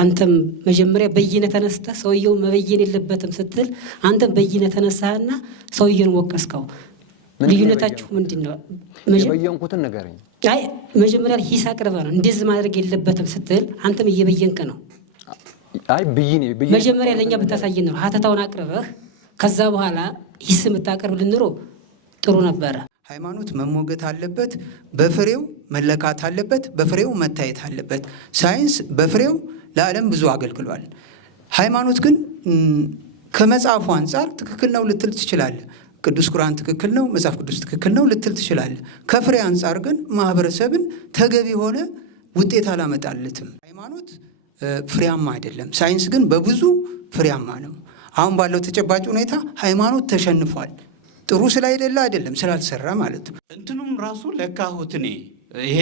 አንተም መጀመሪያ በይነ ተነስተ ሰውየው መበየን የለበትም ስትል አንተም በይነ ተነሳህና ሰውየውን ወቀስከው። ልዩነታችሁ ምንድነው? የበየንኩትን ነገርኝ። አይ መጀመሪያ ሂስ አቅርበህ ነው እንደዚህ ማድረግ የለበትም ስትል አንተም እየበየንክ ነው። አይ ብይኔ መጀመሪያ ለኛ ብታሳየን ነው ሀተታውን አቅርበህ ከዛ በኋላ ሂስ የምታቀርብ ልንሮ ጥሩ ነበረ። ሃይማኖት መሞገት አለበት፣ በፍሬው መለካት አለበት፣ በፍሬው መታየት አለበት። ሳይንስ በፍሬው ለዓለም ብዙ አገልግሏል። ሃይማኖት ግን ከመጽሐፉ አንጻር ትክክል ነው ልትል ትችላለህ። ቅዱስ ቁርአን ትክክል ነው፣ መጽሐፍ ቅዱስ ትክክል ነው ልትል ትችላለህ። ከፍሬ አንጻር ግን ማህበረሰብን ተገቢ የሆነ ውጤት አላመጣለትም። ሃይማኖት ፍሬያማ አይደለም። ሳይንስ ግን በብዙ ፍሬያማ ነው። አሁን ባለው ተጨባጭ ሁኔታ ሃይማኖት ተሸንፏል። ጥሩ ስላይደለ አይደለም ስላልሰራ ማለት ነው። እንትኑም ራሱ ለካሁት እኔ ይሄ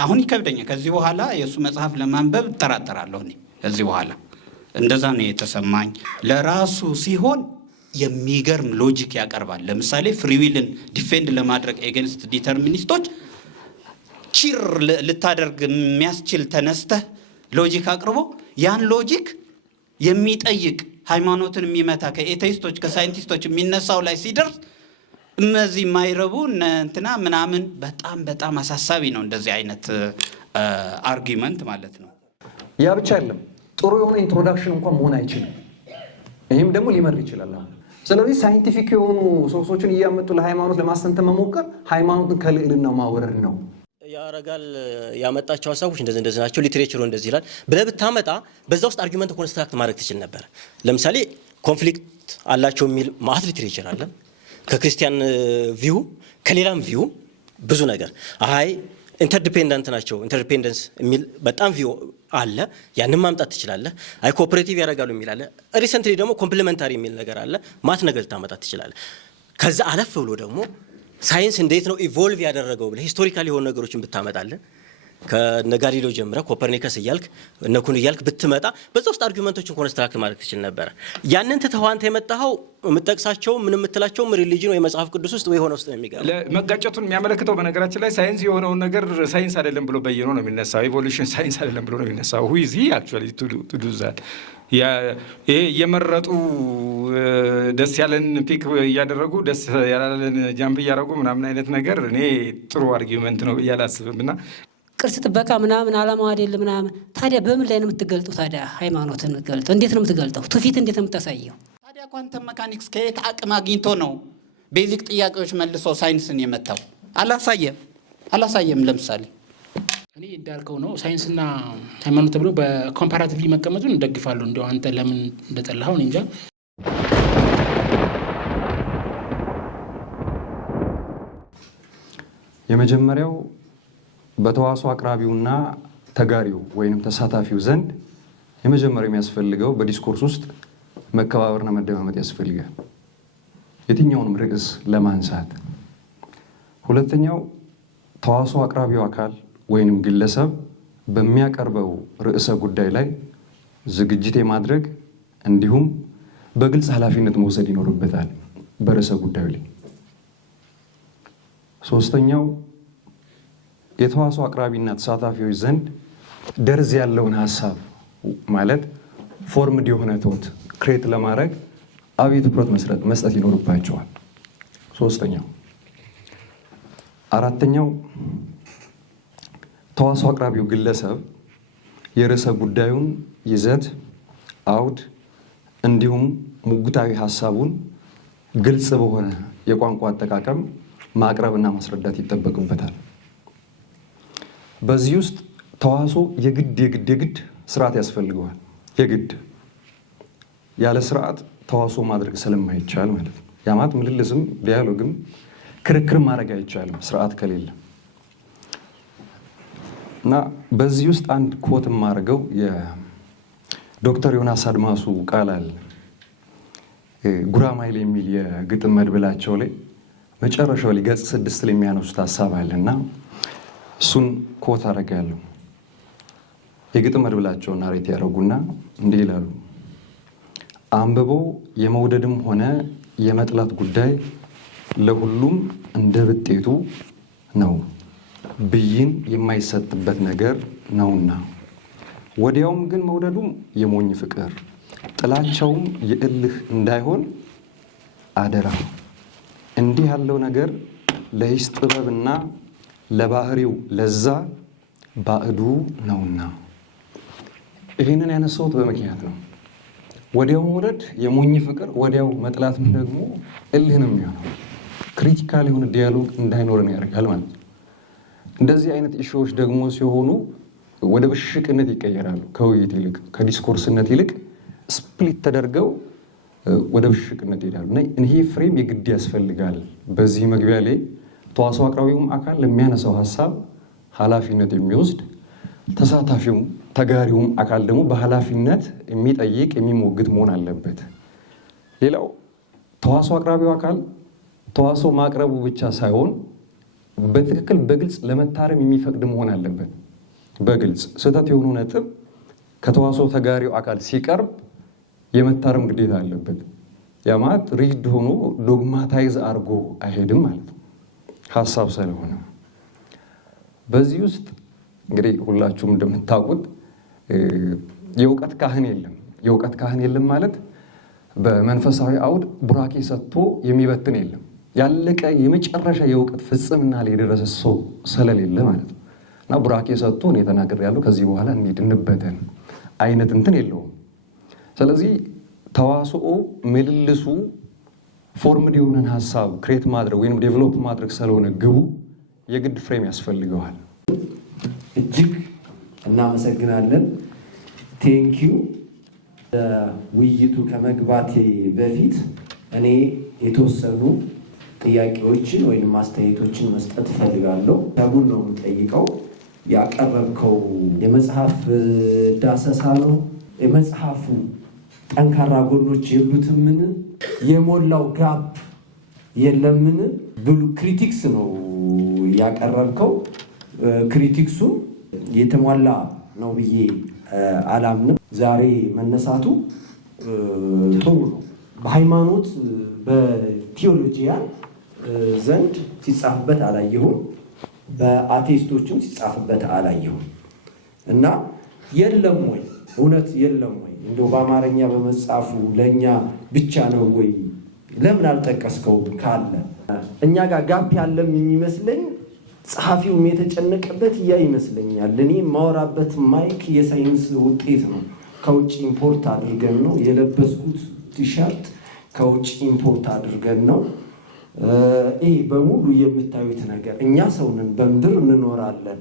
አሁን ይከብደኛል። ከዚህ በኋላ የእሱ መጽሐፍ ለማንበብ እጠራጠራለሁ። እኔ ከዚህ በኋላ እንደዛ ነው የተሰማኝ። ለራሱ ሲሆን የሚገርም ሎጂክ ያቀርባል። ለምሳሌ ፍሪዊልን ዲፌንድ ለማድረግ ኤገንስት ዲተርሚኒስቶች ቺር ልታደርግ የሚያስችል ተነስተህ ሎጂክ አቅርቦ ያን ሎጂክ የሚጠይቅ ሃይማኖትን የሚመታ ከኤቴይስቶች ከሳይንቲስቶች የሚነሳው ላይ ሲደርስ እነዚህ የማይረቡ እንትና ምናምን በጣም በጣም አሳሳቢ ነው። እንደዚህ አይነት አርጊመንት ማለት ነው። ያ ብቻ አይደለም፣ ጥሩ የሆነ ኢንትሮዳክሽን እንኳን መሆን አይችልም። ይህም ደግሞ ሊመር ይችላል። ስለዚህ ሳይንቲፊክ የሆኑ ሶርሶችን እያመጡ ለሃይማኖት ለማስተንተን መሞከር ሃይማኖትን ከልዕልና ማወረድ ነው። ያረጋል ያመጣቸው ሀሳቦች እንደዚህ ናቸው፣ ሊትሬቸሩ እንደዚህ ይላል ብለህ ብታመጣ በዛ ውስጥ አርጊመንት ኮንስትራክት ማድረግ ትችል ነበር። ለምሳሌ ኮንፍሊክት አላቸው የሚል ማአት ሊትሬቸር አለ ከክርስቲያን ቪው ከሌላም ቪው ብዙ ነገር። አይ ኢንተርዲፔንደንት ናቸው ኢንተርዲፔንደንስ የሚል በጣም ቪው አለ። ያንን ማምጣት ትችላለህ። አይ ኮኦፐሬቲቭ ያደርጋሉ የሚል አለ። ሪሰንትሊ ደግሞ ኮምፕሊመንታሪ የሚል ነገር አለ። ማት ነገር ልታመጣ ትችላለህ። ከዛ አለፍ ብሎ ደግሞ ሳይንስ እንዴት ነው ኢቮልቭ ያደረገው ብለህ ሂስቶሪካል የሆኑ ነገሮችን ብታመጣለን ከነጋሊሌዮ ጀምረህ ኮፐርኒከስ እያልክ እነኩን እያልክ ብትመጣ በዛ ውስጥ አርጊመንቶችን ኮንስትራክት ማድረግ ትችል ነበር። ያንን ትተህ አንተ የመጣኸው የምትጠቅሳቸው ምን የምትላቸውም ሪሊጅን ወይ መጽሐፍ ቅዱስ ውስጥ ወይ የሆነ ውስጥ ነው የሚገባው። ለመጋጨቱን የሚያመለክተው በነገራችን ላይ ሳይንስ የሆነውን ነገር ሳይንስ አይደለም ብሎ በየኖ ነው የሚነሳው። ኢቮሉሽን ሳይንስ አይደለም ብሎ ነው የሚነሳው። who is he actually to do that? ይሄ የመረጡ ደስ ያለን ፒክ እያደረጉ ደስ ያላለን ጃምፕ እያደረጉ ምናምን አይነት ነገር እኔ ጥሩ አርጊመንት ነው ብዬ አላስብምና ቅርስ ጥበቃ ምናምን አላማው አይደል ምናምን። ታዲያ በምን ላይ ነው የምትገልጠው? ታዲያ ሃይማኖትን የምትገልጠው እንዴት ነው የምትገልጠው? ትውፊት እንዴት ነው የምታሳየው? ታዲያ ኳንተም መካኒክስ ከየት አቅም አግኝቶ ነው ቤዚክ ጥያቄዎች መልሶ ሳይንስን የመታው? አላሳየም። ለምሳሌ እኔ እንዳልከው ነው ሳይንስና ሃይማኖት ተብሎ በኮምፓራቲቭሊ መቀመጡን እንደግፋለሁ። እንደው አንተ ለምን እንደጠላኸው እኔ እንጃ። የመጀመሪያው በተዋሶ አቅራቢውና ተጋሪው ወይንም ተሳታፊው ዘንድ የመጀመሪያው የሚያስፈልገው በዲስኮርስ ውስጥ መከባበርና መደማመጥ ያስፈልጋል፣ የትኛውንም ርዕስ ለማንሳት። ሁለተኛው ተዋሶ አቅራቢው አካል ወይንም ግለሰብ በሚያቀርበው ርዕሰ ጉዳይ ላይ ዝግጅት የማድረግ እንዲሁም በግልጽ ኃላፊነት መውሰድ ይኖርበታል በርዕሰ ጉዳዩ ላይ። ሶስተኛው የተዋሶ አቅራቢና ተሳታፊዎች ዘንድ ደርዝ ያለውን ሀሳብ ማለት ፎርምድ የሆነ ቶት ክሬት ለማድረግ አብይ ትኩረት መስጠት ይኖርባቸዋል። ሶስተኛው። አራተኛው ተዋሶ አቅራቢው ግለሰብ የርዕሰ ጉዳዩን ይዘት፣ አውድ እንዲሁም ሙግታዊ ሀሳቡን ግልጽ በሆነ የቋንቋ አጠቃቀም ማቅረብና ማስረዳት ይጠበቅበታል። በዚህ ውስጥ ተዋሶ የግድ ስርዓት ያስፈልገዋል። የግድ ያለ ስርዓት ተዋሶ ማድረግ ስለማይቻል ማለት ነው። ያማት ምልልስም ዲያሎግም ክርክርም ማድረግ አይቻልም ስርዓት ከሌለ። እና በዚህ ውስጥ አንድ ኮት የማደርገው የዶክተር ዮናስ አድማሱ ቃል አለ። ጉራማይሌ የሚል የግጥም መድብላቸው ላይ መጨረሻው ላይ ገጽ 6 ላይ የሚያነሱት ሀሳብ አለና እሱን ኮት አደርጋለሁ። የግጥም መድብላቸውን ናሬት ያደርጉና እንዲህ ይላሉ። አንብቦ የመውደድም ሆነ የመጥላት ጉዳይ ለሁሉም እንደ ብጤቱ ነው፣ ብይን የማይሰጥበት ነገር ነውና ወዲያውም ግን መውደዱም የሞኝ ፍቅር፣ ጥላቻውም የእልህ እንዳይሆን አደራ። እንዲህ ያለው ነገር ለሂስ ጥበብና ለባህሪው ለዛ ባዕዱ ነውና። ይህንን ያነሳሁት በምክንያት ነው። ወዲያው መውደድ የሞኝ ፍቅር፣ ወዲያው መጥላትም ደግሞ እልህ ነው የሚሆነው። ክሪቲካል የሆነ ዲያሎግ እንዳይኖረን ያደርጋል ማለት ነው። እንደዚህ አይነት ኢሹዎች ደግሞ ሲሆኑ ወደ ብሽቅነት ይቀየራሉ። ከውይይት ይልቅ ከዲስኮርስነት ይልቅ ስፕሊት ተደርገው ወደ ብሽቅነት ይሄዳሉ እና ይሄ ፍሬም የግድ ያስፈልጋል። በዚህ መግቢያ ላይ ተዋስኦ አቅራቢውም አካል ለሚያነሳው ሀሳብ ኃላፊነት የሚወስድ ተሳታፊውም ተጋሪውም አካል ደግሞ በኃላፊነት የሚጠይቅ የሚሞግት መሆን አለበት። ሌላው ተዋስኦ አቅራቢው አካል ተዋስኦ ማቅረቡ ብቻ ሳይሆን በትክክል በግልጽ ለመታረም የሚፈቅድ መሆን አለበት። በግልጽ ስህተት የሆኑ ነጥብ ከተዋስኦ ተጋሪው አካል ሲቀርብ የመታረም ግዴታ አለበት። ያ ማለት ሪጅድ ሆኖ ዶግማታይዝ አድርጎ አይሄድም ማለት ነው፣ ሀሳብ ስለሆነ። በዚህ ውስጥ እንግዲህ ሁላችሁም እንደምታውቁት የእውቀት ካህን የለም። የእውቀት ካህን የለም ማለት በመንፈሳዊ አውድ ቡራኬ ሰጥቶ የሚበትን የለም። ያለቀ የመጨረሻ የእውቀት ፍጽምና ላይ የደረሰ ሰው ስለሌለ ማለት ነው። እና ቡራኬ ሰጥቶ እኔ ተናግሬያለሁ ከዚህ በኋላ እንሂድ እንበተን አይነት እንትን የለውም። ስለዚህ ተዋስኦ ምልልሱ ፎርምድ የሆነን ሀሳብ ክሬት ማድረግ ወይም ዴቨሎፕ ማድረግ ስለሆነ ግቡ የግድ ፍሬም ያስፈልገዋል። እጅግ እናመሰግናለን። ቴንኪዩ። ውይይቱ ከመግባቴ በፊት እኔ የተወሰኑ ጥያቄዎችን ወይም አስተያየቶችን መስጠት እፈልጋለሁ። ተቡን ነው የምጠይቀው። ያቀረብከው የመጽሐፍ ዳሰሳ ነው። የመጽሐፉ ጠንካራ ጎኖች የሉትምን? የሞላው ጋፕ የለምን? ብሉ ክሪቲክስ ነው ያቀረብከው። ክሪቲክሱ የተሟላ ነው ብዬ አላምንም። ዛሬ መነሳቱ ጥሩ ነው። በሃይማኖት በቲዮሎጂያን ዘንድ ሲጻፍበት አላየሁም፣ በአቴስቶችም ሲጻፍበት አላየሁም። እና የለም ወይ እውነት የለም ወይ እንደው በአማርኛ በመጻፉ ለእኛ ብቻ ነው ወይ? ለምን አልጠቀስከውም? ካለ እኛ ጋር ጋፕ ያለም የሚመስለኝ ጸሐፊውም የተጨነቀበት ያ ይመስለኛል። እኔ የማወራበት ማይክ የሳይንስ ውጤት ነው። ከውጭ ኢምፖርት አድርገን ነው የለበስኩት። ቲሸርት ከውጭ ኢምፖርት አድርገን ነው። ይህ በሙሉ የምታዩት ነገር እኛ ሰውንን በምድር እንኖራለን።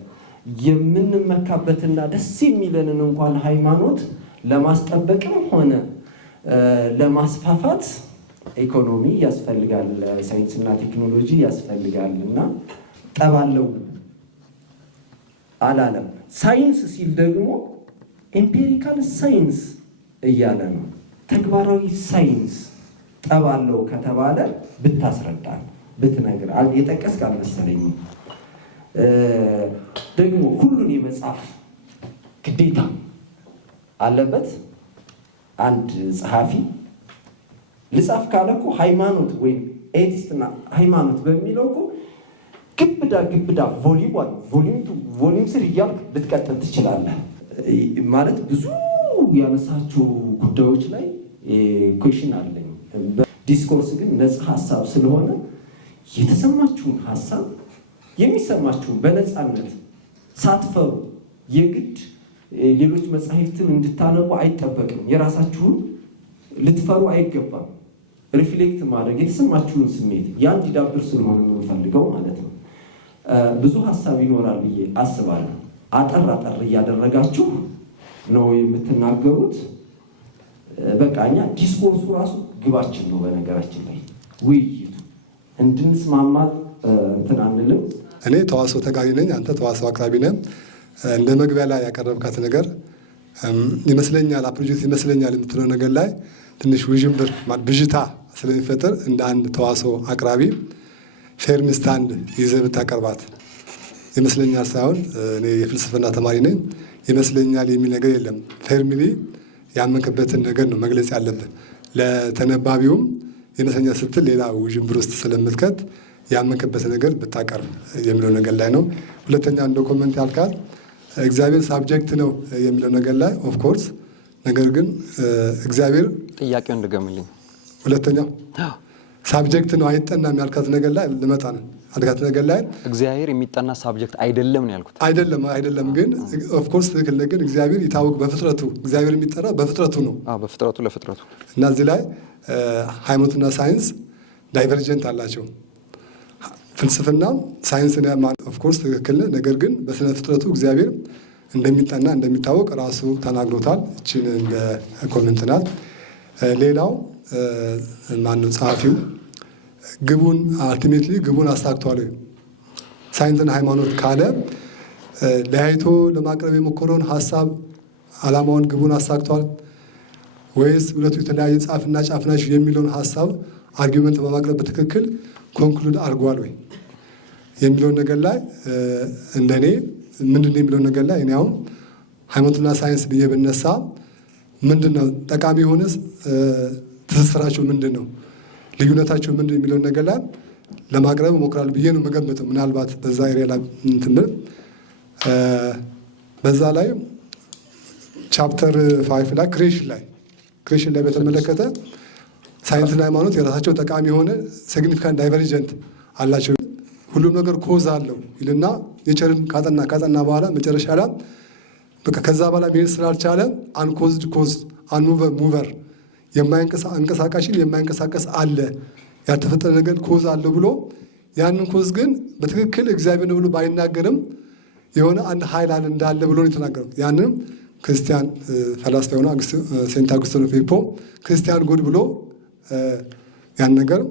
የምንመካበትና ደስ የሚለንን እንኳን ሃይማኖት ለማስጠበቅም ሆነ ለማስፋፋት ኢኮኖሚ ያስፈልጋል፣ ሳይንስና ቴክኖሎጂ ያስፈልጋል። እና ጠባለው አላለም። ሳይንስ ሲል ደግሞ ኤምፒሪካል ሳይንስ እያለ ነው። ተግባራዊ ሳይንስ ጠባለው ከተባለ ብታስረዳን ብትነግር። የጠቀስክ አልመሰለኝም። ደግሞ ሁሉን የመጻፍ ግዴታ አለበት አንድ ጸሐፊ። ልጻፍ ካለ እኮ ሃይማኖት ወይም ኤቲስትና ሃይማኖት በሚለው እኮ ግብዳ ቮሊዩም ስር እያልክ ልትቀጥል ትችላለህ። ማለት ብዙ ያነሳቸው ጉዳዮች ላይ ኩዌሽን አለኝ። ዲስኮርስ ግን ነፃ ሀሳብ ስለሆነ የተሰማችሁን ሀሳብ የሚሰማችሁን በነፃነት ሳትፈሩ የግድ ሌሎች መጻሕፍትን እንድታነቡ አይጠበቅም። የራሳችሁን ልትፈሩ አይገባም። ሪፍሌክት ማድረግ የተሰማችሁን ስሜት ያ እንዲዳብር ስለሆነ የምንፈልገው ማለት ነው። ብዙ ሀሳብ ይኖራል ብዬ አስባለሁ። አጠር እያደረጋችሁ ነው የምትናገሩት። በቃ እኛ ዲስኮርሱ ራሱ ግባችን ነው። በነገራችን ላይ ውይይቱ እንድንስማማ እንትን አንልም። እኔ ተዋስኦ ተጋሪ ነኝ፣ አንተ ተዋስኦ አቅራቢ ነህ። እንደ መግቢያ ላይ ያቀረብካት ነገር ይመስለኛል አፕሮጀክት ይመስለኛል የምትለው ነገር ላይ ትንሽ ውዥንብር ብዥታ ስለሚፈጠር እንደ አንድ ተዋስኦ አቅራቢ ፌርም ስታንድ ይዘህ ብታቀርባት ይመስለኛል ሳይሆን እኔ የፍልስፍና ተማሪ ነኝ፣ ይመስለኛል የሚል ነገር የለም። ፌርሚሊ ያመንክበትን ነገር ነው መግለጽ ያለብን። ለተነባቢውም ይመስለኛል ስትል ሌላ ውዥንብር ውስጥ ስለምትከት ያመንክበት ነገር ብታቀርብ የሚለው ነገር ላይ ነው። ሁለተኛ እንደ ኮመንት ያልካት እግዚአብሔር ሳብጀክት ነው የሚለው ነገር ላይ ኦፍኮርስ፣ ነገር ግን እግዚአብሔር ጥያቄው እንደገምልኝ ሁለተኛው ሳብጀክት ነው አይጠናም ያልካት ነገር ላይ ልመጣ ነው። አድጋት ነገር ላይ እግዚአብሔር የሚጠና ሳብጀክት አይደለም ነው ያልኩት። አይደለም ግን ኦፍኮርስ ትክክል ነው። ግን እግዚአብሔር ይታወቅ በፍጥረቱ እግዚአብሔር የሚጠራ በፍጥረቱ ነው። በፍጥረቱ ለፍጥረቱ እና እዚህ ላይ ሃይማኖትና ሳይንስ ዳይቨርጀንት አላቸው። ፍልስፍና ሳይንስን ኦፍኮርስ ትክክል ነው። ነገር ግን በስነ ፍጥረቱ እግዚአብሔር እንደሚጠና እንደሚታወቅ ራሱ ተናግሮታል። እችን እንደ ኮሜንት ናት። ሌላው ማነው ጸሐፊው ግቡን አልቲሜትሊ ግቡን አሳክቷል። ሳይንስና ሃይማኖት ካለ ለያይቶ ለማቅረብ የሞከረውን ሀሳብ ዓላማውን ግቡን አሳክቷል ወይስ ሁለቱ የተለያየ ጫፍና ጫፍ ናቸው የሚለውን ሀሳብ አርጊመንት በማቅረብ በትክክል ኮንክሉድ አድርጓል ወይ የሚለውን ነገር ላይ እንደኔ ምንድን ነው የሚለውን ነገር ላይ እኔ አሁን ሃይማኖትና ሳይንስ ብዬ ብነሳ ምንድን ነው ጠቃሚ የሆነስ ትስስራቸው ምንድን ነው ልዩነታቸው ምንድን የሚለውን ነገር ላይ ለማቅረብ እሞክራለሁ ብዬ ነው መገመተው። ምናልባት በዛ ኤሪያ ላይ እንትን በዛ ላይ ቻፕተር 5 ላይ ክሬሽን ላይ በተመለከተ ሳይንስና ሃይማኖት የራሳቸው ጠቃሚ የሆነ ሲግኒፊካንት ዳይቨርጀንት አላቸው። ሁሉም ነገር ኮዝ አለው ይልና ኔቸርን ካጠና በኋላ መጨረሻ ላይ በቃ ከዛ በኋላ መሄድ ስላልቻለ አንኮዝድ ኮዝ ሙቨር የማይንቀሳቀስን የማይንቀሳቀስ አለ ያልተፈጠረ ነገር ኮዝ አለው ብሎ ያንን ኮዝ ግን በትክክል እግዚአብሔር ነው ብሎ ባይናገርም የሆነ አንድ ኃይል አለ እንዳለ ብሎ ነው የተናገረው። ያንን ክርስቲያን ፈላስፋ የሆነ ሴንት አጉስቲን ኦፍ ሂፖ ክርስቲያን ጎድ ብሎ ያን ነገር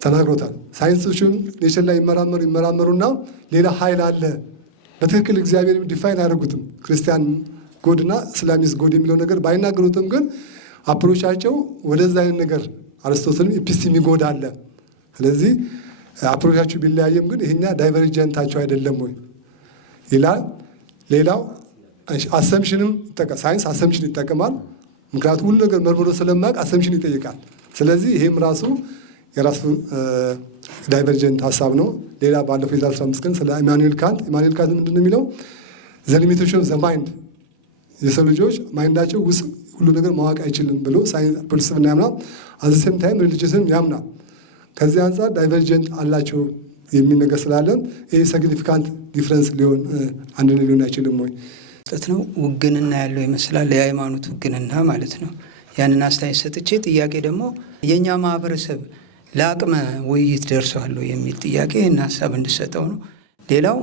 ተናግሮታል። ሳይንሶቹም ኔቸር ላይ ይመራመሩና ሌላ ኃይል አለ በትክክል እግዚአብሔር ዲፋይን አያደርጉትም። ክርስቲያን ጎድና እስላሚስ ጎድ የሚለው ነገር ባይናገሩትም ግን አፕሮቻቸው ወደዛ አይነት ነገር አርስቶትልም ኢፒስቲሚ ጎድ አለ። ስለዚህ አፕሮቻቸው ቢለያየም ግን ይሄኛ ዳይቨርጀንታቸው አይደለም ወይ ይላል። ሌላው አሰምሽንም ይጠቀማል። ሳይንስ አሰምሽን ይጠቀማል። ምክንያቱም ሁሉ ነገር መርምሮ ስለማያውቅ አሰምሽን ይጠይቃል። ስለዚህ ይሄም ራሱ የራሱ ዳይቨርጀንት ሀሳብ ነው። ሌላ ባለፈው የዛሬ 15 ቀን ስለ ኢማኑኤል ካንት ምንድን ነው የሚለው ዘ ሊሚቴሽን ኦፍ ዘ ማይንድ የሰው ልጆች ማይንዳቸው ውስጥ ሁሉ ነገር ማወቅ አይችልም ብሎ ሳይንስ ፍልስፍና ያምናል። አዘ ሴም ታይም ሪሊጅስም ያምናል። ከዚህ አንጻር ዳይቨርጀንት አላቸው የሚል ነገር ስላለን ይሄ ሲግኒፊካንት ዲፍረንስ አንድ ሊሆን አይችልም ወይ ነው። ውግንና ያለው ይመስላል የሃይማኖት ውግንና ማለት ነው። ያንን አስተያየት ሰጥቼ ጥያቄ ደግሞ የእኛ ማህበረሰብ ለአቅመ ውይይት ደርሰዋል የሚል ጥያቄ እና ሀሳብ እንድሰጠው ነው። ሌላው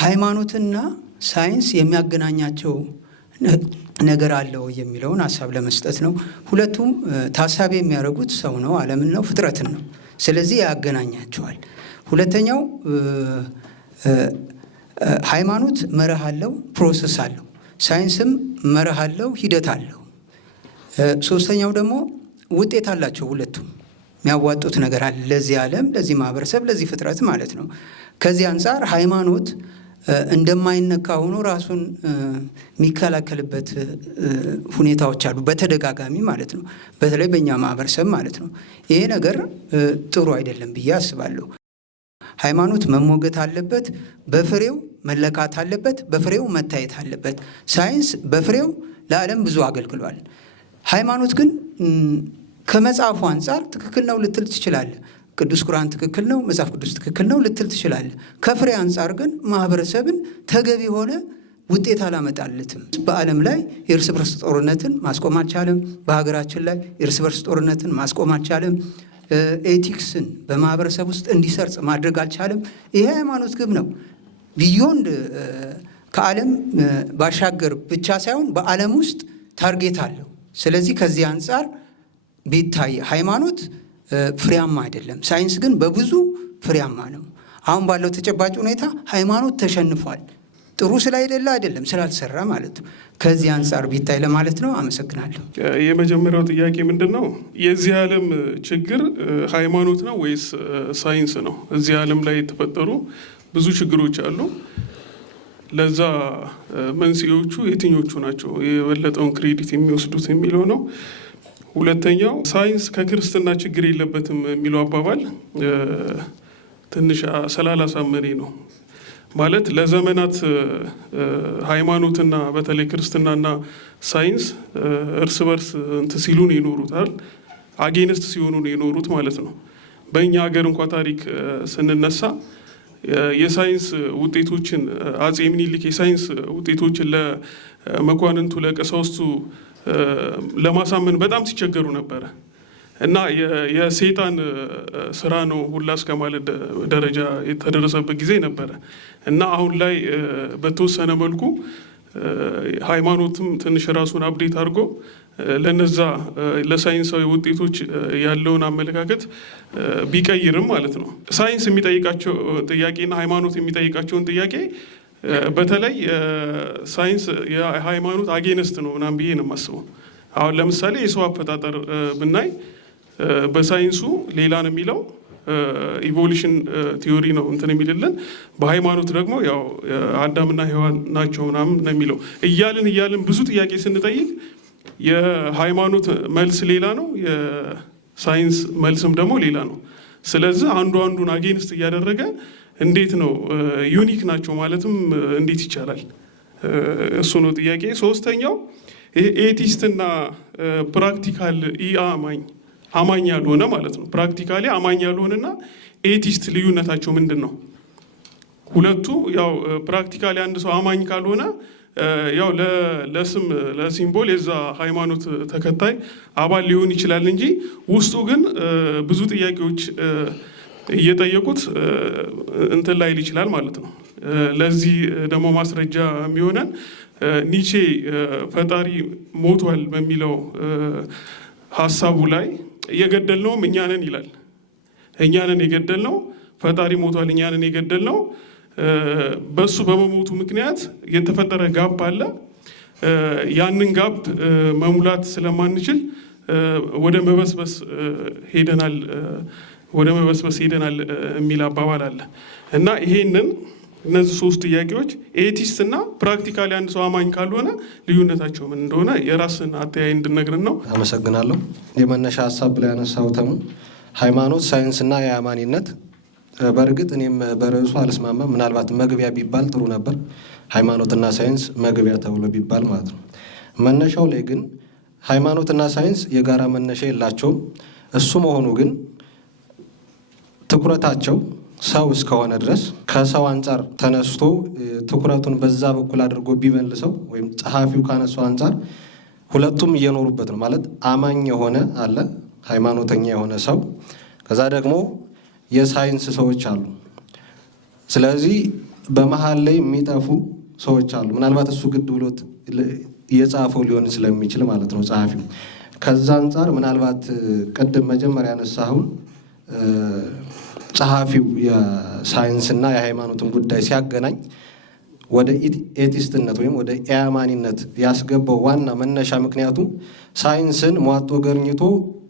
ሃይማኖትና ሳይንስ የሚያገናኛቸው ነገር አለው የሚለውን ሀሳብ ለመስጠት ነው። ሁለቱም ታሳቢ የሚያደርጉት ሰው ነው፣ ዓለምን ነው፣ ፍጥረትን ነው። ስለዚህ ያገናኛቸዋል። ሁለተኛው ሃይማኖት መርህ አለው፣ ፕሮሰስ አለው። ሳይንስም መርህ አለው፣ ሂደት አለው። ሶስተኛው ደግሞ ውጤት አላቸው። ሁለቱም የሚያዋጡት ነገር አለ ለዚህ ዓለም፣ ለዚህ ማህበረሰብ፣ ለዚህ ፍጥረት ማለት ነው። ከዚህ አንጻር ሃይማኖት እንደማይነካ ሆኖ ራሱን የሚከላከልበት ሁኔታዎች አሉ፣ በተደጋጋሚ ማለት ነው። በተለይ በእኛ ማህበረሰብ ማለት ነው። ይሄ ነገር ጥሩ አይደለም ብዬ አስባለሁ። ሃይማኖት መሞገት አለበት፣ በፍሬው መለካት አለበት፣ በፍሬው መታየት አለበት። ሳይንስ በፍሬው ለዓለም ብዙ አገልግሏል። ሃይማኖት ግን ከመጽሐፉ አንጻር ትክክል ነው ልትል ትችላለህ። ቅዱስ ቁርአን ትክክል ነው፣ መጽሐፍ ቅዱስ ትክክል ነው ልትል ትችላለህ። ከፍሬ አንጻር ግን ማህበረሰብን ተገቢ የሆነ ውጤት አላመጣለትም። በዓለም ላይ የእርስ በርስ ጦርነትን ማስቆም አልቻለም። በሀገራችን ላይ የእርስ በርስ ጦርነትን ማስቆም አልቻለም። ኤቲክስን በማህበረሰብ ውስጥ እንዲሰርጽ ማድረግ አልቻለም። ይሄ ሃይማኖት ግብ ነው። ቢዮንድ ከዓለም ባሻገር ብቻ ሳይሆን በዓለም ውስጥ ታርጌት አለው። ስለዚህ ከዚህ አንጻር ቢታይ ሃይማኖት ፍሬያማ አይደለም። ሳይንስ ግን በብዙ ፍሬያማ ነው። አሁን ባለው ተጨባጭ ሁኔታ ሃይማኖት ተሸንፏል። ጥሩ ስላይደለ አይደለም፣ ስላልሰራ ማለት ነው። ከዚህ አንጻር ቢታይ ለማለት ነው። አመሰግናለሁ። የመጀመሪያው ጥያቄ ምንድን ነው? የዚህ ዓለም ችግር ሃይማኖት ነው ወይስ ሳይንስ ነው? እዚህ ዓለም ላይ የተፈጠሩ ብዙ ችግሮች አሉ። ለዛ መንስኤዎቹ የትኞቹ ናቸው የበለጠውን ክሬዲት የሚወስዱት የሚለው ነው። ሁለተኛው ሳይንስ ከክርስትና ችግር የለበትም የሚለው አባባል ትንሽ ስላላሳመኔ ነው። ማለት ለዘመናት ሃይማኖትና በተለይ ክርስትናና ሳይንስ እርስ በርስ እንትን ሲሉ ነው የኖሩታል። አጌንስት ሲሆኑ ነው የኖሩት ማለት ነው። በእኛ ሀገር እንኳ ታሪክ ስንነሳ የሳይንስ ውጤቶችን አጼ ምኒልክ የሳይንስ ውጤቶችን ለመኳንንቱ ለቀሳውስቱ ለማሳመን በጣም ሲቸገሩ ነበረ እና የሰይጣን ስራ ነው ሁላ እስከ ማለት ደረጃ የተደረሰበት ጊዜ ነበረ እና አሁን ላይ በተወሰነ መልኩ ሃይማኖትም ትንሽ ራሱን አፕዴት አድርጎ ለነዛ ለሳይንሳዊ ውጤቶች ያለውን አመለካከት ቢቀይርም ማለት ነው። ሳይንስ የሚጠይቃቸው ጥያቄና ሃይማኖት የሚጠይቃቸውን ጥያቄ በተለይ ሳይንስ የሃይማኖት አጌነስት ነው ምናምን ብዬ ነው የማስበው። አሁን ለምሳሌ የሰው አፈጣጠር ብናይ በሳይንሱ ሌላ ነው የሚለው ኢቮሉሽን ቲዮሪ ነው እንትን የሚልልን፣ በሃይማኖት ደግሞ ያው አዳምና ሔዋን ናቸው ምናምን ነው የሚለው። እያልን ብዙ ጥያቄ ስንጠይቅ የሃይማኖት መልስ ሌላ ነው፣ የሳይንስ መልስም ደግሞ ሌላ ነው። ስለዚህ አንዱን አጌንስት እያደረገ እንዴት ነው ዩኒክ ናቸው ማለትም እንዴት ይቻላል? እሱ ነው ጥያቄ። ሶስተኛው ኤቲስትና ፕራክቲካል አማኝ ያልሆነ ማለት ነው። ፕራክቲካሊ አማኝ ያልሆነና ኤቲስት ልዩነታቸው ምንድን ነው? ሁለቱ ያው ፕራክቲካሊ አንድ ሰው አማኝ ካልሆነ ያው ለስም ለሲምቦል የዛ ሃይማኖት ተከታይ አባል ሊሆን ይችላል እንጂ ውስጡ ግን ብዙ ጥያቄዎች እየጠየቁት እንትን ላይል ይችላል ማለት ነው። ለዚህ ደግሞ ማስረጃ የሚሆነን ኒቼ ፈጣሪ ሞቷል በሚለው ሀሳቡ ላይ የገደልነውም እኛ ነን ይላል። እኛ ነን የገደልነው፣ ፈጣሪ ሞቷል፣ እኛ ነን የገደልነው። በሱ በመሞቱ ምክንያት የተፈጠረ ጋፕ አለ። ያንን ጋፕ መሙላት ስለማንችል ወደ መበስበስ ሄደናል የሚል አባባል አለ እና እነዚህ ሶስት ጥያቄዎች ኤቲስት እና ፕራክቲካሊ አንድ ሰው አማኝ ካልሆነ ልዩነታቸው ምን እንደሆነ የራስን አተያይ እንድነግርን ነው። አመሰግናለሁ። የመነሻ ሀሳብ ላይ ያነሳው ሃይማኖት፣ ሳይንስና የአማኒነት በእርግጥ እኔም በርዕሱ አልስማማም። ምናልባት መግቢያ ቢባል ጥሩ ነበር። ሃይማኖትና ሳይንስ መግቢያ ተብሎ ቢባል ማለት ነው። መነሻው ላይ ግን ሃይማኖትና ሳይንስ የጋራ መነሻ የላቸውም። እሱ መሆኑ ግን ትኩረታቸው ሰው እስከሆነ ድረስ ከሰው አንጻር ተነስቶ ትኩረቱን በዛ በኩል አድርጎ ቢመልሰው ወይም ጸሐፊው ካነሳው አንጻር ሁለቱም እየኖሩበት ነው ማለት አማኝ የሆነ አለ፣ ሃይማኖተኛ የሆነ ሰው፣ ከዛ ደግሞ የሳይንስ ሰዎች አሉ። ስለዚህ በመሀል ላይ የሚጠፉ ሰዎች አሉ። ምናልባት እሱ ግድ ብሎት የጻፈው ሊሆን ስለሚችል ማለት ነው ጸሐፊው። ከዛ አንጻር ምናልባት ቅድም መጀመሪያ ያነሳሁን ጸሐፊው የሳይንስና የሃይማኖትን ጉዳይ ሲያገናኝ ወደ ኤቲስትነት ወይም ወደ ኢአማኒነት ያስገባው ዋና መነሻ ምክንያቱ ሳይንስን ሟጦ ገርኝቶ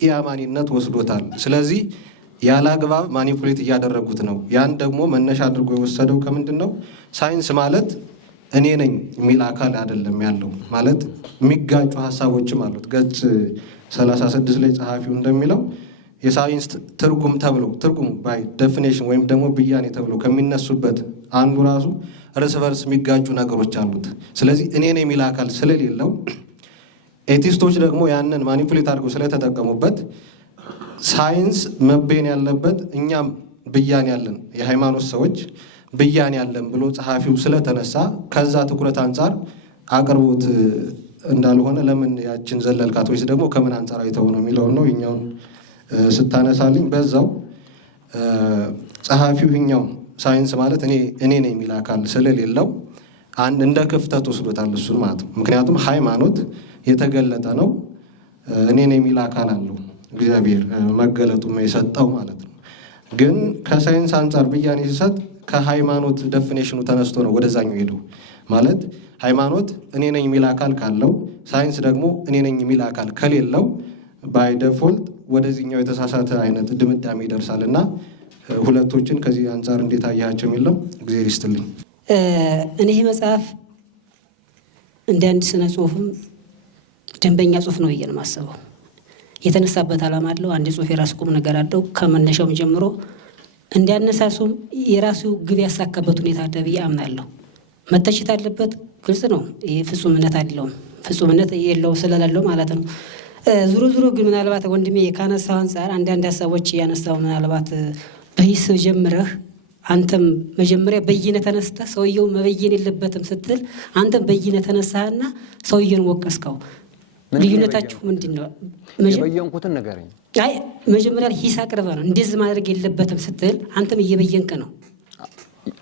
ኢአማኒነት ወስዶታል። ስለዚህ ያለ አግባብ ማኒፑሌት እያደረጉት ነው። ያን ደግሞ መነሻ አድርጎ የወሰደው ከምንድን ነው? ሳይንስ ማለት እኔ ነኝ የሚል አካል አይደለም ያለው ማለት የሚጋጩ ሀሳቦችም አሉት። ገጽ 36 ላይ ጸሐፊው እንደሚለው የሳይንስ ትርጉም ባይ ዴፊኔሽን ወይም ደግሞ ብያኔ ተብሎ ከሚነሱበት አንዱ ራሱ እርስ በርስ የሚጋጩ ነገሮች አሉት። ስለዚህ እኔ ነኝ የሚል አካል ስለሌለው ኤቲስቶች ደግሞ ያንን ማኒፑሌት አድርገው ስለተጠቀሙበት ሳይንስ መቤን ያለበት እኛም ብያኔ ያለን የሃይማኖት ሰዎች ብያኔ ያለን ብሎ ጸሐፊው ስለተነሳ ከዛ ትኩረት አንጻር አቅርቦት እንዳልሆነ ለምን ያችን ዘለልካት ወይስ ደግሞ ከምን አንጻር አይተው ነው የሚለውን ነው ይኛውን ስታነሳልኝ በዛው ጸሐፊው ይኛው ሳይንስ ማለት እኔ ነኝ የሚል አካል ስለሌለው እንደ ክፍተት ወስዶታል እሱን ማለት ነው። ምክንያቱም ሃይማኖት የተገለጠ ነው። እኔ ነኝ የሚል አካል አለው እግዚአብሔር መገለጡም የሰጠው ማለት ነው። ግን ከሳይንስ አንጻር ብያኔ ሲሰጥ ከሃይማኖት ዴፊኔሽኑ ተነስቶ ነው ወደዛኛው ሄደው ማለት ሃይማኖት እኔ ነኝ የሚል አካል ካለው ሳይንስ ደግሞ እኔ ነኝ የሚል አካል ከሌለው ባይ ዴፎልት ወደዚህኛው የተሳሳተ አይነት ድምዳሜ ይደርሳል እና ሁለቶችን ከዚህ አንጻር እንዴት አያቸው የሚለው እግዚአብሔር ይስጥልኝ። እኔ ይህ መጽሐፍ እንደ አንድ ስነ ጽሁፍም ደንበኛ ጽሁፍ ነው ብዬ ነው የማስበው። የተነሳበት ዓላማ አለው። አንድ ጽሁፍ የራሱ ቁም ነገር አለው። ከመነሻውም ጀምሮ እንዲያነሳሱም የራሱ ግብ ያሳካበት ሁኔታ አለ ብዬ አምናለሁ። መተችት አለበት፣ ግልጽ ነው። ይህ ፍጹምነት አይደለውም፣ ፍጹምነት የለው ስለሌለው ማለት ነው። ዙሮ ዙሮ ግን ምናልባት ወንድሜ ካነሳው አንጻር አንዳንድ ሀሳቦች ያነሳው ምናልባት በሂስ ጀምረህ አንተም መጀመሪያ በይነ ተነስተህ ሰውየው መበየን የለበትም ስትል አንተም በይነ ተነሳህና ሰውየውን ወቀስከው። ልዩነታችሁ ምንድን ነው? የበየንኩትን ንገረኝ። አይ መጀመሪያ ሂስ አቅርበህ ነው እንደዚህ ማድረግ የለበትም ስትል አንተም እየበየንክ ነው።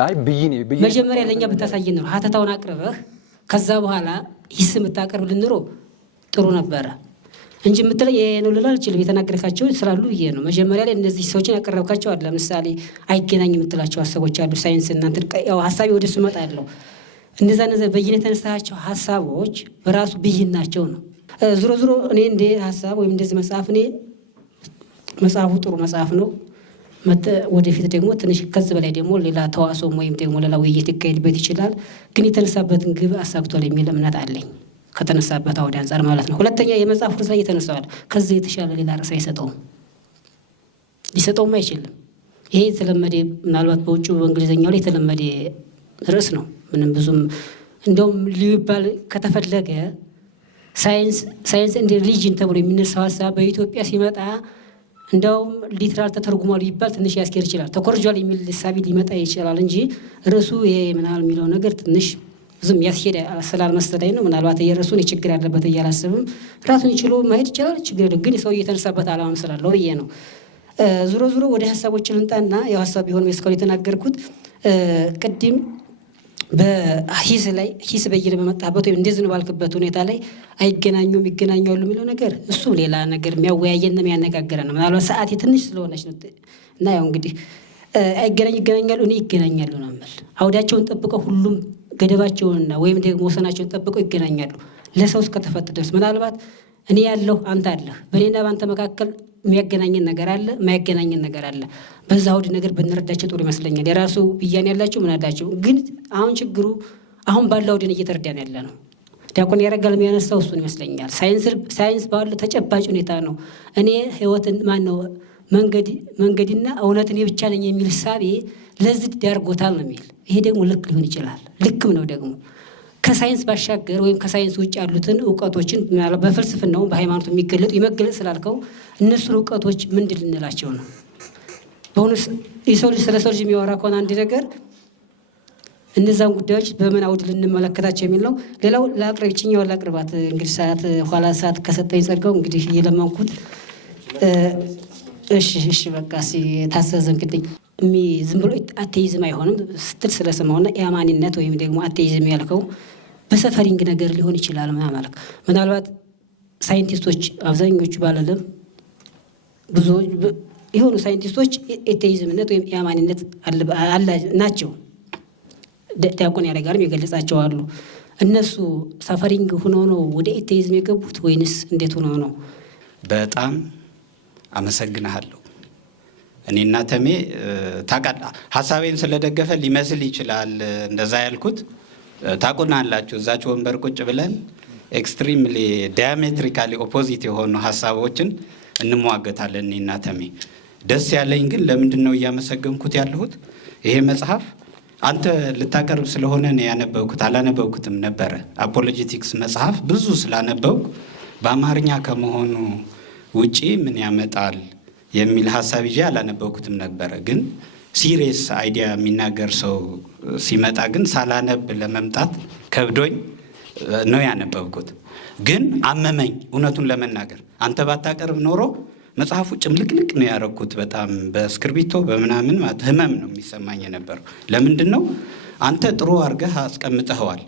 አይ ብይኔ መጀመሪያ ለእኛ ብታሳየን ነው ሀተታውን አቅርበህ ከዛ በኋላ ሂስ የምታቀርብ ልንሮ ጥሩ ነበረ እንጂ የምትለው ይሄ ነው ልል አልችልም። የተናገርካቸው ስላሉ ይሄ ነው። መጀመሪያ ላይ እነዚህ ሰዎችን ያቀረብካቸው አለ። ለምሳሌ አይገናኝ የምትላቸው ሀሳቦች አሉ። ሳይንስ እናንተ ያው ሀሳቤ ወደሱ እመጣለሁ። እነዛ በይነ የተነሳቸው ሀሳቦች በራሱ ብይን ናቸው ነው። ዞሮ ዞሮ እኔ እንደ ሀሳብ ወይም እንደዚህ መጽሐፍ እኔ መጽሐፉ ጥሩ መጽሐፍ ነው። ወደፊት ደግሞ ትንሽ ከዚህ በላይ ደግሞ ሌላ ተዋሶም ወይም ደግሞ ሌላ ውይይት ይካሄድበት ይችላል። ግን የተነሳበትን ግብ አሳክቷል የሚል እምነት አለኝ። ከተነሳበት አውድ አንጻር ማለት ነው። ሁለተኛ የመጽሐፍ ርዕስ ላይ የተነሳዋል። ከዚህ የተሻለ ሌላ ርዕስ አይሰጠውም፣ ሊሰጠውም አይችልም። ይሄ የተለመደ ምናልባት በውጭ በእንግሊዝኛው ላይ የተለመደ ርዕስ ነው። ምንም ብዙም እንደውም ሊባል ከተፈለገ ሳይንስ እንደ ሪሊጅን ተብሎ የሚነሳው ሀሳብ በኢትዮጵያ ሲመጣ እንደውም ሊትራል ተተርጉሟል ይባል ትንሽ ያስኬድ ይችላል። ተኮርጇል የሚል ሳቢ ሊመጣ ይችላል እንጂ ርዕሱ ይሄ ምናል የሚለው ነገር ትንሽ ብዙም ያስኬድ ስላልመሰለኝ ነው። ምናልባት የርዕሱን ችግር ያለበት እያላስብም ራሱን ይችሎ ማሄድ ይችላል። ችግር ግን ሰው እየተነሳበት ዓላማም ስላለው ብዬ ነው። ዙሮ ዙሮ ወደ ሀሳቦች ልንጣና ያው ሀሳብ ቢሆንም እስካሁን የተናገርኩት ቅድም በሂስ ላይ ሂስ በይነ በመጣበት ወይም እንደዚህ ነው ባልክበት ሁኔታ ላይ አይገናኙም ይገናኛሉ የሚለው ነገር እሱ ሌላ ነገር የሚያወያየን የሚያነጋግረን ነው። ምናልባት ሰዓት የትንሽ ስለሆነች ነው እና ያው እንግዲህ ይገናኛሉ እኔ ይገናኛሉ ነው የምል። አውዳቸውን ጠብቀው ሁሉም ገደባቸውንና ወይም ደግሞ ወሰናቸውን ጠብቀው ይገናኛሉ ለሰው እስከተፈጠረ ድረስ። ምናልባት እኔ ያለሁ አንተ አለህ፣ በእኔና በአንተ መካከል የሚያገናኘን ነገር አለ፣ የማያገናኘን ነገር አለ። በዛ አውድ ነገር ብንረዳቸው ጥሩ ይመስለኛል። የራሱ ብያኔ ያላቸው ምን አላቸው። ግን አሁን ችግሩ አሁን ባለው አውድን እየተረዳን ያለ ነው። ዲያቆን ያረጋል የሚያነሳው እሱን ይመስለኛል። ሳይንስ ባለው ተጨባጭ ሁኔታ ነው። እኔ ህይወትን ማነው መንገድና እውነት እኔ ብቻ ነኝ የሚል ሳቤ ለዚህ ዳርጎታል ነው የሚል። ይሄ ደግሞ ልክ ሊሆን ይችላል፣ ልክም ነው ደግሞ ከሳይንስ ባሻገር ወይም ከሳይንስ ውጭ ያሉትን እውቀቶችን በፍልስፍናው በሃይማኖት የሚገለጡ የመገለጥ ስላልከው እነሱን እውቀቶች ምንድን ልንላቸው ነው? በሆኑ የሰው ልጅ ስለ ሰው ልጅ የሚያወራ ከሆነ አንድ ነገር እነዛን ጉዳዮች በምን አውድ ልንመለከታቸው የሚል ነው። ሌላው ለአቅርብ ይችኛው ላቅርባት እንግዲህ ሰዓት ኋላ ሰዓት ከሰጠኝ ጸድቀው እንግዲህ እየለመንኩት እሺ በቃ ታሰዘ እንግዲህ ዝም ብሎ አቴይዝም አይሆንም ስትል ስለሰማውና የአማኒነት ወይም ደግሞ አቴይዝም ያልከው በሰፈሪንግ ነገር ሊሆን ይችላል ማለት ምናልባት ሳይንቲስቶች አብዛኞቹ ባለለም ብዙ የሆኑ ሳይንቲስቶች ኤቴይዝምነት ወይም የአማኒነት ናቸው። ዲያቆን ያረጋልም የገለጻቸው አሉ። እነሱ ሰፈሪንግ ሆኖ ነው ወደ ኤቴይዝም የገቡት ወይንስ እንዴት ሆኖ ነው? በጣም አመሰግናለሁ። እኔና ተሜ ሀሳቤን ስለደገፈ ሊመስል ይችላል እንደዛ ያልኩት። ታውቁናላችሁ እዛች ወንበር ቁጭ ብለን ኤክስትሪምሊ ዲያሜትሪካሊ ኦፖዚት የሆኑ ሀሳቦችን እንሟገታለን እኔና ተሜ። ደስ ያለኝ ግን ለምንድን ነው እያመሰገንኩት ያለሁት? ይሄ መጽሐፍ አንተ ልታቀርብ ስለሆነ ነው ያነበብኩት። አላነበብኩትም ነበረ። አፖሎጂቲክስ መጽሐፍ ብዙ ስላነበብኩ በአማርኛ ከመሆኑ ውጪ ምን ያመጣል የሚል ሀሳብ ይዤ አላነበብኩትም ነበረ። ግን ሲሪየስ አይዲያ የሚናገር ሰው ሲመጣ ግን ሳላነብ ለመምጣት ከብዶኝ ነው ያነበብኩት። ግን አመመኝ እውነቱን ለመናገር። አንተ ባታቀርብ ኖሮ መጽሐፉ ጭምልቅልቅ ነው ያረኩት። በጣም በእስክርቢቶ በምናምን ማለት ህመም ነው የሚሰማኝ የነበረው። ለምንድን ነው አንተ ጥሩ አድርገህ አስቀምጠኸዋል።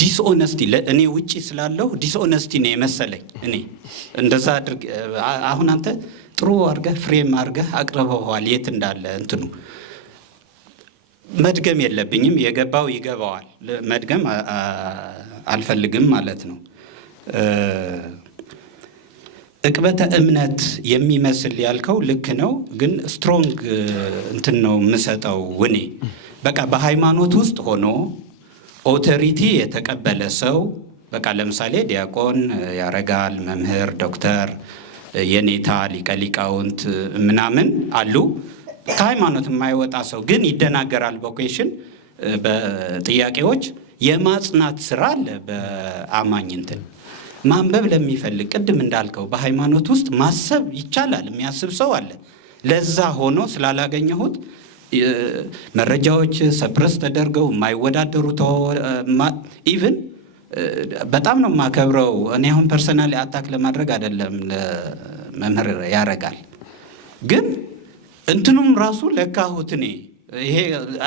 ዲስኦነስቲ ለእኔ ውጪ ስላለሁ ዲስኦነስቲ ነው የመሰለኝ። እኔ እንደዛ አድርግ አሁን አንተ ጥሩ አድርገህ ፍሬም አድርገህ አቅርበዋል። የት እንዳለ እንትኑ መድገም የለብኝም። የገባው ይገባዋል። መድገም አልፈልግም ማለት ነው። እቅበተ እምነት የሚመስል ያልከው ልክ ነው። ግን ስትሮንግ እንትን ነው የምሰጠው እኔ በቃ በሃይማኖት ውስጥ ሆኖ ኦቶሪቲ የተቀበለ ሰው በቃ ለምሳሌ ዲያቆን ያረጋል፣ መምህር፣ ዶክተር፣ የኔታ ሊቀ ሊቃውንት ምናምን አሉ። ከሃይማኖት የማይወጣ ሰው ግን ይደናገራል። በኩዌሽን በጥያቄዎች የማጽናት ስራ አለ። በአማኝ እንትን ማንበብ ለሚፈልግ ቅድም እንዳልከው በሃይማኖት ውስጥ ማሰብ ይቻላል። የሚያስብ ሰው አለ። ለዛ ሆኖ ስላላገኘሁት መረጃዎች ሰፕረስ ተደርገው የማይወዳደሩ ኢቭን በጣም ነው የማከብረው። እኔ አሁን ፐርሰናሊ አታክ ለማድረግ አይደለም፣ ለመምህር ያረጋል። ግን እንትኑም ራሱ ለካሁት እኔ ይሄ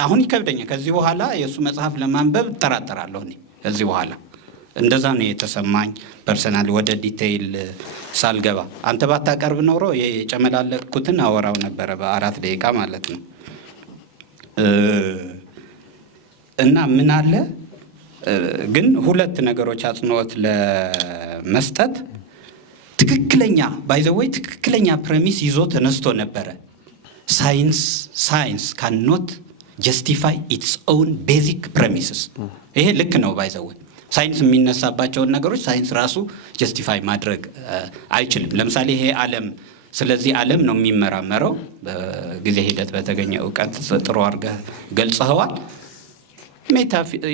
አሁን ይከብደኛል። ከዚህ በኋላ የእሱ መጽሐፍ ለማንበብ እጠራጠራለሁ። እኔ ከዚህ በኋላ እንደዛ ነው የተሰማኝ። ፐርሰናሊ ወደ ዲቴይል ሳልገባ አንተ ባታቀርብ ኖሮ የጨመላለቅኩትን አወራው ነበረ በ4 ደቂቃ ማለት ነው። እና ምን አለ ግን 2 ነገሮች አጽንኦት ለመስጠት ትክክለኛ ባይዘወይ ትክክለኛ ፕሬሚስ ይዞ ተነስቶ ነበረ። ሳይንስ ካንኖት ጀስቲፋይ ኢትስ ኦውን ቤዚክ ፕሬሚስስ። ይሄ ልክ ነው። ባይዘወይ ሳይንስ የሚነሳባቸውን ነገሮች ሳይንስ ራሱ ጀስቲፋይ ማድረግ አይችልም። ለምሳሌ ይሄ ዓለም ስለዚህ ዓለም ነው የሚመራመረው። በጊዜ ሂደት በተገኘ እውቀት ጥሩ አድርገህ ገልጸኸዋል።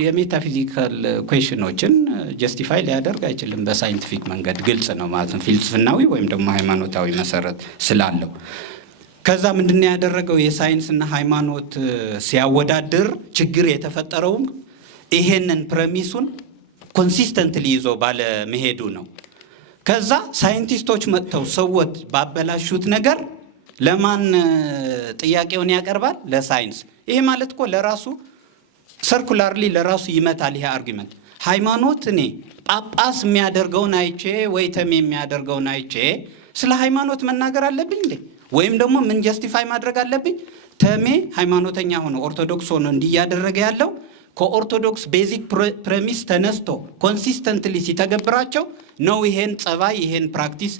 የሜታፊዚካል ኩዌሽኖችን ጀስቲፋይ ሊያደርግ አይችልም በሳይንቲፊክ መንገድ። ግልጽ ነው ማለት ነው፣ ፍልስፍናዊ ወይም ደግሞ ሃይማኖታዊ መሰረት ስላለው። ከዛ ምንድን ነው ያደረገው? የሳይንስና ሃይማኖት ሲያወዳድር ችግር የተፈጠረውም ይሄንን ፕሬሚሱን ኮንሲስተንትሊ ይዞ ባለመሄዱ ነው። ከዛ ሳይንቲስቶች መጥተው ሰዎች ባበላሹት ነገር ለማን ጥያቄውን ያቀርባል? ለሳይንስ። ይሄ ማለት እኮ ለራሱ ሰርኩላርሊ ለራሱ ይመታል ይሄ አርጊመንት። ሃይማኖት እኔ ጳጳስ የሚያደርገውን አይቼ ወይ ተሜ የሚያደርገውን አይቼ ስለ ሃይማኖት መናገር አለብኝ እንዴ? ወይም ደግሞ ምን ጀስቲፋይ ማድረግ አለብኝ? ተሜ ሃይማኖተኛ ሆኖ ኦርቶዶክስ ሆኖ እንዲያደረገ ያለው ከኦርቶዶክስ ቤዚክ ፕሬሚስ ተነስቶ ኮንሲስተንትሊ ሲተገብራቸው ነው ይሄን ጸባይ ይሄን ፕራክቲስ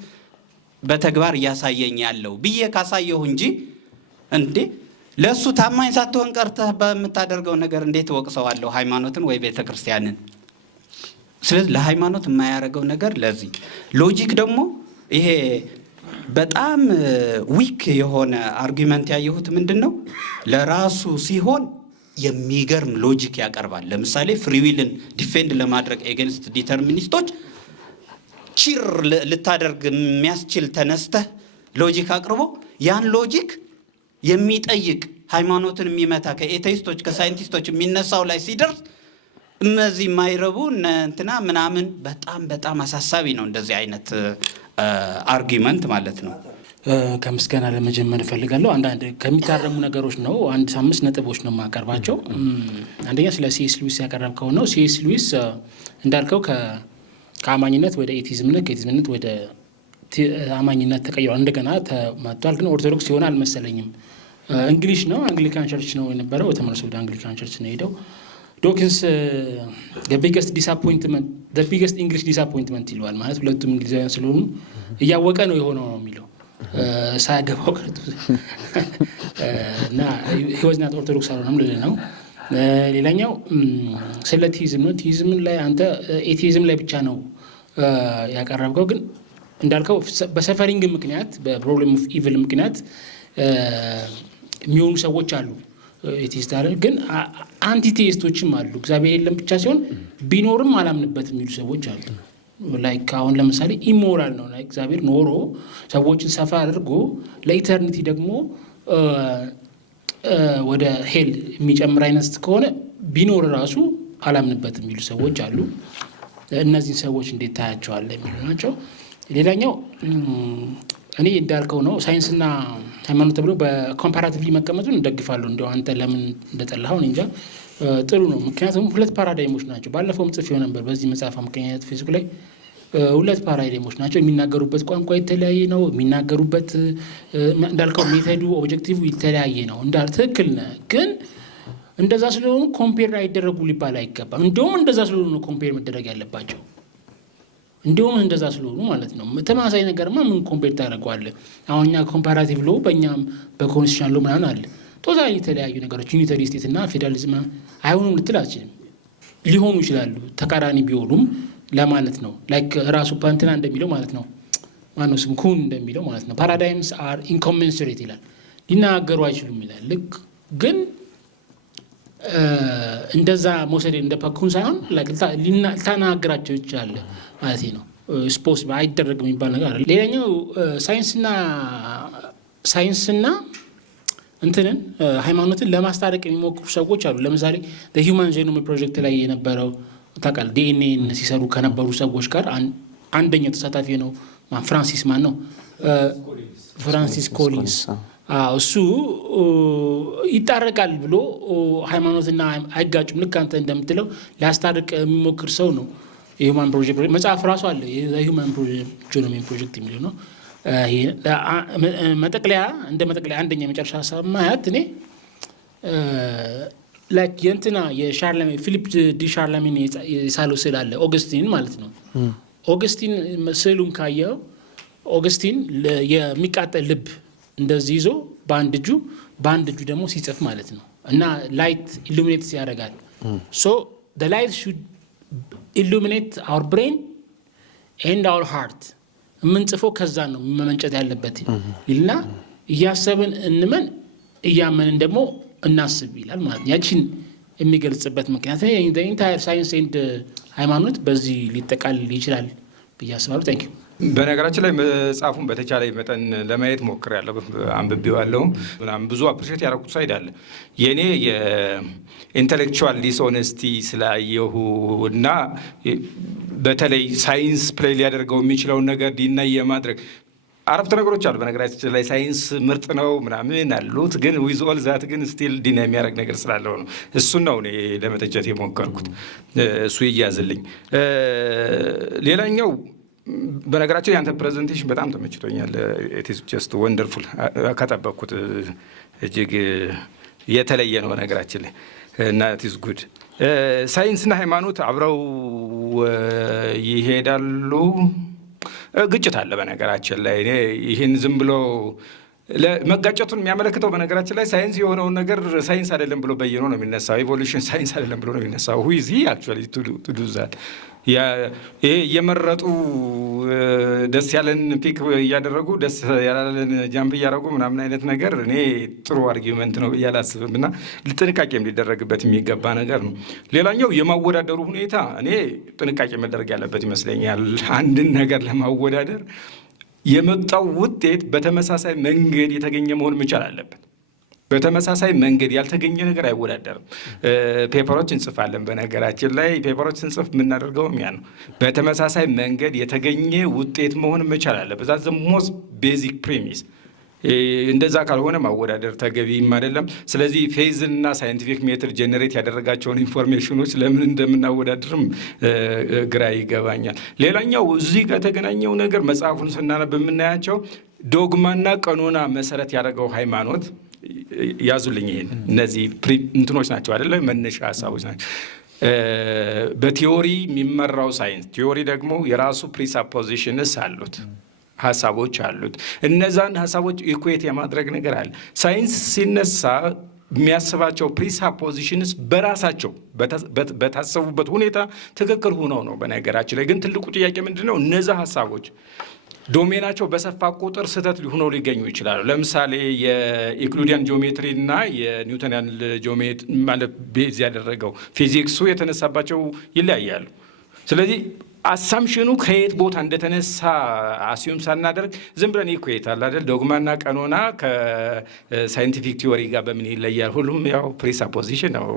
በተግባር እያሳየኝ ያለው ብዬ ካሳየሁ እንጂ እንዴ ለሱ ታማኝ ሳትሆን ቀርተህ በምታደርገው ነገር እንዴት ወቅሰዋለሁ ሃይማኖትን ወይ ቤተ ክርስቲያንን? ስለዚህ ለሃይማኖት የማያደርገው ነገር ለዚህ ሎጂክ ደግሞ ይሄ በጣም ዊክ የሆነ አርጊመንት ያየሁት ምንድን ነው? ለራሱ ሲሆን የሚገርም ሎጂክ ያቀርባል። ለምሳሌ ፍሪዊልን ዲፌንድ ለማድረግ ኤገንስት ዲተርሚኒስቶች ቺር ልታደርግ የሚያስችል ተነስተህ ሎጂክ አቅርቦ ያን ሎጂክ የሚጠይቅ ሃይማኖትን የሚመታ ከኤቴይስቶች ከሳይንቲስቶች የሚነሳው ላይ ሲደርስ እነዚህ የማይረቡ እንትና ምናምን በጣም አሳሳቢ ነው እንደዚህ አይነት አርጊመንት ማለት ነው። ከምስጋና ለመጀመር እፈልጋለሁ። አንዳንድ ከሚታረሙ ነገሮች ነው 5 ነጥቦች ነው የማቀርባቸው። አንደኛ ስለ ሲኤስ ሉዊስ ያቀረብከው ነው። ሲኤስ ሉዊስ እንዳልከው ከአማኝነት ወደ ኤቲዝምነት ከኤቲዝምነት ወደ አማኝነት ተቀይሯል። እንደገና ተመቷል። ግን ኦርቶዶክስ ይሆን አልመሰለኝም። እንግሊሽ ነው አንግሊካን ቸርች ነው የነበረው። ተመልሶ ወደ አንግሊካን ቸርች ነው ሄደው። ዶኪንስ ቢገስት ኢንግሊሽ ዲስአፖይንትመንት ይለዋል። ማለት ሁለቱም እንግሊዛውያን ስለሆኑ እያወቀ ነው የሆነው ነው የሚለው ሳያገባው ቀርቶ እና ህይወት ናት ኦርቶዶክስ አልሆነም ልል ነው። ሌላኛው ስለ ቲዝም ነው። ቲዝምን ላይ አንተ ኤቲዝም ላይ ብቻ ነው ያቀረብከው። ግን እንዳልከው በሰፈሪንግ ምክንያት በፕሮብሌም ኦፍ ኢቪል ምክንያት የሚሆኑ ሰዎች አሉ። ኤቲስት አለ ግን አንቲቴስቶችም አሉ። እግዚአብሔር የለም ብቻ ሲሆን ቢኖርም አላምንበት የሚሉ ሰዎች አሉ። ላይክ አሁን ለምሳሌ ኢሞራል ነው ላይክ እግዚአብሔር ኖሮ ሰዎችን ሰፋ አድርጎ ለኢተርኒቲ ደግሞ ወደ ሄል የሚጨምር አይነት ከሆነ ቢኖር ራሱ አላምንበት የሚሉ ሰዎች አሉ። እነዚህን ሰዎች እንዴት ታያቸዋለህ የሚሉ ናቸው። ሌላኛው እኔ እንዳልከው ነው ሳይንስና ሃይማኖት ተብሎ በኮምፓራቲቭሊ መቀመጡን እንደግፋለሁ። እንደው አንተ ለምን እንደጠላኸው እንጃ። ጥሩ ነው። ምክንያቱም 2 ፓራዳይሞች ናቸው። ባለፈውም ጽፌው ነበር በዚህ መጽሐፍ አማካኝነት ፌስቡክ ላይ 2 ፓራዳይሞች ናቸው። የሚናገሩበት ቋንቋ የተለያየ ነው። የሚናገሩበት እንዳልከው ሜተዱ ኦብጀክቲቭ የተለያየ ነው። ትክክል ነህ። ግን እንደዛ ስለሆኑ ኮምፔር አይደረጉ ሊባል አይገባም። እንደውም እንደዛ ስለሆኑ ነው ኮምፔር መደረግ ያለባቸው። እንደውም እንደዛ ስለሆኑ ማለት ነው። ተመሳሳይ ነገርማ ምን ኮምፔር ታደርገዋለህ? አሁን እኛ ኮምፓራቲቭ ሎ በእኛም በኮንስቲቱሽን ሎ ምናምን አለ። ቶታሊ የተለያዩ ነገሮች ዩኒተሪ ስቴት እና ፌዴራሊዝም አይሆኑም ልትል አልችልም። ሊሆኑ ይችላሉ ተቃራኒ ቢሆኑም ለማለት ነው። ላይክ ራሱ ፓንትና እንደሚለው ማለት ነው። ማነው ስም ኩን እንደሚለው ማለት ነው። ፓራዳይምስ አር ኢንኮሜንሱሬት ይላል። ሊናገሩ አይችሉም ይላል። ልክ ግን እንደዛ መውሰድ እንደ ፐኩን ሳይሆን ልታናገራቸው ይችላል ማለት ነው። ስፖርት አይደረግ የሚባል ነገር አለ። ሌላኛው ሳይንስና እንትንን ሃይማኖትን ለማስታረቅ የሚሞክሩ ሰዎች አሉ። ለምሳሌ ሂውማን ጄኖም ፕሮጀክት ላይ የነበረው ታውቃለህ፣ ዲኤንኤን ሲሰሩ ከነበሩ ሰዎች ጋር አንደኛው ተሳታፊ ነው ፍራንሲስ ኮሊንስ። እሱ ይጣረቃል ብሎ ሃይማኖትና አይጋጩም ልክ አንተ እንደምትለው ሊያስታርቅ የሚሞክር ሰው ነው። የሂውማን ፕሮጀክት መጽሐፍ ራሱ አለ፣ የሂውማን ጄኖም ፕሮጀክት የሚለው ነው። መጠቅለያ አንደኛ የመጨረሻ ሀሳብ ማያት እኔ ላይክ የእንትና ፊሊፕ ዲ ሻርላሜን የሳለው ስዕል አለ፣ ኦገስቲን ማለት ነው። ኦገስቲን ስዕሉን ካየው ኦገስቲን የሚቃጠል ልብ እንደዚህ ይዞ በአንድ እጁ ደግሞ ሲጽፍ ማለት ነው። እና ላይት ኢሉሚኔት ያደርጋል። ሶ the light should illuminate our brain and our heart። የምንጽፈው ከዛ ነው መመንጨት ያለበት ይልና እያሰብን እንመን እያመንን ደግሞ እናስብ ይላል ማለት ነው። ያችን የሚገልጽበት ምክንያት ኢንታየር ሳይንስ ኤንድ ሃይማኖት በዚህ ሊጠቃልል ይችላል ብዬ አስባለሁ። ታንክ ዩ። በነገራችን ላይ መጽሐፉን በተቻለ መጠን ለማየት ሞክሬያለሁ፣ አንብቤዋለሁ። ብዙ አፕሪሼት ያደረኩት ሳይድ አለ። የእኔ የኢንቴሌክቹዋል ዲስኦነስቲ ስላየሁ እና በተለይ ሳይንስ ፕሌይ ሊያደርገው የሚችለውን ነገር ዲናይ የማድረግ አረፍተ ነገሮች አሉ። በነገራችን ላይ ሳይንስ ምርጥ ነው ምናምን አሉት፣ ግን ዊዝ ኦል ዛት ግን ስቲል ዲና የሚያደርግ ነገር ስላለው ነው። እሱን ነው እኔ ለመተቸት የሞከርኩት። እሱ ይያዝልኝ። ሌላኛው በነገራችን ያንተ ፕሬዘንቴሽን በጣም ተመችቶኛል። ኢትስ ጀስት ወንደርፉል። ከጠበቅኩት እጅግ የተለየ ነው ነገራችን ላይ እና ኢትስ ጉድ። ሳይንስና ሃይማኖት አብረው ይሄዳሉ። ግጭት አለ በነገራችን ላይ። እኔ ይህን ዝም ብሎ መጋጨቱን የሚያመለክተው በነገራችን ላይ ሳይንስ የሆነውን ነገር ሳይንስ አይደለም ብሎ በየኖ ነው የሚነሳው። ኢቮሉሽን ሳይንስ አይደለም ብሎ ነው የሚነሳው። ሁይዚ አክቹዋሊ ቱ ዱ ዛት ይሄ እየመረጡ ደስ ያለን ፒክ እያደረጉ ደስ ያላለን ጃምፕ እያደረጉ ምናምን አይነት ነገር እኔ ጥሩ አርጊመንት ነው ብዬ አላስብም እና ጥንቃቄም ሊደረግበት የሚገባ ነገር ነው። ሌላኛው የማወዳደሩ ሁኔታ እኔ ጥንቃቄ መደረግ ያለበት ይመስለኛል። አንድን ነገር ለማወዳደር የመጣው ውጤት በተመሳሳይ መንገድ የተገኘ መሆን መቻል አለበት። በተመሳሳይ መንገድ ያልተገኘ ነገር አይወዳደርም። ፔፐሮች እንጽፋለን። በነገራችን ላይ ፔፐሮች ስንጽፍ የምናደርገው ያ ነው። በተመሳሳይ መንገድ የተገኘ ውጤት መሆን መቻል አለበት። ዛት ዘ ሞስት ቤዚክ ፕሪሚስ። እንደዛ ካልሆነ ማወዳደር ተገቢም አይደለም። ስለዚህ ፌዝና ሳይንቲፊክ ሜትር ጄኔሬት ያደረጋቸውን ኢንፎርሜሽኖች ለምን እንደምናወዳድርም ግራ ይገባኛል። ሌላኛው እዚህ ጋር የተገናኘው ነገር መጽሐፉን ስናነብ የምናያቸው ዶግማና ቀኖና መሰረት ያደረገው ሃይማኖት ያዙልኝ። ይሄን እነዚህ እንትኖች ናቸው አይደለ? መነሻ ሀሳቦች ናቸው። በቲዮሪ የሚመራው ሳይንስ ቲዮሪ ደግሞ የራሱ ፕሪሳፖዚሽንስ አሉት፣ ሀሳቦች አሉት። እነዛን ሀሳቦች ኢኩዌት የማድረግ ነገር አለ። ሳይንስ ሲነሳ የሚያስባቸው ፕሪሳፖዚሽንስ በራሳቸው በታሰቡበት ሁኔታ ትክክል ሆነው ነው። በነገራችን ላይ ግን ትልቁ ጥያቄ ምንድን ነው? እነዛ ሀሳቦች ዶሜናቸው በሰፋ ቁጥር ስህተት ሆነው ሊገኙ ይችላሉ። ለምሳሌ የኢክሉዲያን ጂኦሜትሪ እና የኒውተንያን ጂኦሜትሪ ማለት ቤዝ ያደረገው ፊዚክሱ የተነሳባቸው ይለያያሉ። ስለዚህ አሳምሽኑ ከየት ቦታ እንደተነሳ አስዩም ሳናደርግ ዝም ብለን ኢኩዌት አለ አይደል? ዶግማና ቀኖና ከሳይንቲፊክ ቲዮሪ ጋር በምን ይለያል? ሁሉም ያው ፕሪሳፖዚሽን ነው።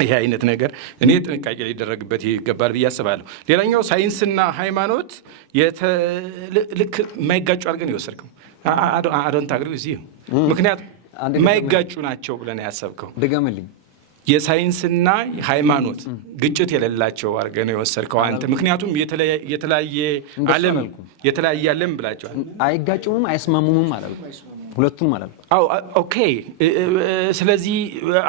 ይሄ አይነት ነገር እኔ ጥንቃቄ ሊደረግበት ይገባል ብዬ አስባለሁ። ሌላኛው ሳይንስና ሃይማኖት ልክ የማይጋጩ አድርገን የወሰድከው አዶንት አግሪ እዚህ ምክንያቱም የማይጋጩ ናቸው ብለን ያሰብከው ድገምልኝ። የሳይንስና ሃይማኖት ግጭት የሌላቸው አድርገን የወሰድከው አንተ። ምክንያቱም የተለያየ ዓለም ብላቸዋል። አይጋጩም፣ አይስማሙም ማለት ነው። ሁለቱም ማለት ነው። ኦኬ። ስለዚህ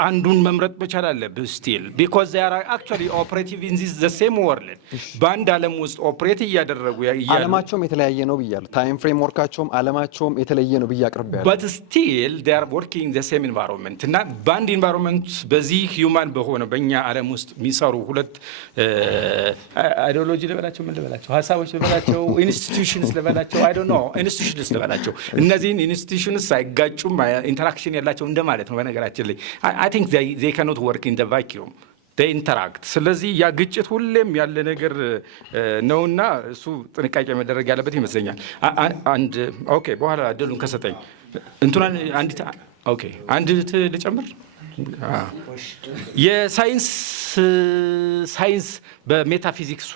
አንዱን መምረጥ መቻል አለብህ ስቲል ቢኮዝ ዜይ አር አክቹዋሊ ኦፕሬቲቭ ኢን ዚስ ዘ ሴም ወርልድ። በአንድ ዓለም ውስጥ ኦፕሬት እያደረጉ ዓለማቸውም የተለያየ ነው ብያለሁ። ታይም ፍሬም ወርካቸውም ዓለማቸውም የተለየ ነው ብዬ አቅርቤያለሁ። በት ስቲል ዜይ አር ወርኪንግ ዘ ሴም ኢንቫይሮንመንት እና በአንድ ኢንቫይሮንመንት በዚህ ሂውማን በሆነ በእኛ ዓለም ውስጥ የሚሰሩ ሁለት አይዲዮሎጂ ልበላቸው፣ ምን ልበላቸው፣ ሀሳቦች ልበላቸው፣ ኢንስቲትዩሽንስ ልበላቸው፣ አይ ዶንት ኖ ኢንስቲትዩሽንስ ልበላቸው። እነዚህን ኢንስቲትዩሽን ኮንክሉዥንስ አይጋጩም፣ ኢንተራክሽን ያላቸው እንደማለት ነው። በነገራችን ላይ አይ ቲንክ ዜይ ካኖት ወርክ ኢን ዘ ቫኪዩም ኢንተራክት። ስለዚህ ያ ግጭት ሁሌም ያለ ነገር ነውና እሱ ጥንቃቄ መደረግ ያለበት ይመስለኛል። አንድ ኦኬ፣ በኋላ እድሉን ከሰጠኝ እንትናን አንድ ልጨምር። ሳይንስ በሜታፊዚክስ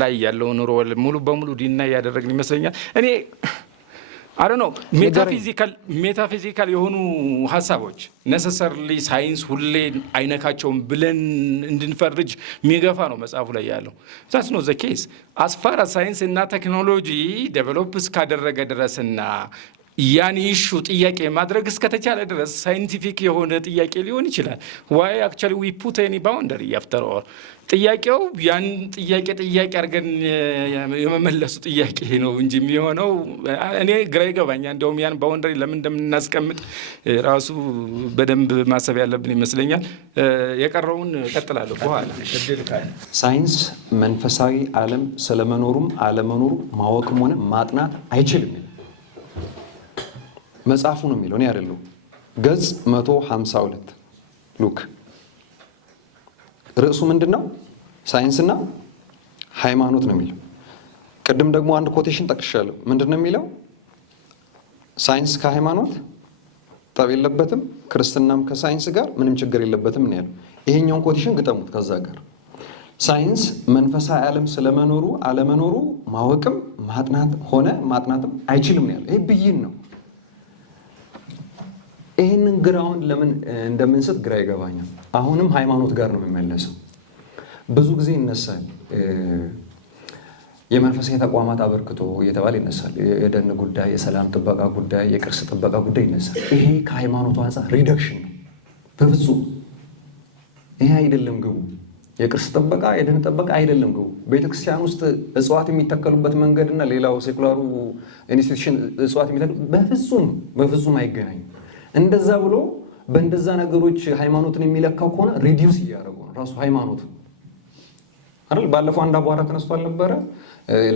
ላይ ያለውን ሮል ሙሉ በሙሉ ዲና ያደረግን ይመስለኛል። እኔ አይ ዶንት ኖ ሜታፊዚካል የሆኑ ሀሳቦች ነሰሰርሊ ሳይንስ ሁሌ አይነካቸውም ብለን እንድንፈርጅ የሚገፋ ነው መጽሐፉ ላይ ያለው። ዛትስ ኖት ዘ ኬስ አስፋር ሳይንስ እና ቴክኖሎጂ ዴቨሎፕ እስካደረገ ድረስና ያን ኢሹ ጥያቄ ማድረግ እስከተቻለ ድረስ ሳይንቲፊክ የሆነ ጥያቄ ሊሆን ይችላል። ዋይ አክቹዋሊ ዊ ፑት ኤኒ ባውንደሪ አፍተር ኦል ጥያቄው ያን ጥያቄ አድርገን የመመለሱ ጥያቄ ነው እንጂ የሚሆነው እኔ ግራ ይገባኛል። እንደውም ያን ባውንደሪ ለምን እንደምናስቀምጥ ራሱ በደንብ ማሰብ ያለብን ይመስለኛል። የቀረውን እቀጥላለሁ በኋላ። ሳይንስ መንፈሳዊ ዓለም ስለመኖሩም አለመኖሩ ማወቅም ሆነ ማጥናት አይችልም። መጽሐፉ ነው የሚለው፣ እኔ አይደለሁ። ገጽ 152 ሉክ ርዕሱ ምንድን ነው? ሳይንስና ሃይማኖት ነው የሚለው። ቅድም ደግሞ አንድ ኮቴሽን ጠቅሻለሁ። ምንድን ነው የሚለው? ሳይንስ ከሃይማኖት ጠብ የለበትም፣ ክርስትናም ከሳይንስ ጋር ምንም ችግር የለበትም ነው ያለው። ይሄኛውን ኮቴሽን ግጠሙት ከዛ ጋር። ሳይንስ መንፈሳዊ ዓለም ስለመኖሩ አለመኖሩ ማወቅም ማጥናት ሆነ ማጥናትም አይችልም ነው ያለው። ይሄ ብይን ነው። ይህንን ግራውን ለምን እንደምንስት ግራ ይገባኛል። አሁንም ሃይማኖት ጋር ነው የሚመለሰው። ብዙ ጊዜ ይነሳል የመንፈሳዊ ተቋማት አበርክቶ እየተባለ ይነሳል። የደን ጉዳይ፣ የሰላም ጥበቃ ጉዳይ፣ የቅርስ ጥበቃ ጉዳይ ይነሳል። ይሄ ከሃይማኖቱ አንጻር ሪደክሽን ነው። በፍጹም ይሄ አይደለም ግቡ። የቅርስ ጥበቃ፣ የደን ጥበቃ አይደለም ግቡ። ቤተክርስቲያን ውስጥ እጽዋት የሚተከሉበት መንገድና ሌላው ሴኩላሩ ኢንስቲትዩሽን እጽዋት በፍጹም አይገናኝም። እንደዛ ብሎ በእንደዛ ነገሮች ሃይማኖትን የሚለካው ከሆነ ሪዲዩስ እያደረጉ ነው ራሱ ሃይማኖት አይደል። ባለፈው አንድ አቧራ ተነስቷል ነበረ።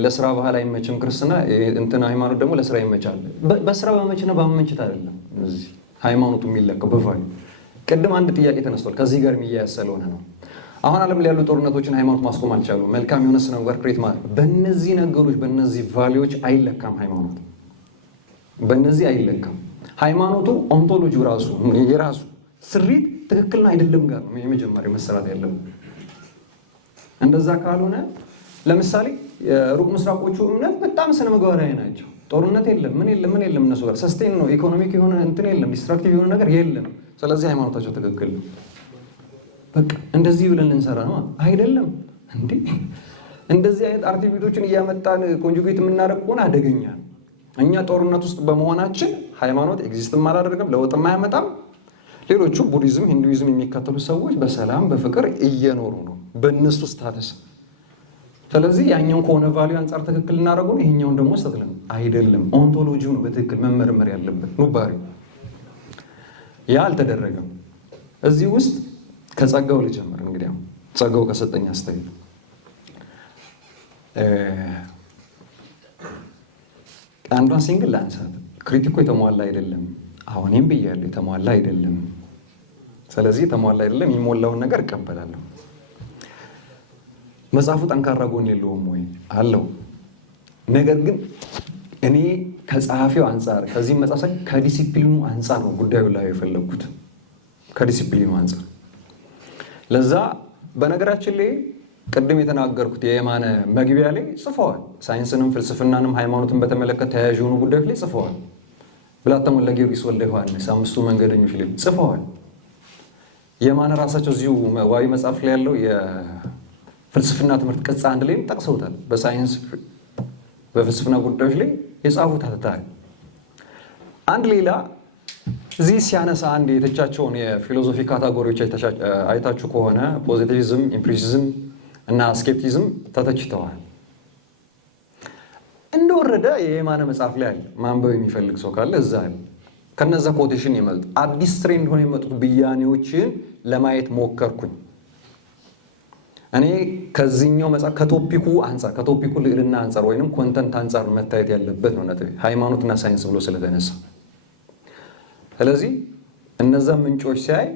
ለስራ ባህል አይመችም ክርስትና፣ እንትና ሃይማኖት ደግሞ ለስራ ይመቻል። በስራ በመችና በመመችት አይደለም እዚህ ሃይማኖቱ የሚለካው በቫሉ። ቅድም አንድ ጥያቄ ተነስቷል ከዚህ ጋር የሚያያዝ ስለሆነ ነው። አሁን ዓለም ላይ ያሉ ጦርነቶችን ሃይማኖት ማስቆም አልቻሉም። መልካም የሆነ ስነ ምግባር ክሬት ማለት በእነዚህ ነገሮች በእነዚህ ቫሊዎች አይለካም ሃይማኖት፣ በእነዚህ አይለካም። ሃይማኖቱ ኦንቶሎጂ ራሱ የራሱ ስሪት ትክክል አይደለም ጋር ነው የመጀመሪያ መሰራት ያለበት። እንደዛ ካልሆነ ለምሳሌ የሩቅ ምስራቆቹ እምነት በጣም ስነ ምግባራዊ ናቸው። ጦርነት የለም ምን የለም እነሱ ጋር ሰስቴን ነው ኢኮኖሚክ የሆነ እንትን የለም ዲስትራክቲቭ የሆነ ነገር የለም። ስለዚህ ሃይማኖታቸው ትክክል ነው። በቃ እንደዚህ ብለን ልንሰራ ነው አይደለም እንዴ? እንደዚህ አይነት አርቲፊቶችን እያመጣን ኮንጁጌት የምናደርግ ከሆነ አደገኛ። እኛ ጦርነት ውስጥ በመሆናችን ሃይማኖት ኤግዚስትም አላደረገም፣ ለውጥም አያመጣም። ሌሎቹ ቡዲዝም፣ ሂንዱይዝም የሚከተሉ ሰዎች በሰላም በፍቅር እየኖሩ ነው በእነሱ ስታተስ። ስለዚህ ያኛውን ከሆነ ቫሊዩ አንጻር ትክክል እናደርገው፣ ይሄኛውን ደግሞ ስተትለን አይደለም። ኦንቶሎጂው ነው በትክክል መመርመር ያለበት ኑባሪ። ያ አልተደረገም። እዚህ ውስጥ ከጸጋው ልጀምር እንግዲህ ጸጋው ከሰጠኝ አስተያየት አንዷን ሲንግል ላንሳት። ክሪቲኩ የተሟላ አይደለም። አሁንም ብያለሁ የተሟላ አይደለም። ስለዚህ የተሟላ አይደለም፣ የሚሞላውን ነገር እቀበላለሁ። መጽሐፉ ጠንካራ ጎን የለውም ወይ? አለው። ነገር ግን እኔ ከጸሐፊው አንጻር ከዚህ መጽሐፍ ላይ ከዲሲፕሊኑ አንጻር ነው ጉዳዩ ላይ የፈለግኩት፣ ከዲሲፕሊኑ አንጻር። ለዛ በነገራችን ላይ ቅድም የተናገርኩት የየማነ መግቢያ ላይ ጽፈዋል። ሳይንስንም ፍልስፍናንም ሃይማኖትን በተመለከተ ተያያዥ የሆኑ ጉዳዮች ላይ ጽፈዋል። ብላታ ሞላ ጊዮርጊስ ወልደ ዮሐንስ አምስቱ መንገደኞች ላይ ጽፈዋል። የማነ ራሳቸው እዚሁ ዋዊ መጽሐፍ ላይ ያለው የፍልስፍና ትምህርት ቅጽ 1 ላይ ጠቅሰውታል። በሳይንስ በፍልስፍና ጉዳዮች ላይ የጻፉት አተታሪ። አንድ ሌላ እዚህ ሲያነሳ አንድ የተቻቸውን የፊሎሶፊ ካታጎሪዎች አይታችሁ ከሆነ ፖዚቲቪዝም፣ ኢምፒሪሲዝም እና ስኬፕቲዝም ተተችተዋል። እንደወረደ የየማነ መጽሐፍ ላይ አለ። ማንበብ የሚፈልግ ሰው ካለ እዛ አለ። ከነዛ ኮቴሽን ይመልጥ አዲስ ትሬንድ ሆነ የመጡት ብያኔዎችን ለማየት ሞከርኩኝ። እኔ ከዚህኛው መጽሐፍ ከቶፒኩ አንጻር ከቶፒኩ ልዕልና አንጻር ወይንም ኮንተንት አንጻር መታየት ያለበት ነው ነጥብ። ሃይማኖትና ሳይንስ ብሎ ስለተነሳ ስለዚህ እነዛ ምንጮች ሲያይ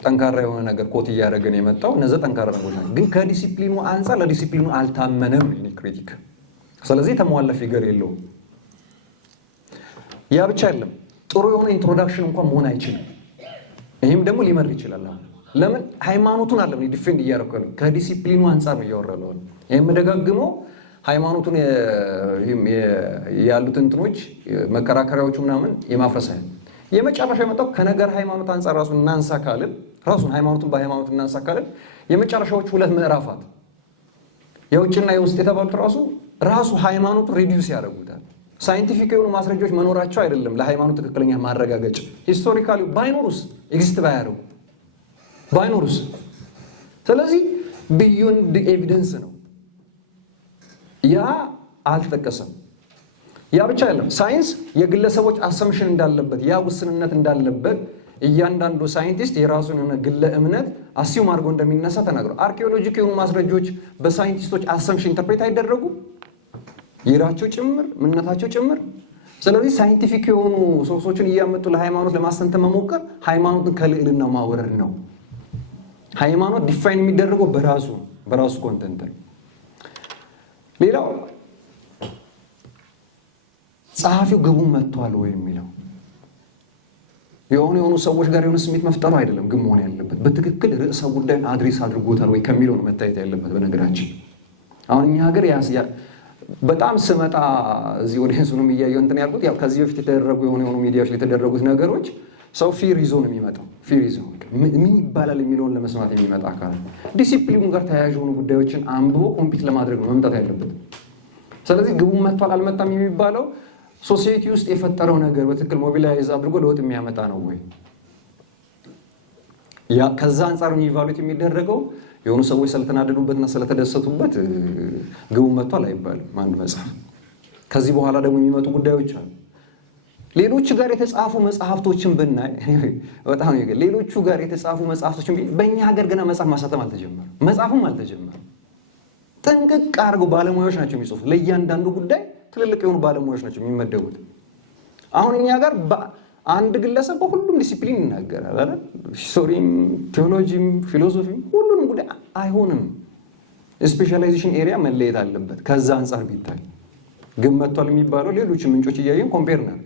ጠንካራ የሆነ ነገር ኮት እያደረገን የመጣው እነዛ ጠንካራ ነገሮች ናቸው። ግን ከዲሲፕሊኑ አንጻር ለዲሲፕሊኑ አልታመነም ነው ክሪቲክ። ስለዚህ የተሟላ ፊገር የለውም። ያ ብቻ አይደለም፣ ጥሩ የሆነ ኢንትሮዳክሽን እንኳን መሆን አይችልም። ይህም ደግሞ ሊመር ይችላል። ለምን ሃይማኖቱን አለ ዲፌንድ እያደረኩ ያለው ከዲሲፕሊኑ አንጻር ነው እያወራለሁ። ይህም ደጋግመው ሃይማኖቱን ያሉት እንትኖች መከራከሪያዎቹ ምናምን የማፍረስ አይደል። የመጨረሻ የመጣው ከነገር ሃይማኖት አንጻር ራሱን እናንሳ ካልን ራሱን ሃይማኖቱን በሃይማኖት እናንሳ ካልን የመጨረሻዎቹ 2 ምዕራፋት የውጭና የውስጥ የተባሉት ራሱ ሃይማኖቱን ሪዲዩስ ያደርጉታል። ሳይንቲፊክ የሆኑ ማስረጃዎች መኖራቸው አይደለም ለሃይማኖት ትክክለኛ ማረጋገጫ። ሂስቶሪካሊ ባይኖሩስ ኤግዚስት ባያደርጉ ባይኖሩስ። ስለዚህ ቢዮንድ ኤቪደንስ ነው። ያ አልተጠቀሰም። ያ ብቻ አይደለም፣ ሳይንስ የግለሰቦች አሰምሽን እንዳለበት ያ ውስንነት እንዳለበት እያንዳንዱ ሳይንቲስት የራሱን የሆነ ግለ እምነት አሲዩም አድርጎ እንደሚነሳ ተናግሯል። አርኪኦሎጂክ የሆኑ ማስረጃዎች በሳይንቲስቶች አሰምሽን ኢንተርፕሬት አይደረጉም፣ ይራቸው ጭምር ምንነታቸው ጭምር። ስለዚህ ሳይንቲፊክ የሆኑ ሶርሶችን እያመጡ ለሃይማኖት ለማስተንተን መሞከር ሃይማኖትን ከልዕልና ማወረድ ነው። ሃይማኖት ዲፋይን የሚደረገው በራሱ ኮንተንት ነው። ሌላው ጸሐፊው ግቡን መጥቷል ወይ የሚለው የሆኑ ሰዎች ጋር የሆነ ስሜት መፍጠሩ አይደለም ግን መሆን ያለበት በትክክል ርዕሰ ጉዳይን አድሬስ አድርጎታል ወይ ከሚለው ነው መታየት ያለበት። በነገራችን አሁን እኛ ሀገር በጣም ስመጣ እዚህ ኦዲየንሱንም እያየሁ እንትን ያልኩት ያው ከዚህ በፊት የተደረጉ የሆኑ ሚዲያዎች ላይ የተደረጉት ነገሮች ሰው ፊር ይዞ ነው የሚመጣው። ፊር ይዞ ምን ይባላል የሚለውን ለመስማት የሚመጣ አካል ዲሲፕሊኑ ጋር ተያያዥ የሆኑ ጉዳዮችን አንብቦ ኮምፒት ለማድረግ ነው መምጣት ያለበት። ስለዚህ ግቡን መጥቷል አልመጣም የሚባለው ሶሳይቲ ውስጥ የፈጠረው ነገር በትክክል ሞቢላይዝ አድርጎ ለውጥ የሚያመጣ ነው ወይ? ያ ከዛ አንጻር ኢቫሉዌት የሚደረገው የሆኑ ሰዎች ስለተናደዱበትና ስለተደሰቱበት ግቡን መጥቷል አይባልም አንድ መጽሐፍ። ከዚህ በኋላ ደግሞ የሚመጡ ጉዳዮች አሉ። ሌሎች ጋር የተጻፉ መጽሐፍቶችን ብናይ በጣም ሌሎቹ ጋር የተጻፉ መጽሐፍቶችን በእኛ ሀገር ገና መጽሐፍ ማሳተም አልተጀመረም፣ መጽሐፍም አልተጀመረም። ጥንቅቅ አድርገው ባለሙያዎች ናቸው የሚጽፉት። ለእያንዳንዱ ጉዳይ ትልልቅ የሆኑ ባለሙያዎች ናቸው የሚመደቡት። አሁን እኛ ጋር አንድ ግለሰብ በሁሉም ዲሲፕሊን ይናገራል አይደል? ሂስቶሪም፣ ቴዎሎጂም፣ ፊሎሶፊም ሁሉንም ጉዳይ አይሆንም። ስፔሻላይዜሽን ኤሪያ መለየት አለበት። ከዛ አንጻር ቢታይ ግን መጥቷል የሚባለው ሌሎች ምንጮች እያየን ኮምፔር ነው።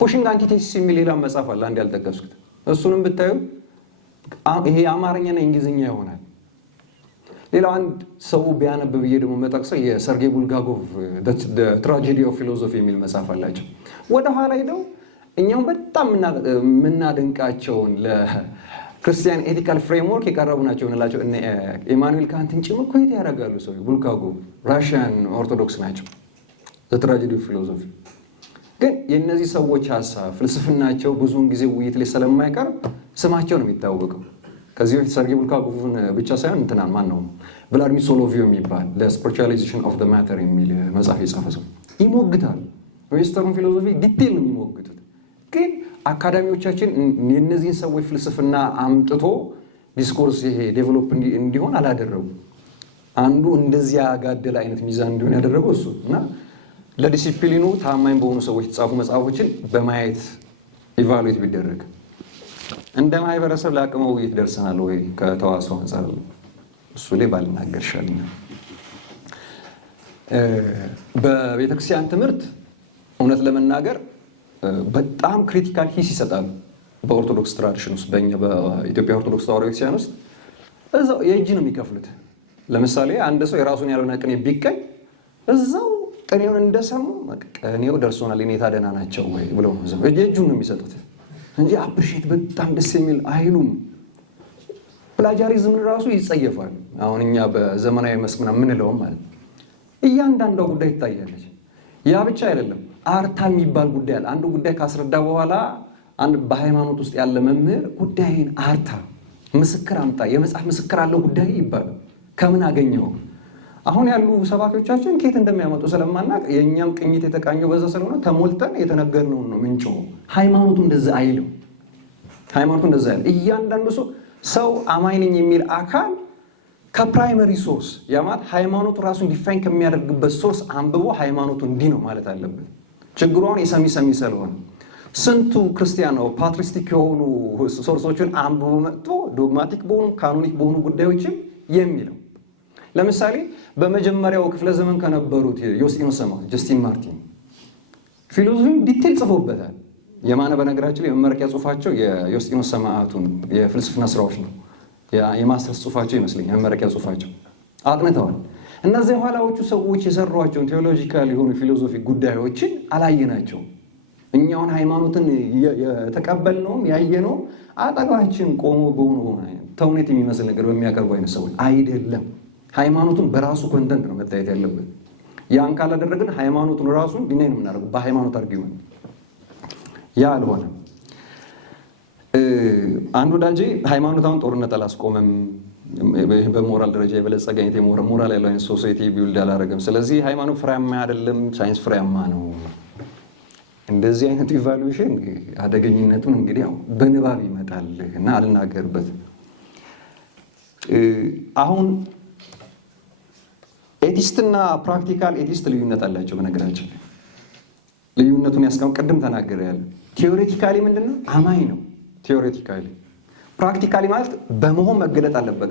ፑሽንግ አንቲቴሲስ የሚል ሌላ መጽሐፍ አለ አንድ ያልጠቀስኩት። እሱንም ብታዩ ይሄ አማርኛና እንግሊዝኛ ይሆናል። ሌላው አንድ ሰው ቢያነብ ብዬ ደግሞ መጠቅሰው የሰርጌይ ቡልጋኮቭ ትራጀዲ ኦፍ ፊሎሶፊ የሚል መጽሐፍ አላቸው። ወደኋላ ሄደው እኛም በጣም የምናደንቃቸውን ለክርስቲያን ኤቲካል ፍሬምወርክ የቀረቡ ናቸው እንላቸው እነ ኢማኑኤል ካንትን ጭምር ኮት ያደርጋሉ። ሰው ቡልጋኮቭ ራሽያን ኦርቶዶክስ ናቸው። ትራጀዲ ኦፍ ፊሎሶፊ ግን የእነዚህ ሰዎች ሀሳብ ፍልስፍናቸው ብዙውን ጊዜ ውይይት ላይ ስለማይቀርብ ስማቸው ነው የሚታወቀው። ከዚህ በፊት ሰርጌይ ቡልጋኮቭን ብቻ ሳይሆን እንትናን ማን ነው ቭላድሚር ሶሎቪዮ የሚባል ለስፒሪቹዋላይዜሽን ኦፍ ዘ ማተር የሚል መጽሐፍ የጻፈ ሰው ይሞግታል። ዌስተርን ፊሎሶፊ ዲቴል ነው የሚሞግቱት። ግን አካዳሚዎቻችን የእነዚህን ሰዎች ፍልስፍና አምጥቶ ዲስኮርስ ይሄ ዴቨሎፕ እንዲሆን አላደረጉ። አንዱ እንደዚያ ጋደል አይነት ሚዛን እንዲሆን ያደረገው እሱ እና ለዲሲፕሊኑ ታማኝ በሆኑ ሰዎች የተጻፉ መጽሐፎችን በማየት ኢቫሉዌት ቢደረግ እንደ ማህበረሰብ ለአቅመ ውይይት ደርሰናል ወይ ከተዋስኦ አንጻር እሱ ላይ ባልናገር ይሻለኛል። በቤተክርስቲያን ትምህርት እውነት ለመናገር በጣም ክሪቲካል ሂስ ይሰጣሉ። በኦርቶዶክስ ትራዲሽን ውስጥ በእኛ በኢትዮጵያ ኦርቶዶክስ ተዋሕዶ ቤተክርስቲያን ውስጥ እዛው የእጅ ነው የሚከፍሉት። ለምሳሌ አንድ ሰው የራሱን ያልሆነ ቅኔ ቢቀኝ እዛው ቅኔውን እንደሰሙ ቅኔው ደርሶናል የኔታ ደህና ናቸው ወይ ብለው ነው እጁን ነው የሚሰጡት እንጂ አፕሪሼት በጣም ደስ የሚል አይሉም። ፕላጃሪዝምን ራሱ ይጸየፋል። አሁን እኛ በዘመናዊ መስክ ምናምን የምንለውም ማለት እያንዳንዷ ጉዳይ ይታያለች። ያ ብቻ አይደለም፣ አርታ የሚባል ጉዳይ አለ። አንዱ ጉዳይ ካስረዳ በኋላ አንድ በሃይማኖት ውስጥ ያለ መምህር ጉዳይን አርታ ምስክር አምጣ፣ የመጽሐፍ ምስክር አለው ጉዳይ ይባላል። ከምን አገኘው? አሁን ያሉ ሰባኪዎቻችን ከየት እንደሚያመጡ ስለማናቅ የእኛም ቅኝት የተቃኘው በዛ ስለሆነ ተሞልተን የተነገርነውን ነው ምንጮ። ሃይማኖቱ እንደዛ አይልም። ሃይማኖቱ እንደዛ አይልም። እያንዳንዱ ሰው አማኝ ነኝ የሚል አካል ከፕራይመሪ ሶርስ ያማት ሃይማኖቱ ራሱን ዲፋይን ከሚያደርግበት ሶርስ አንብቦ ሃይማኖቱ እንዲህ ነው ማለት አለበት። ችግሯን የሰሚ ስለሆነ ስንቱ ክርስቲያን ነው ፓትሪስቲክ የሆኑ ሶርሶችን አንብቦ መጥቶ ዶግማቲክ በሆኑ ካኖኒክ በሆኑ ጉዳዮችም የሚለው። ለምሳሌ በመጀመሪያው ክፍለ ዘመን ከነበሩት ዮስጢኖስ ሰማዕት ጀስቲን ማርቲን ፊሎዞፊን ዲቴል ጽፎበታል። የማነ በነገራችን ላይ የመመረቂያ ጽሁፋቸው የዮስጢኖስ ሰማዕቱን የፍልስፍና ስራዎች ነው። የማስተርስ ጽሁፋቸው ይመስለኛል የመመረቂያ ጽሁፋቸው አጥንተዋል። እነዚህ የኋላዎቹ ሰዎች የሰሯቸውን ቴዎሎጂካል የሆኑ ፊሎዞፊ ጉዳዮችን አላየናቸውም። እኛውን ሃይማኖትን የተቀበልነውም ያየነውም አጠገባችን ቆሞ በሆኑ ተውኔት የሚመስል ነገር በሚያቀርቡ አይነት ሰዎች አይደለም። ሃይማኖቱን በራሱ ኮንተንት ነው መታየት ያለበት። ያን ካላደረግን ሃይማኖቱን ራሱን ዲናይ ነው የምናደርገው በሃይማኖት አርጊውመንት። ያ አልሆነም። አንድ ወዳጄ ሃይማኖታውን ጦርነት አላስቆመም፣ በሞራል ደረጃ የበለጸገ አይነት ሞራል ያለው አይነት ሶሳይቲ ቢውልድ አላደረገም። ስለዚህ ሃይማኖት ፍሬያማ አይደለም፣ ሳይንስ ፍሬያማ ነው። እንደዚህ አይነቱ ኢቫሉዌሽን አደገኝነቱን እንግዲህ ያው በንባብ ይመጣል እና አልናገርበት። አሁን ኤቲስትና ፕራክቲካል ኤቲስት ልዩነት አላቸው። በነገራችን ልዩነቱን ቅድም ተናገረ ያለ ቴዎሬቲካሊ ምንድነው? አማኝ ነው ቴዎሬቲካሊ። ፕራክቲካሊ ማለት በመሆን መገለጥ አለበት።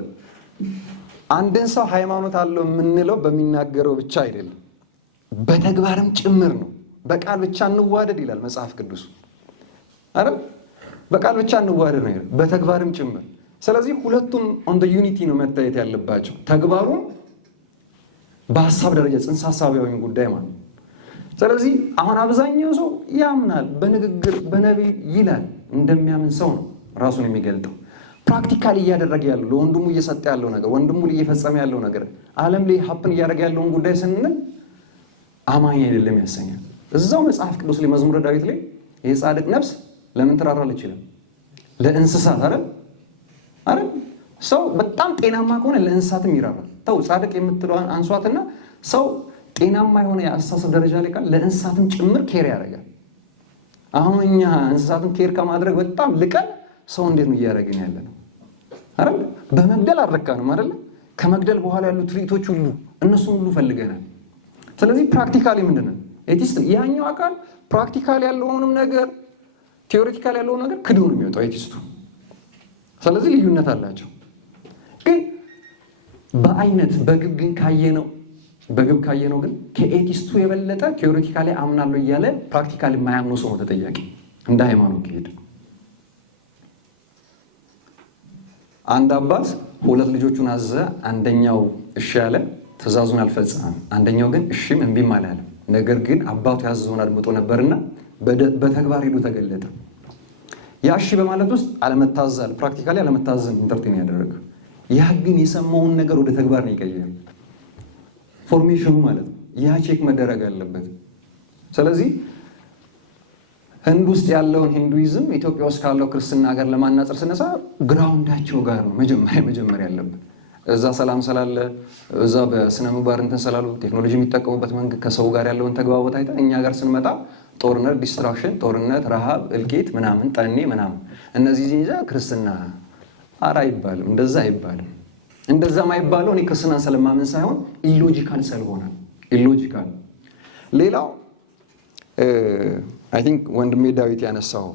አንድን ሰው ሃይማኖት አለው የምንለው በሚናገረው ብቻ አይደለም፣ በተግባርም ጭምር ነው። በቃል ብቻ እንዋደድ ይላል መጽሐፍ ቅዱስ አይደል? በቃል ብቻ እንዋደድ ነው ይላል፣ በተግባርም ጭምር። ስለዚህ ሁለቱም ኦን ዘ ዩኒቲ ነው መታየት ያለባቸው። ተግባሩም በሀሳብ ደረጃ ጽንሰ ሀሳባዊ ጉዳይ ማለት ነው። ስለዚህ አሁን አብዛኛው ሰው ያምናል፣ በንግግር በነቢይ ይላል፣ እንደሚያምን ሰው ነው ራሱን የሚገልጠው። ፕራክቲካሊ እያደረገ ያለው ለወንድሙ እየሰጠ ያለው ነገር፣ ወንድሙ ላይ እየፈጸመ ያለው ነገር፣ ዓለም ላይ ሀፕን እያደረገ ያለውን ጉዳይ ስንል አማኝ አይደለም ያሰኛል። እዛው መጽሐፍ ቅዱስ ላይ መዝሙረ ዳዊት ላይ የጻድቅ ነፍስ ለምን ትራራለች ይላል? ለእንስሳት አይደል? ሰው በጣም ጤናማ ከሆነ ለእንስሳትም ይራራል። ተው ጻድቅ የምትለዋን አንሷትና ሰው ጤናማ የሆነ የአስተሳሰብ ደረጃ ላይ ቃል ለእንስሳትም ጭምር ኬር ያደርጋል። አሁን እኛ እንስሳትን ኬር ከማድረግ በጣም ልቀን ሰው እንዴት ነው እያደረግን ያለ ነው አይደል? በመግደል አልረካንም አይደል? ከመግደል በኋላ ያሉ ትርኢቶች ሁሉ እነሱን ሁሉ ፈልገናል። ስለዚህ ፕራክቲካሊ ምንድነው ኤቲስት? ያኛው አካል ፕራክቲካል ያለውንም ነገር ቲዮሬቲካል ያለውን ነገር ክዶ ነው የሚወጣው ኤቲስቱ። ስለዚህ ልዩነት አላቸው። ግን በአይነት በግብ ካየነው ግን ከኤቲስቱ የበለጠ ቲዮሬቲካሊ አምናለሁ እያለ ፕራክቲካሊ የማያምኑ ሰው ነው ተጠያቂ። እንደ ሃይማኖት ከሄድ አንድ አባት ሁለት ልጆቹን አዘዘ። አንደኛው እሺ ያለ ትእዛዙን አልፈጸመም፣ አንደኛው ግን እሺም እምቢም አላለም። ነገር ግን አባቱ ያዘዘውን አድምጦ ነበርና በተግባር ሄዶ ተገለጠ። ያ እሺ በማለት ውስጥ አለመታዘዝ፣ ፕራክቲካሊ አለመታዘዝን ኢንተርቴን ያደረገ፣ ያ ግን የሰማውን ነገር ወደ ተግባር ነው የቀየረ። ፎርሜሽኑ ማለት ነው። ያ ቼክ መደረግ አለበት። ስለዚህ ህንድ ውስጥ ያለውን ሂንዱይዝም ኢትዮጵያ ውስጥ ካለው ክርስትና ጋር ለማናጸር ስነሳ ግራውንዳቸው ጋር ነው መጀመሪያ ያለበት። እዛ ሰላም ስላለ እዛ በስነ ምግባር እንትን ስላሉ ቴክኖሎጂ የሚጠቀሙበት መንገድ ከሰው ጋር ያለውን ተግባቦት አይተን እኛ ጋር ስንመጣ ጦርነት፣ ዲስትራክሽን፣ ጦርነት፣ ረሃብ፣ እልቂት ምናምን ጠኔ ምናምን እነዚህ ዚንጃ ክርስትና አራ አይባልም። እንደዛ አይባልም። እንደዛ ማይባለው እኔ ክርስትናን ስለማምን ሳይሆን ኢሎጂካል ስለሆነ ኢሎጂካል። ሌላው አይ ቲንክ ወንድሜ ዳዊት ያነሳው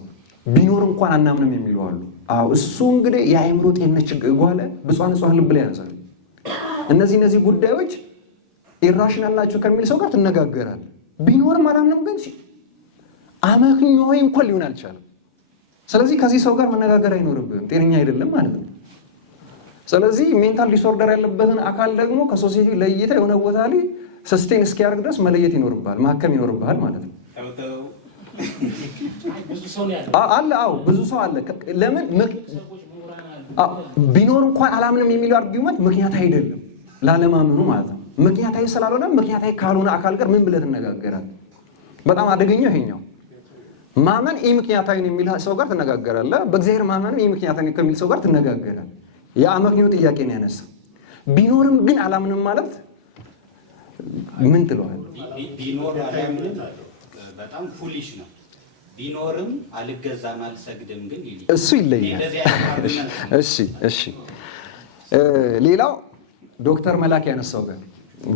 ቢኖር እንኳን አናምንም የሚሉ አሉ። አዎ እሱ እንግዲህ የአእምሮ ጤንነት ችግር ጓለ ብፁዓን ንጹሐን ልብ ላይ ያነሳል። እነዚህ ጉዳዮች ኢራሽናል ናቸው ከሚል ሰው ጋር ትነጋገራል። ቢኖርም አላምንም ግን አመክንዮ እንኳን ሊሆን አልቻለም። ስለዚህ ከዚህ ሰው ጋር መነጋገር አይኖርብህም፣ ጤነኛ አይደለም ማለት ነው። ስለዚህ ሜንታል ዲስኦርደር ያለበትን አካል ደግሞ ከሶሳይቲ ለይታ የሆነ ቦታ ላይ ሰስቴን እስኪያደርግ ድረስ መለየት ይኖርብሃል፣ ማከም ይኖርብሃል ማለት ነው። አለ አዎ ብዙ ሰው አለ። ለምን ቢኖር እንኳን አላምንም የሚለው አርጊውመንት ምክንያታዊ አይደለም ላለማመኑ ማለት ነው። ምክንያታዊ ስላልሆነ ምክንያታዊ ካልሆነ አካል ጋር ምን ብለህ ትነጋገራለህ? በጣም አደገኛው ይሄኛው። ማመን ይህ ምክንያታዊ የሚል ሰው ጋር ትነጋገራለህ። በእግዚአብሔር ማመንም ይህ ምክንያታዊ ከሚል ሰው ጋር ትነጋገራለህ። የአመክንዮ ጥያቄ ነው ያነሳ። ቢኖርም ግን አላምንም ማለት ምን ትለዋለህ? ቢኖር አላምንም በጣም ፉሊሽ ነው። ቢኖርም አልገዛም አልሰግድም ግን እሱ ይለያል። እሺ ሌላው ዶክተር መላክ ያነሳው ጋር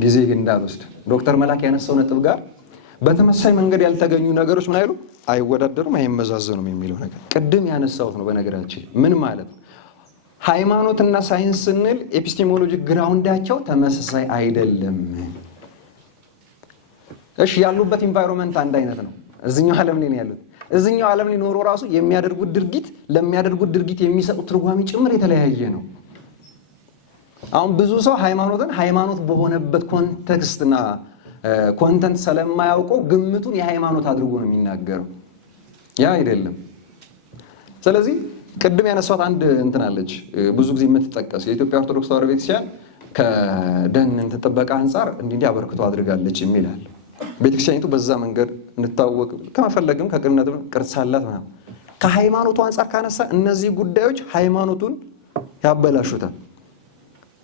ጊዜ እንዳልወስድ ዶክተር መላክ ያነሳው ነጥብ ጋር በተመሳሳይ መንገድ ያልተገኙ ነገሮች ምን አይሉ አይወዳደሩም፣ አይመዛዘኑም የሚለው ነገር ቅድም ያነሳሁት ነው። በነገራችን ምን ማለት ነው? ሃይማኖትና ሳይንስ ስንል ኤፒስቴሞሎጂ ግራውንዳቸው ተመሳሳይ አይደለም። እሺ ያሉበት ኢንቫይሮንመንት አንድ አይነት ነው። እዚህኛው ዓለም ላይ ነው ያሉት። እዚህኛው ዓለም ላይ ኖሮ ራሱ የሚያደርጉት ድርጊት ለሚያደርጉት ድርጊት የሚሰጡት ትርጓሜ ጭምር የተለያየ ነው። አሁን ብዙ ሰው ሃይማኖትን ሃይማኖት በሆነበት ኮንቴክስትና ኮንተንት ስለማያውቀው ግምቱን የሃይማኖት አድርጎ ነው የሚናገረው። ያ አይደለም። ስለዚህ ቅድም ያነሳት አንድ እንትን አለች ብዙ ጊዜ የምትጠቀስ የኢትዮጵያ ኦርቶዶክስ ተዋሕዶ ቤተክርስቲያን ከደን ጥበቃ አንጻር እንዲህ አበርክቶ አድርጋለች የሚላል። ቤተክርስቲያኒቱ በዛ መንገድ እንታወቅ ከመፈለግም ከቅንነትም ቅርስ አላት ምናምን። ከሃይማኖቱ አንጻር ካነሳ እነዚህ ጉዳዮች ሃይማኖቱን ያበላሹታል።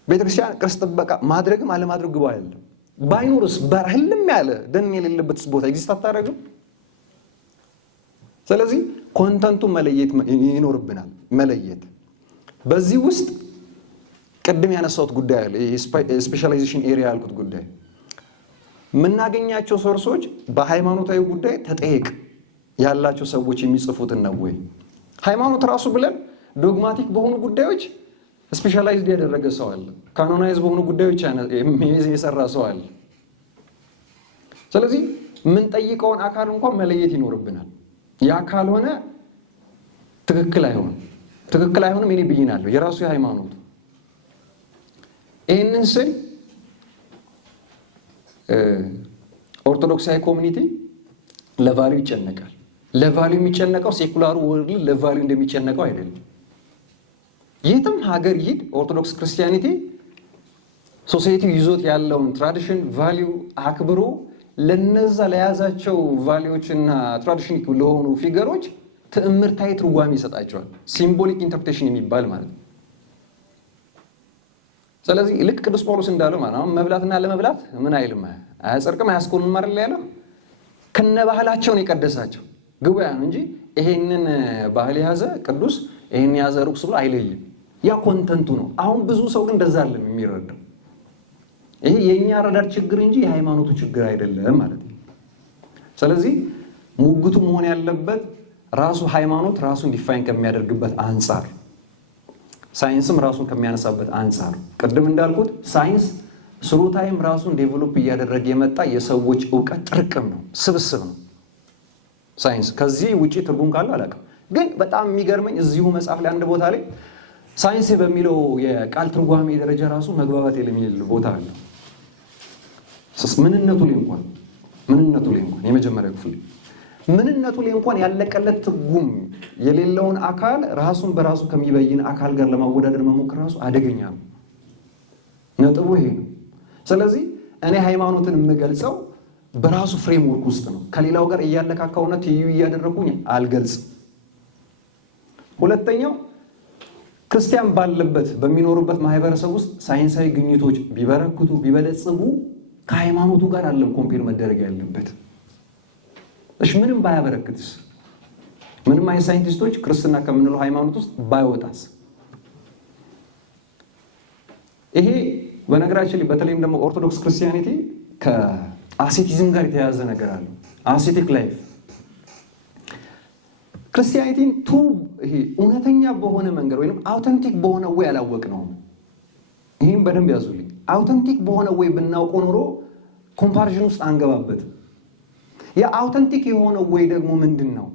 ቤተክርስቲያን ቅርስ ጥበቃ ማድረግም አለማድረግ ግባ አይደለም። ባይኖርስ በህልም ያለ ደን የሌለበት ቦታ ኤግዚስት አታደርግም። ስለዚህ ኮንተንቱ መለየት ይኖርብናል። መለየት በዚህ ውስጥ ቅድም ያነሳሁት ጉዳይ አለ። ስፔሻላይዜሽን ኤሪያ ያልኩት ጉዳይ የምናገኛቸው ሶርሶች በሃይማኖታዊ ጉዳይ ተጠየቅ ያላቸው ሰዎች የሚጽፉትን ነው ወይ? ሃይማኖት ራሱ ብለን ዶግማቲክ በሆኑ ጉዳዮች ስፔሻላይዝድ ያደረገ ሰው አለ። ካኖናይዝ በሆኑ ጉዳዮች የሰራ ሰው አለ። ስለዚህ የምንጠይቀውን አካል እንኳን መለየት ይኖርብናል። ያ ካልሆነ ትክክል አይሆንም። እኔ ብይናለሁ የራሱ የሃይማኖት ይህንን ስል ኦርቶዶክሳዊ ኮሚኒቲ ለቫሊዩ ይጨነቃል። ለቫሊዩ የሚጨነቀው ሴኩላሩ ወርልድ ለቫሊዩ እንደሚጨነቀው አይደለም። የትም ሀገር ይሂድ ኦርቶዶክስ ክርስቲያኒቲ ሶሳይቲው ይዞት ያለውን ትራዲሽን ቫሊዩ አክብሮ ለነዛ ለያዛቸው ቫሊዎችና ትራዲሽን ለሆኑ ፊገሮች ትዕምርታዊ ትርጓሜ ይሰጣቸዋል። ሲምቦሊክ ኢንተርፕሬቴሽን የሚባል ማለት ነው። ስለዚህ ልክ ቅዱስ ጳውሎስ እንዳለው ማለት ነው መብላትና ለመብላት ምን አይልም፣ አያጸድቅም፣ አያስኮንም አይደል ያለው። ከነ ባህላቸውን የቀደሳቸው ግቡያን እንጂ ይሄንን ባህል የያዘ ቅዱስ ይሄን የያዘ ርኩስ ብሎ አይለይም። ያ ኮንተንቱ ነው። አሁን ብዙ ሰው ግን እንደዛ አይደለም የሚረዳው። ይሄ የኛ አረዳድ ችግር እንጂ የሃይማኖቱ ችግር አይደለም ማለት ነው። ስለዚህ ሙግቱ መሆን ያለበት ራሱ ሃይማኖት ራሱን ዲፋይን ከሚያደርግበት አንጻር፣ ሳይንስም ራሱን ከሚያነሳበት አንጻር፣ ቅድም እንዳልኩት ሳይንስ ስሩ ታይም ራሱን ዴቨሎፕ እያደረገ የመጣ የሰዎች እውቀት ጥርቅም ነው፣ ስብስብ ነው ሳይንስ። ከዚህ ውጪ ትርጉም ካለው አላውቅም። ግን በጣም የሚገርመኝ እዚሁ መጽሐፍ ላይ አንድ ቦታ ላይ ሳይንስ በሚለው የቃል ትርጓሜ ደረጃ ራሱ መግባባት የሚል ቦታ አለ። ምንነቱ ላይ እንኳን የመጀመሪያው ክፍል ምንነቱ ላይ እንኳን ያለቀለት ትርጉም የሌለውን አካል ራሱን በራሱ ከሚበይን አካል ጋር ለማወዳደር መሞከር ራሱ አደገኛ ነው። ነጥቡ ይሄ ነው። ስለዚህ እኔ ሃይማኖትን የምገልጸው በራሱ ፍሬምወርክ ውስጥ ነው። ከሌላው ጋር እያለካካውና ትይዩ እያደረኩኝ አልገልጽም። ሁለተኛው ክርስቲያን ባለበት በሚኖሩበት ማህበረሰብ ውስጥ ሳይንሳዊ ግኝቶች ቢበረክቱ ቢበለጽጉ ከሃይማኖቱ ጋር አለም ኮምፔር መደረግ ያለበት። እሺ ምንም ባያበረክትስ? ምንም አይነት ሳይንቲስቶች ክርስትና ከምንለው ሃይማኖት ውስጥ ባይወጣስ? ይሄ በነገራችን ላይ በተለይም ደግሞ ኦርቶዶክስ ክርስቲያኒቲ ከአሴቲዝም ጋር የተያያዘ ነገር አለ። አሴቲክ ላይፍ ክርስቲያኒቲን ይሄ እውነተኛ በሆነ መንገድ ወይም አውተንቲክ በሆነ ወይ አላወቅነውም። ይህም በደንብ ያዙልኝ። አውተንቲክ በሆነ ወይ ብናውቀው ኖሮ ኮምፓሪዥን ውስጥ አንገባበት። የአውተንቲክ የሆነ ወይ ደግሞ ምንድን ነው?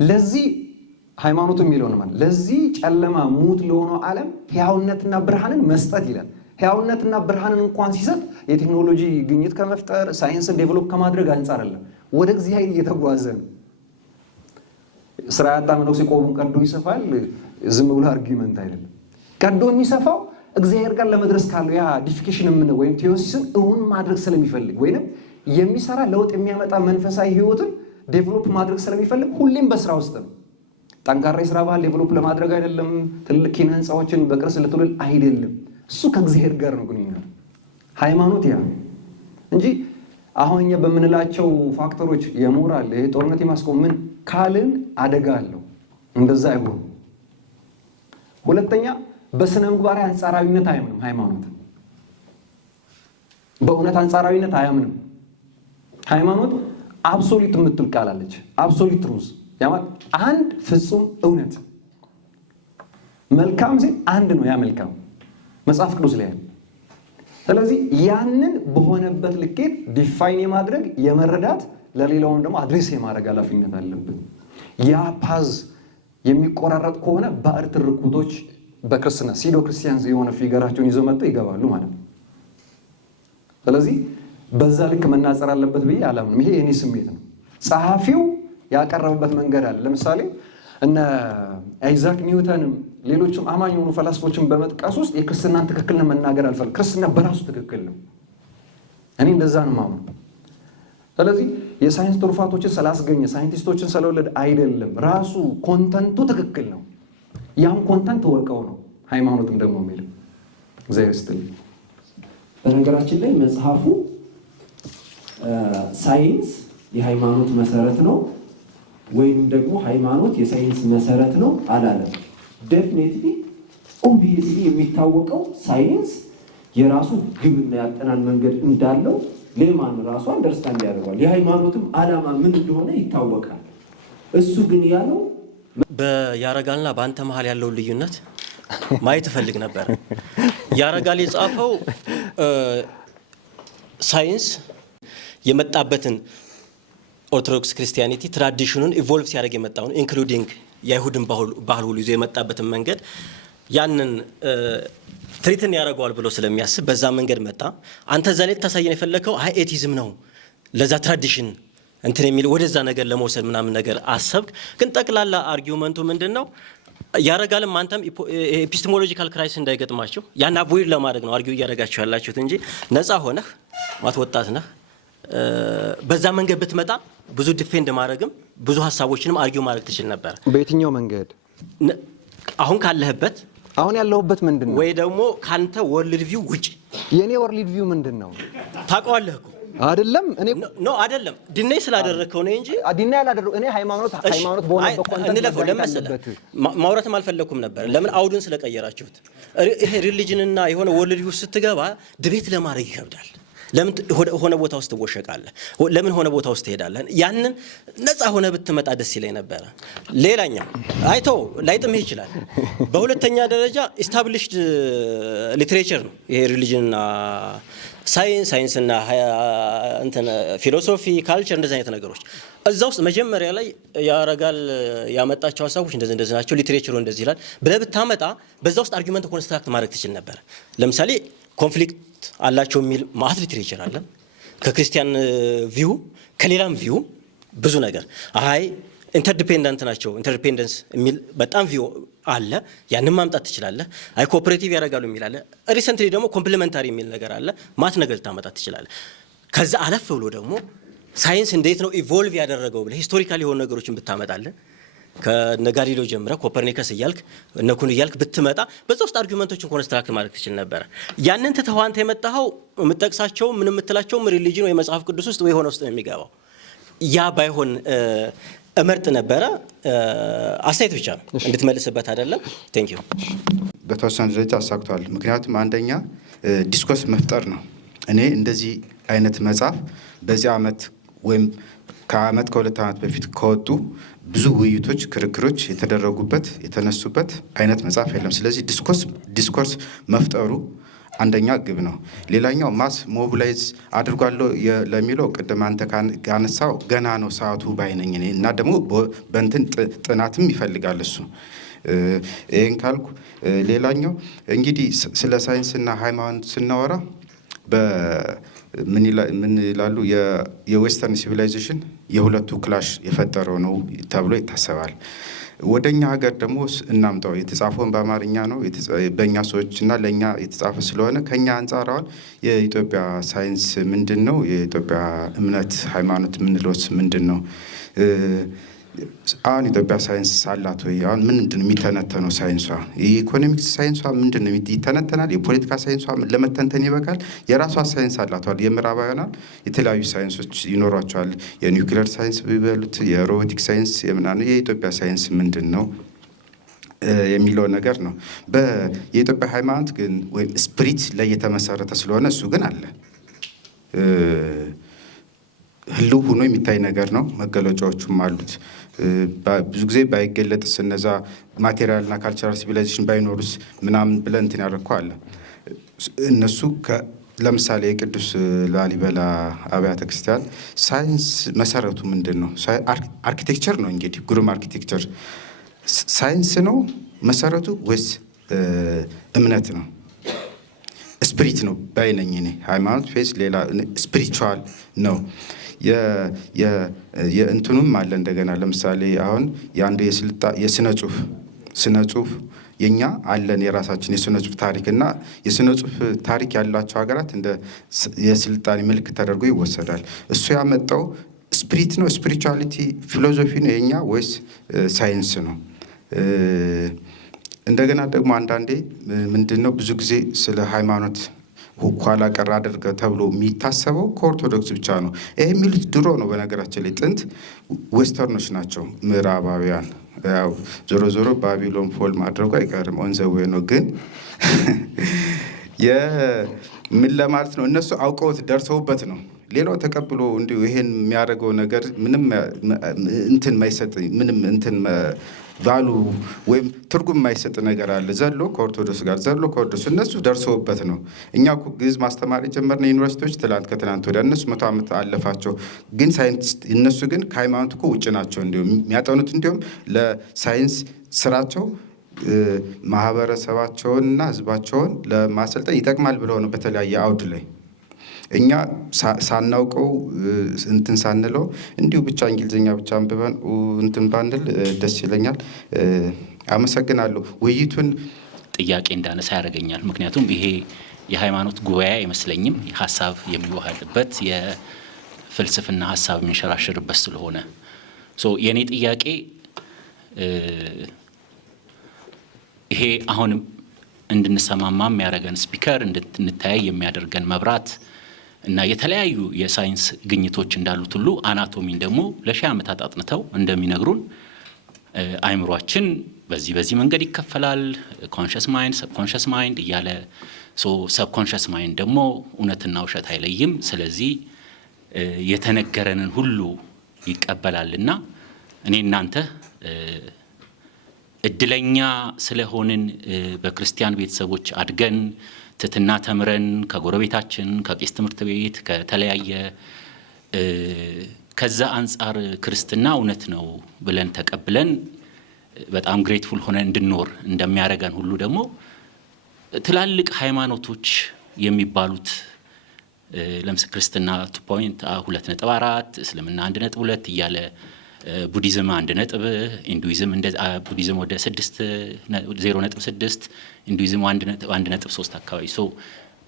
ለዚህ ሃይማኖቱ የሚለው ነው ማለት ለዚህ ጨለማ ሙት ለሆነው ዓለም ሕያውነትና ብርሃንን መስጠት ይላል። ሕያውነትና ብርሃንን እንኳን ሲሰጥ የቴክኖሎጂ ግኝት ከመፍጠር ሳይንስን ዴቨሎፕ ከማድረግ አንጻር አለ ወደ እግዚአብሔር እየተጓዘ ነው። ስራ ያጣ መነኩሴ ቆቡን ቀዶ ይሰፋል። ዝም ብሎ አርጊመንት አይደለም። ቀዶ የሚሰፋው እግዚአብሔር ጋር ለመድረስ ካለው ያ ዲፊኬሽን የምንለው ወይም ቴዎሲስን እውን ማድረግ ስለሚፈልግ ወይንም የሚሰራ ለውጥ የሚያመጣ መንፈሳዊ ህይወትን ዴቨሎፕ ማድረግ ስለሚፈልግ ሁሌም በስራ ውስጥ ነው። ጠንካራ የስራ ባህል ዴቨሎፕ ለማድረግ አይደለም። ትልቅ ኪነ ህንፃዎችን በቅርስ ልትውል አይደለም። እሱ ከእግዚአብሔር ጋር ነው ግንኙነት። ሃይማኖት ያ እንጂ አሁን እኛ በምንላቸው ፋክተሮች የሞራል ጦርነት የማስቆም ምን ካልን አደጋ አለው። እንደዛ አይሆንም። ሁለተኛ በስነ ምግባር አንጻራዊነት አያምንም። ሃይማኖት በእውነት አንጻራዊነት አያምንም። ሃይማኖት አብሶሉት የምትል ቃል አለች። አብሶሉት ትሩዝ አንድ ፍጹም እውነት። መልካም ሲል አንድ ነው። ያ መልካም መጽሐፍ ቅዱስ ላይ ያለ። ስለዚህ ያንን በሆነበት ልኬት ዲፋይን የማድረግ የመረዳት ለሌላውን ደግሞ አድሬስ የማድረግ ኃላፊነት አለብን። ያ ፓዝ የሚቆራረጥ ከሆነ ባዕድ ትርክቶች በክርስትና ሲዶ ክርስቲያንስ የሆነ ፊገራቸውን ይዘው መጥተው ይገባሉ ማለት ነው። ስለዚህ በዛ ልክ መናጸር አለበት ብዬ አላምንም። ይሄ የኔ ስሜት ነው። ጸሐፊው ያቀረበበት መንገድ አለ። ለምሳሌ እነ አይዛክ ኒውተንም ሌሎችም አማኝ የሆኑ ፈላስፎችን በመጥቀስ ውስጥ የክርስትናን ትክክል መናገር አልፈልግም። ክርስትና በራሱ ትክክል ነው። እኔ እንደዛ ነው የማምነው። ስለዚህ የሳይንስ ትሩፋቶችን ስላስገኘ ሳይንቲስቶችን ስለወለድ አይደለም፣ ራሱ ኮንተንቱ ትክክል ነው። ያም ኮንተንት ወቀው ነው ሃይማኖትም ደግሞ የሚለው እግዚአብሔር ይስጥልኝ። በነገራችን ላይ መጽሐፉ ሳይንስ የሃይማኖት መሰረት ነው ወይም ደግሞ ሃይማኖት የሳይንስ መሰረት ነው አላለም። ዴፊኒትሊ ኦብቪየስሊ የሚታወቀው ሳይንስ የራሱ ግብና ያጠናን መንገድ እንዳለው ሌማን ራሱ አንደርስታንድ ያደርጋል። የሃይማኖትም ዓላማ ምን እንደሆነ ይታወቃል። እሱ ግን ያለው በያረጋልና በአንተ መሀል ያለውን ልዩነት ማየት እፈልግ ነበር። ያረጋል የጻፈው ሳይንስ የመጣበትን ኦርቶዶክስ ክርስቲያኒቲ ትራዲሽኑን ኢቮልቭ ሲያደርግ የመጣውን ኢንክሉዲንግ የአይሁድን ባህል ሁሉ ይዞ የመጣበትን መንገድ ያንን ትሪትን ያደርገዋል ብሎ ስለሚያስብ በዛ መንገድ መጣ። አንተ እዛ ላይ ታሳየን የፈለከው አይ ኤቲዝም ነው ለዛ ትራዲሽን እንትን የሚል ወደዛ ነገር ለመውሰድ ምናምን ነገር አሰብክ። ግን ጠቅላላ አርጊውመንቱ ምንድን ነው? ያረጋልም አንተም ኤፒስቴሞሎጂካል ክራይሲስ እንዳይገጥማችሁ ያን አቮይድ ለማድረግ ነው አርጊው እያደረጋችሁ ያላችሁት እንጂ ነፃ ሆነህ ማት ወጣት ነህ በዛ መንገድ ብትመጣ ብዙ ዲፌንድ ማድረግም ብዙ ሀሳቦችንም አርጊው ማድረግ ትችል ነበር። በየትኛው መንገድ? አሁን ካለህበት አሁን ያለሁበት ምንድን ነው? ወይ ደግሞ ካንተ ወርልድ ቪው ውጭ። የኔ ወርልድ ቪው ምንድን ነው ታውቀዋለህ እኮ አይደለም? እኔ ኖ አይደለም ዲናይ ስላደረከው ነው እንጂ ዲናይ ያላደረው እኔ ሃይማኖት በሆነበት ኮንተንት ለመሰለህ ማውራትም አልፈለኩም ነበር። ለምን አውዱን ስለቀየራችሁት። ይሄ ሪሊጅንና የሆነ ወርልድ ቪው ስትገባ ድቤት ለማድረግ ይከብዳል። ለምን ሆነ ቦታ ውስጥ ትወሸቃለህ? ለምን ሆነ ቦታ ውስጥ ትሄዳለህ? ያንን ነፃ ሆነ ብትመጣ ደስ ይለኝ ነበረ። ሌላኛው አይቶ ላይጥምህ ይችላል። በሁለተኛ ደረጃ ኢስታብሊሽድ ሊትሬቸር ነው ይሄ ሪሊጅንና ሳይንስና እንትን ፊሎሶፊ ካልቸር እንደዚህ አይነት ነገሮች እዛ ውስጥ መጀመሪያ ላይ ያረጋል ያመጣቸው ሀሳቦች እንደዚህ ናቸው፣ ሊትሬቸሩ እንደዚህ ይላል ብለህ ብታመጣ በዛ ውስጥ አርጊመንት ኮንስትራክት ማድረግ ትችል ነበር። ለምሳሌ ኮንፍሊክት አላቸው የሚል ማአት ሊትሬቸር አለ ከክርስቲያን ቪው ከሌላም ቪው ብዙ ነገር አይ ኢንተርዲፔንደንት ናቸው ኢንተርዲፔንደንስ የሚል በጣም ቪው አለ። ያንን ማምጣት ትችላለህ። አይ ኮኦፐሬቲቭ ያደርጋሉ የሚል አለ። ሪሰንትሊ ደግሞ ኮምፕሊመንታሪ የሚል ነገር አለ። ማት ነገር ልታመጣት ትችላለህ። ከዛ አለፍ ብሎ ደግሞ ሳይንስ እንዴት ነው ኢቮልቭ ያደረገው ብለህ ሂስቶሪካል የሆኑ ነገሮችን ብታመጣለህ ከነጋሊሎ ጀምረ ኮፐርኒከስ እያልክ እነኩን እያልክ ብትመጣ በዛ ውስጥ አርጊመንቶችን ኮንስትራክት ማድረግ ትችል ነበር። ያንን ትተህ አንተ የመጣኸው የምትጠቅሳቸው ምን የምትላቸው ሪሊጅን ወይ መጽሐፍ ቅዱስ ውስጥ ወይ ሆነ ውስጥ ነው የሚገባው። ያ ባይሆን እመርጥ ነበረ። አስተያየት ብቻ ነው እንድትመልስበት አይደለም። ቴንክ ዩ። በተወሰነ ደረጃ አሳክቷል። ምክንያቱም አንደኛ ዲስኮርስ መፍጠር ነው። እኔ እንደዚህ አይነት መጽሐፍ በዚህ ዓመት ወይም ከዓመት ከሁለት ዓመት በፊት ከወጡ ብዙ ውይይቶች፣ ክርክሮች የተደረጉበት የተነሱበት አይነት መጽሐፍ የለም። ስለዚህ ዲስኮርስ መፍጠሩ አንደኛ ግብ ነው። ሌላኛው ማስ ሞቢላይዝ አድርጓለሁ ለሚለው ቅድም አንተ ካነሳው ገና ነው ሰዓቱ ባይነኝ እና ደግሞ በእንትን ጥናትም ይፈልጋል እሱ። ይህን ካልኩ ሌላኛው እንግዲህ ስለ ሳይንስና ሃይማኖት ስናወራ ምን ይላሉ? የዌስተርን ሲቪላይዜሽን የሁለቱ ክላሽ የፈጠረው ነው ተብሎ ይታሰባል። ወደኛ ሀገር ደግሞ እናምጣው። የተጻፈውን በአማርኛ ነው በእኛ ሰዎች እና ለእኛ የተጻፈ ስለሆነ ከኛ አንጻር አሁን የኢትዮጵያ ሳይንስ ምንድን ነው? የኢትዮጵያ እምነት ሃይማኖት የምንለውስ ምንድን ነው? አሁን ኢትዮጵያ ሳይንስ አላት ወይ? አሁን ምንድን ነው የሚተነተነው ሳይንሷ? የኢኮኖሚክስ ሳይንሷ ምንድን ነው ይተነተናል? የፖለቲካ ሳይንሷ ለመተንተን ይበቃል? የራሷ ሳይንስ አላቷል። የምዕራባውያን የተለያዩ ሳይንሶች ይኖሯቸዋል። የኒውክሌር ሳይንስ ቢበሉት የሮቦቲክ ሳይንስ የምናምን። የኢትዮጵያ ሳይንስ ምንድን ነው የሚለው ነገር ነው። የኢትዮጵያ ሃይማኖት ግን ወይም ስፕሪት ላይ የተመሰረተ ስለሆነ እሱ ግን አለ። ህልው ሆኖ የሚታይ ነገር ነው። መገለጫዎቹም አሉት። ብዙ ጊዜ ባይገለጥስ እነዛ ማቴሪያልና ካልቸራል ሲቪላይዜሽን ባይኖሩስ ምናምን ብለን እንትን ያደረግኩ አለ። እነሱ ለምሳሌ የቅዱስ ላሊበላ አብያተ ክርስቲያን ሳይንስ መሰረቱ ምንድን ነው? አርኪቴክቸር ነው። እንግዲህ ጉሩም አርኪቴክቸር ሳይንስ ነው መሰረቱ ወይስ እምነት ነው? ስፒሪት ነው ባይነኝ እኔ። ሃይማኖት ፌዝ ሌላ ስፒሪቹዋል ነው። የእንትኑም አለ እንደገና ለምሳሌ አሁን የአንዱ ስነ ጽሁፍ የኛ አለን የራሳችን የስነ ጽሁፍ ታሪክ እና የስነ ጽሁፍ ታሪክ ያላቸው ሀገራት እንደ የስልጣኔ ምልክት ተደርጎ ይወሰዳል። እሱ ያመጣው ስፒሪት ነው፣ ስፒሪቹዋሊቲ ፊሎዞፊ ነው የኛ ወይስ ሳይንስ ነው? እንደገና ደግሞ አንዳንዴ ምንድነው ብዙ ጊዜ ስለ ሃይማኖት ኋላ ቀር አድርገ ተብሎ የሚታሰበው ከኦርቶዶክስ ብቻ ነው። ይሄ የሚሉት ድሮ ነው። በነገራችን ላይ ጥንት ዌስተርኖች ናቸው ምዕራባውያን። ያው ዞሮ ዞሮ ባቢሎን ፎል ማድረጉ አይቀርም ኦንዘዌ ነው። ግን ምን ለማለት ነው እነሱ አውቀውት ደርሰውበት ነው። ሌላው ተቀብሎ እንዲሁ ይሄን የሚያደርገው ነገር ምንም እንትን ማይሰጥ ምንም እንትን ቫሉ ወይም ትርጉም የማይሰጥ ነገር አለ። ዘሎ ከኦርቶዶክስ ጋር ዘሎ ከኦርቶዶክስ እነሱ ደርሰውበት ነው። እኛ እኮ ግዕዝ ማስተማር የጀመርነው ዩኒቨርሲቲዎች ከትናንት ወዲያ እነሱ 100 ዓመት አለፋቸው። ግን ሳይንቲስት እነሱ ግን ከሃይማኖት እኮ ውጭ ናቸው። እንዲሁም የሚያጠኑት እንዲሁም ለሳይንስ ስራቸው ማህበረሰባቸውንና ህዝባቸውን ለማሰልጠን ይጠቅማል ብለው ነው በተለያየ አውድ ላይ እኛ ሳናውቀው እንትን ሳንለው እንዲሁ ብቻ እንግሊዝኛ ብቻ አንብበን እንትን ባንል ደስ ይለኛል። አመሰግናለሁ። ውይይቱን ጥያቄ እንዳነሳ ያደርገኛል። ምክንያቱም ይሄ የሃይማኖት ጉባኤ አይመስለኝም። ሀሳብ የሚዋሃድበት የፍልስፍና ሀሳብ የሚንሸራሽርበት ስለሆነ የእኔ ጥያቄ ይሄ አሁንም እንድንሰማማ የሚያደርገን ስፒከር፣ እንድንተያይ የሚያደርገን መብራት እና የተለያዩ የሳይንስ ግኝቶች እንዳሉት ሁሉ አናቶሚን ደግሞ ለሺህ ዓመታት አጥንተው እንደሚነግሩን አይምሯችን በዚህ መንገድ ይከፈላል። ኮንሽስ ማይንድ፣ ሰብኮንሽስ ማይንድ እያለ ሰብኮንሽስ ማይንድ ደግሞ እውነትና ውሸት አይለይም። ስለዚህ የተነገረንን ሁሉ ይቀበላልና እኔ እናንተ እድለኛ ስለሆንን በክርስቲያን ቤተሰቦች አድገን ትትና ተምረን ከጎረቤታችን ከቄስ ትምህርት ቤት ከተለያየ ከዛ አንጻር ክርስትና እውነት ነው ብለን ተቀብለን በጣም ግሬትፉል ሆነን እንድንኖር እንደሚያደርገን ሁሉ ደግሞ ትላልቅ ሃይማኖቶች የሚባሉት ለምሳሌ ክርስትና 2.4 እስልምና 1.2 እያለ ቡዲዝም 1 ኢንዱይዝም ቡዲዝም ወደ 0.6 ኢንዱይዝም 1.3 አካባቢ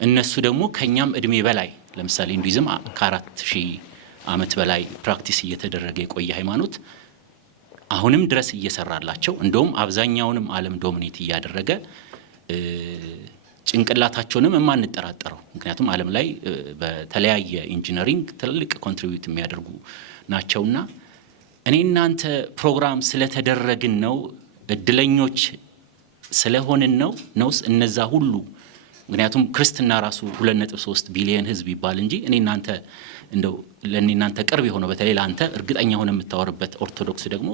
እነሱ ደግሞ ከኛም እድሜ በላይ ለምሳሌ ኢንዱይዝም ከ4000 ዓመት በላይ ፕራክቲስ እየተደረገ የቆየ ሃይማኖት አሁንም ድረስ እየሰራላቸው እንደውም አብዛኛውንም ዓለም ዶሚኔት እያደረገ ጭንቅላታቸውንም የማንጠራጠረው ምክንያቱም ዓለም ላይ በተለያየ ኢንጂነሪንግ ትልቅ ኮንትሪቢዩት የሚያደርጉ ናቸውና እኔ እናንተ ፕሮግራም ስለተደረግን ነው እድለኞች ስለሆንን ነው እነዛ ሁሉ ምክንያቱም ክርስትና ራሱ 2.3 ቢሊዮን ህዝብ ይባል እንጂ እኔ እናንተ እንደው ለኔ እናንተ ቅርብ የሆነው በተለይ ለአንተ እርግጠኛ ሆነ የምታወርበት ኦርቶዶክስ ደግሞ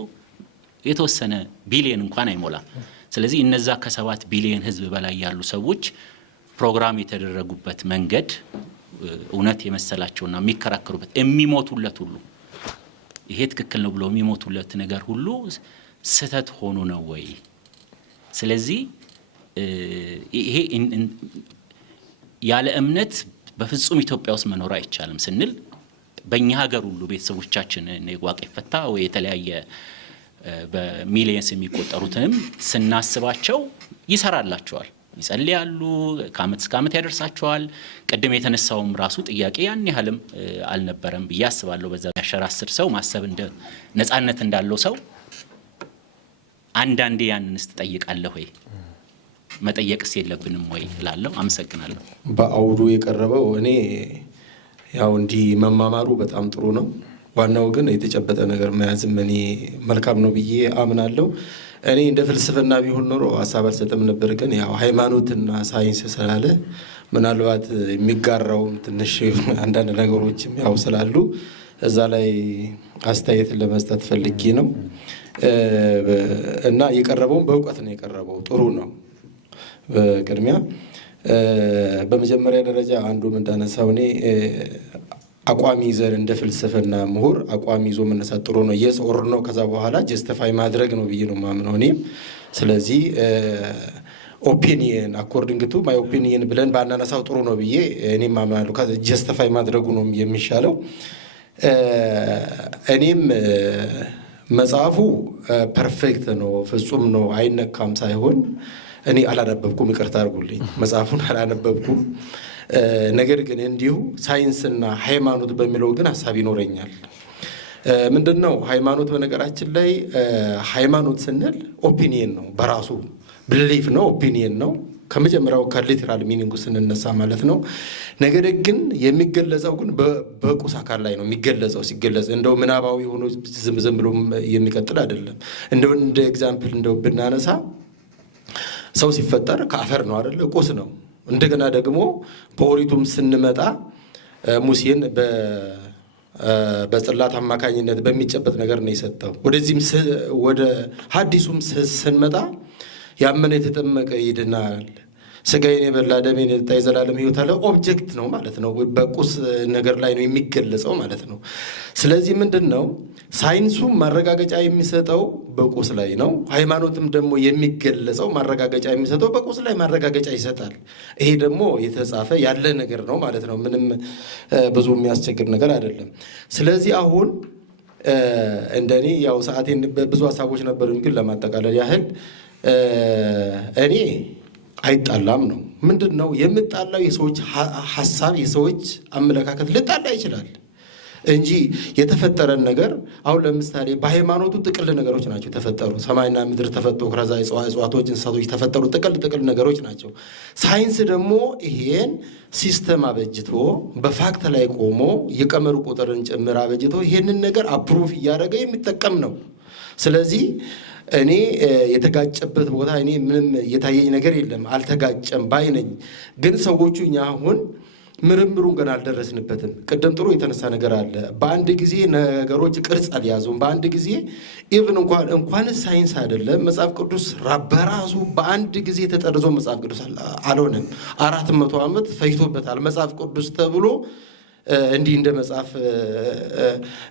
የተወሰነ ቢሊዮን እንኳን አይሞላም። ስለዚህ እነዛ ከ7 ቢሊዮን ህዝብ በላይ ያሉ ሰዎች ፕሮግራም የተደረጉበት መንገድ እውነት የመሰላቸውና የሚከራከሩበት የሚሞቱለት ሁሉ ይሄ ትክክል ነው ብለው የሚሞቱለት ነገር ሁሉ ስህተት ሆኖ ነው ወይ? ስለዚህ ይሄ ያለ እምነት በፍጹም ኢትዮጵያ ውስጥ መኖር አይቻልም ስንል በእኛ ሀገር ሁሉ ቤተሰቦቻችን የዋቄ ፈታ ወይ የተለያየ በሚሊየንስ የሚቆጠሩትንም ስናስባቸው ይሰራላቸዋል፣ ይጸልያሉ፣ ከዓመት እስከ ዓመት ያደርሳቸዋል። ቅድም የተነሳውም ራሱ ጥያቄ ያን ያህልም አልነበረም ብዬ አስባለሁ። በዛ ያሸራስር ሰው ማሰብ እንደ ነፃነት እንዳለው ሰው አንዳንዴ ያንንስ ትጠይቃለህ ወይ መጠየቅስ የለብንም ወይ እላለሁ። አመሰግናለሁ። በአውዱ የቀረበው እኔ ያው እንዲህ መማማሩ በጣም ጥሩ ነው። ዋናው ግን የተጨበጠ ነገር መያዝም እኔ መልካም ነው ብዬ አምናለሁ። እኔ እንደ ፍልስፍና ቢሆን ኖሮ ሀሳብ አልሰጥም ነበር። ግን ያው ሃይማኖትና ሳይንስ ስላለ ምናልባት የሚጋራውም ትንሽ አንዳንድ ነገሮችም ያው ስላሉ እዛ ላይ አስተያየት ለመስጠት ፈልጌ ነው እና የቀረበውን በእውቀት ነው የቀረበው። ጥሩ ነው። በቅድሚያ በመጀመሪያ ደረጃ አንዱም እንዳነሳው እኔ አቋም ይዘን እንደ ፍልስፍና ምሁር አቋም ይዞ መነሳት ጥሩ ነው። የስ ኦር ነው ከዛ በኋላ ጀስቲፋይ ማድረግ ነው ብዬ ነው ማምነው እኔም። ስለዚህ ኦፒኒየን አኮርዲንግ ቱ ማይ ኦፒኒየን ብለን ባናነሳው ጥሩ ነው ብዬ እኔም አምናለሁ። ጀስቲፋይ ማድረጉ ነው የሚሻለው። እኔም መጽሐፉ ፐርፌክት ነው፣ ፍጹም ነው፣ አይነካም ሳይሆን እኔ አላነበብኩም፣ ይቅርታ አድርጉልኝ፣ መጽሐፉን አላነበብኩም። ነገር ግን እንዲሁ ሳይንስና ሃይማኖት በሚለው ግን ሀሳብ ይኖረኛል። ምንድን ነው ሃይማኖት? በነገራችን ላይ ሃይማኖት ስንል ኦፒኒየን ነው፣ በራሱ ብሊፍ ነው፣ ኦፒኒየን ነው። ከመጀመሪያው ከሊትራል ሚኒንጉ ስንነሳ ማለት ነው። ነገር ግን የሚገለጸው ግን በቁስ አካል ላይ ነው የሚገለጸው። ሲገለጽ እንደው ምናባዊ ሆኖ ዝም ብሎ የሚቀጥል አይደለም። እንደው እንደ ኤግዛምፕል እንደው ብናነሳ ሰው ሲፈጠር ከአፈር ነው አይደለ? ቁስ ነው። እንደገና ደግሞ በኦሪቱም ስንመጣ ሙሴን በጽላት አማካኝነት በሚጨበጥ ነገር ነው የሰጠው። ወደዚህም ወደ ሐዲሱም ስንመጣ ያመነ የተጠመቀ ይድናል፣ ስጋዬን የበላ ደሜን የጠጣ የዘላለም ሕይወት አለ። ኦብጀክት ነው ማለት ነው፣ በቁስ ነገር ላይ ነው የሚገለጸው ማለት ነው። ስለዚህ ምንድን ነው ሳይንሱም ማረጋገጫ የሚሰጠው በቁስ ላይ ነው። ሃይማኖትም ደግሞ የሚገለጸው ማረጋገጫ የሚሰጠው በቁስ ላይ ማረጋገጫ ይሰጣል። ይሄ ደግሞ የተጻፈ ያለ ነገር ነው ማለት ነው። ምንም ብዙ የሚያስቸግር ነገር አይደለም። ስለዚህ አሁን እንደኔ ያው ሰዓቴን ብዙ ሀሳቦች ነበሩኝ፣ ግን ለማጠቃለል ያህል እኔ አይጣላም ነው። ምንድን ነው የምጣላው? የሰዎች ሀሳብ፣ የሰዎች አመለካከት ልጣላ ይችላል እንጂ የተፈጠረን ነገር አሁን ለምሳሌ በሃይማኖቱ ጥቅል ነገሮች ናቸው የተፈጠሩ። ሰማይና ምድር ተፈጠሩ፣ ከዛ እጽዋቶች፣ እንስሳቶች ተፈጠሩ፣ ጥቅል ነገሮች ናቸው። ሳይንስ ደግሞ ይሄን ሲስተም አበጅቶ በፋክት ላይ ቆሞ የቀመሩ ቁጥርን ጭምር አበጅቶ ይሄንን ነገር አፕሩቭ እያደረገ የሚጠቀም ነው። ስለዚህ እኔ የተጋጨበት ቦታ እኔ ምንም የታየኝ ነገር የለም፣ አልተጋጨም ባይ ነኝ። ግን ሰዎቹ እኛ አሁን ምርምሩን ገና አልደረስንበትም። ቅድም ጥሩ የተነሳ ነገር አለ። በአንድ ጊዜ ነገሮች ቅርጽ አልያዙም። በአንድ ጊዜ ኢቭን እንኳን ሳይንስ አይደለም መጽሐፍ ቅዱስ በራሱ በአንድ ጊዜ ተጠርዞ መጽሐፍ ቅዱስ አልሆነም። 400 ዓመት ፈጅቶበታል መጽሐፍ ቅዱስ ተብሎ እንዲህ እንደ መጽሐፍ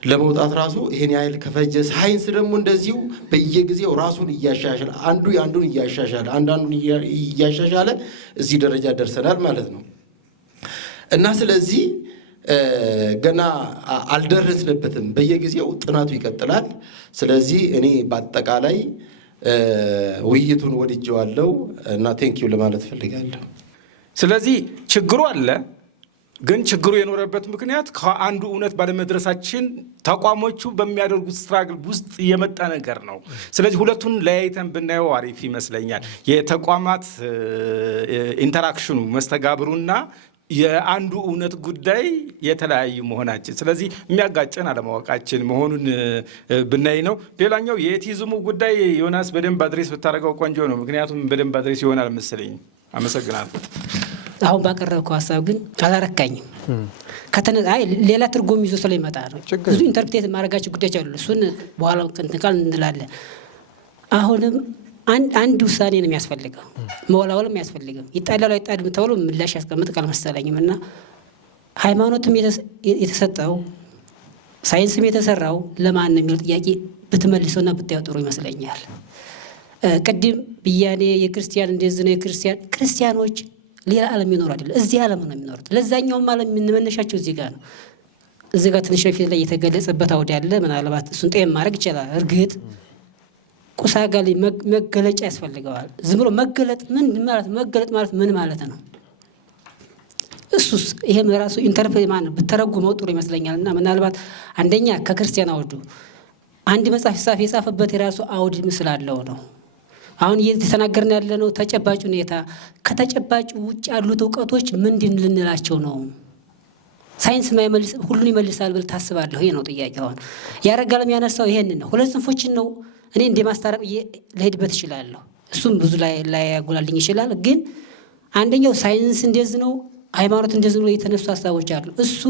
ለመውጣት ራሱ ይሄን ያህል ከፈጀ፣ ሳይንስ ደግሞ እንደዚሁ በየጊዜው ራሱን እያሻሻለ አንዱ የአንዱን እያሻሻለ አንዳንዱን እያሻሻለ እዚህ ደረጃ ደርሰናል ማለት ነው። እና ስለዚህ ገና አልደረስንበትም። በየጊዜው ጥናቱ ይቀጥላል። ስለዚህ እኔ በአጠቃላይ ውይይቱን ወድጀዋለሁ እና ቴንኪው ለማለት ፈልጋለሁ። ስለዚህ ችግሩ አለ፣ ግን ችግሩ የኖረበት ምክንያት ከአንዱ እውነት ባለመድረሳችን ተቋሞቹ በሚያደርጉት ስትራግል ውስጥ የመጣ ነገር ነው። ስለዚህ ሁለቱን ለያይተን ብናየው አሪፍ ይመስለኛል። የተቋማት ኢንተራክሽኑ መስተጋብሩና የአንዱ እውነት ጉዳይ የተለያዩ መሆናችን፣ ስለዚህ የሚያጋጨን አለማወቃችን መሆኑን ብናይ ነው። ሌላኛው የኤቲዝሙ ጉዳይ ዮናስ በደንብ አድሬስ ብታደርገው ቆንጆ ነው። ምክንያቱም በደንብ አድሬስ ይሆናል መሰለኝ። አመሰግናለሁ። አሁን ባቀረብከው ሀሳብ ግን አላረካኝም። ሌላ ትርጉም ይዞ ስለሚመጣ ነው። ብዙ ኢንተርፕሬት ማድረጋቸው ጉዳዮች አሉ። እሱን በኋላ ቃል እንላለን። አሁንም አንድ ውሳኔ ነው የሚያስፈልገው፣ መወላወልም የሚያስፈልገው። ይጣላሉ አይጣልም ተብሎ ምላሽ ያስቀምጥ ቃል መሰለኝም እና ሃይማኖትም የተሰጠው ሳይንስም የተሰራው ለማን ነው የሚለው ጥያቄ ብትመልሰውና ብታየው ጥሩ ይመስለኛል። ቅድም ብያኔ የክርስቲያን እንደዚህ ነው። ክርስቲያኖች ሌላ ዓለም ይኖሩ አይደለም፣ እዚህ ዓለም ነው የሚኖሩት። ለዛኛውም ዓለም የምንመነሻቸው እዚህ ጋር ነው። እዚህ ጋር ትንሽ በፊት ላይ የተገለጸበት አውድ ያለ ምናልባት እሱን ጤም ማድረግ ይችላል። እርግጥ ቁሳ ጋር መገለጫ ያስፈልገዋል። ዝም ብሎ መገለጥ ማለት ምን ማለት ነው? እሱስ ይሄም ራሱ ኢንተርፕሬት ማለት ብተረጉመው ጥሩ ይመስለኛል። እና ምናልባት አንደኛ ከክርስቲያን አውዱ አንድ መጽሐፍ የጻፈበት የራሱ አውድ ምስል አለው ነው። አሁን እየተናገርን ያለ ነው ተጨባጭ ሁኔታ። ከተጨባጭ ውጭ ያሉት እውቀቶች ምንድን ልንላቸው ነው? ሳይንስ ሁሉን ይመልሳል ብል ታስባለሁ? ይሄ ነው ጥያቄ። አሁን ያረጋለም ያነሳው ይሄንን ነው። ሁለት ጽንፎችን ነው እኔ እንደ ማስታረቅ ልሄድበት እችላለሁ። እሱም ብዙ ላይ ያጎላልኝ ይችላል። ግን አንደኛው ሳይንስ እንደዚህ ነው፣ ሃይማኖት እንደዚህ ነው የተነሱ ሀሳቦች አሉ። እሱ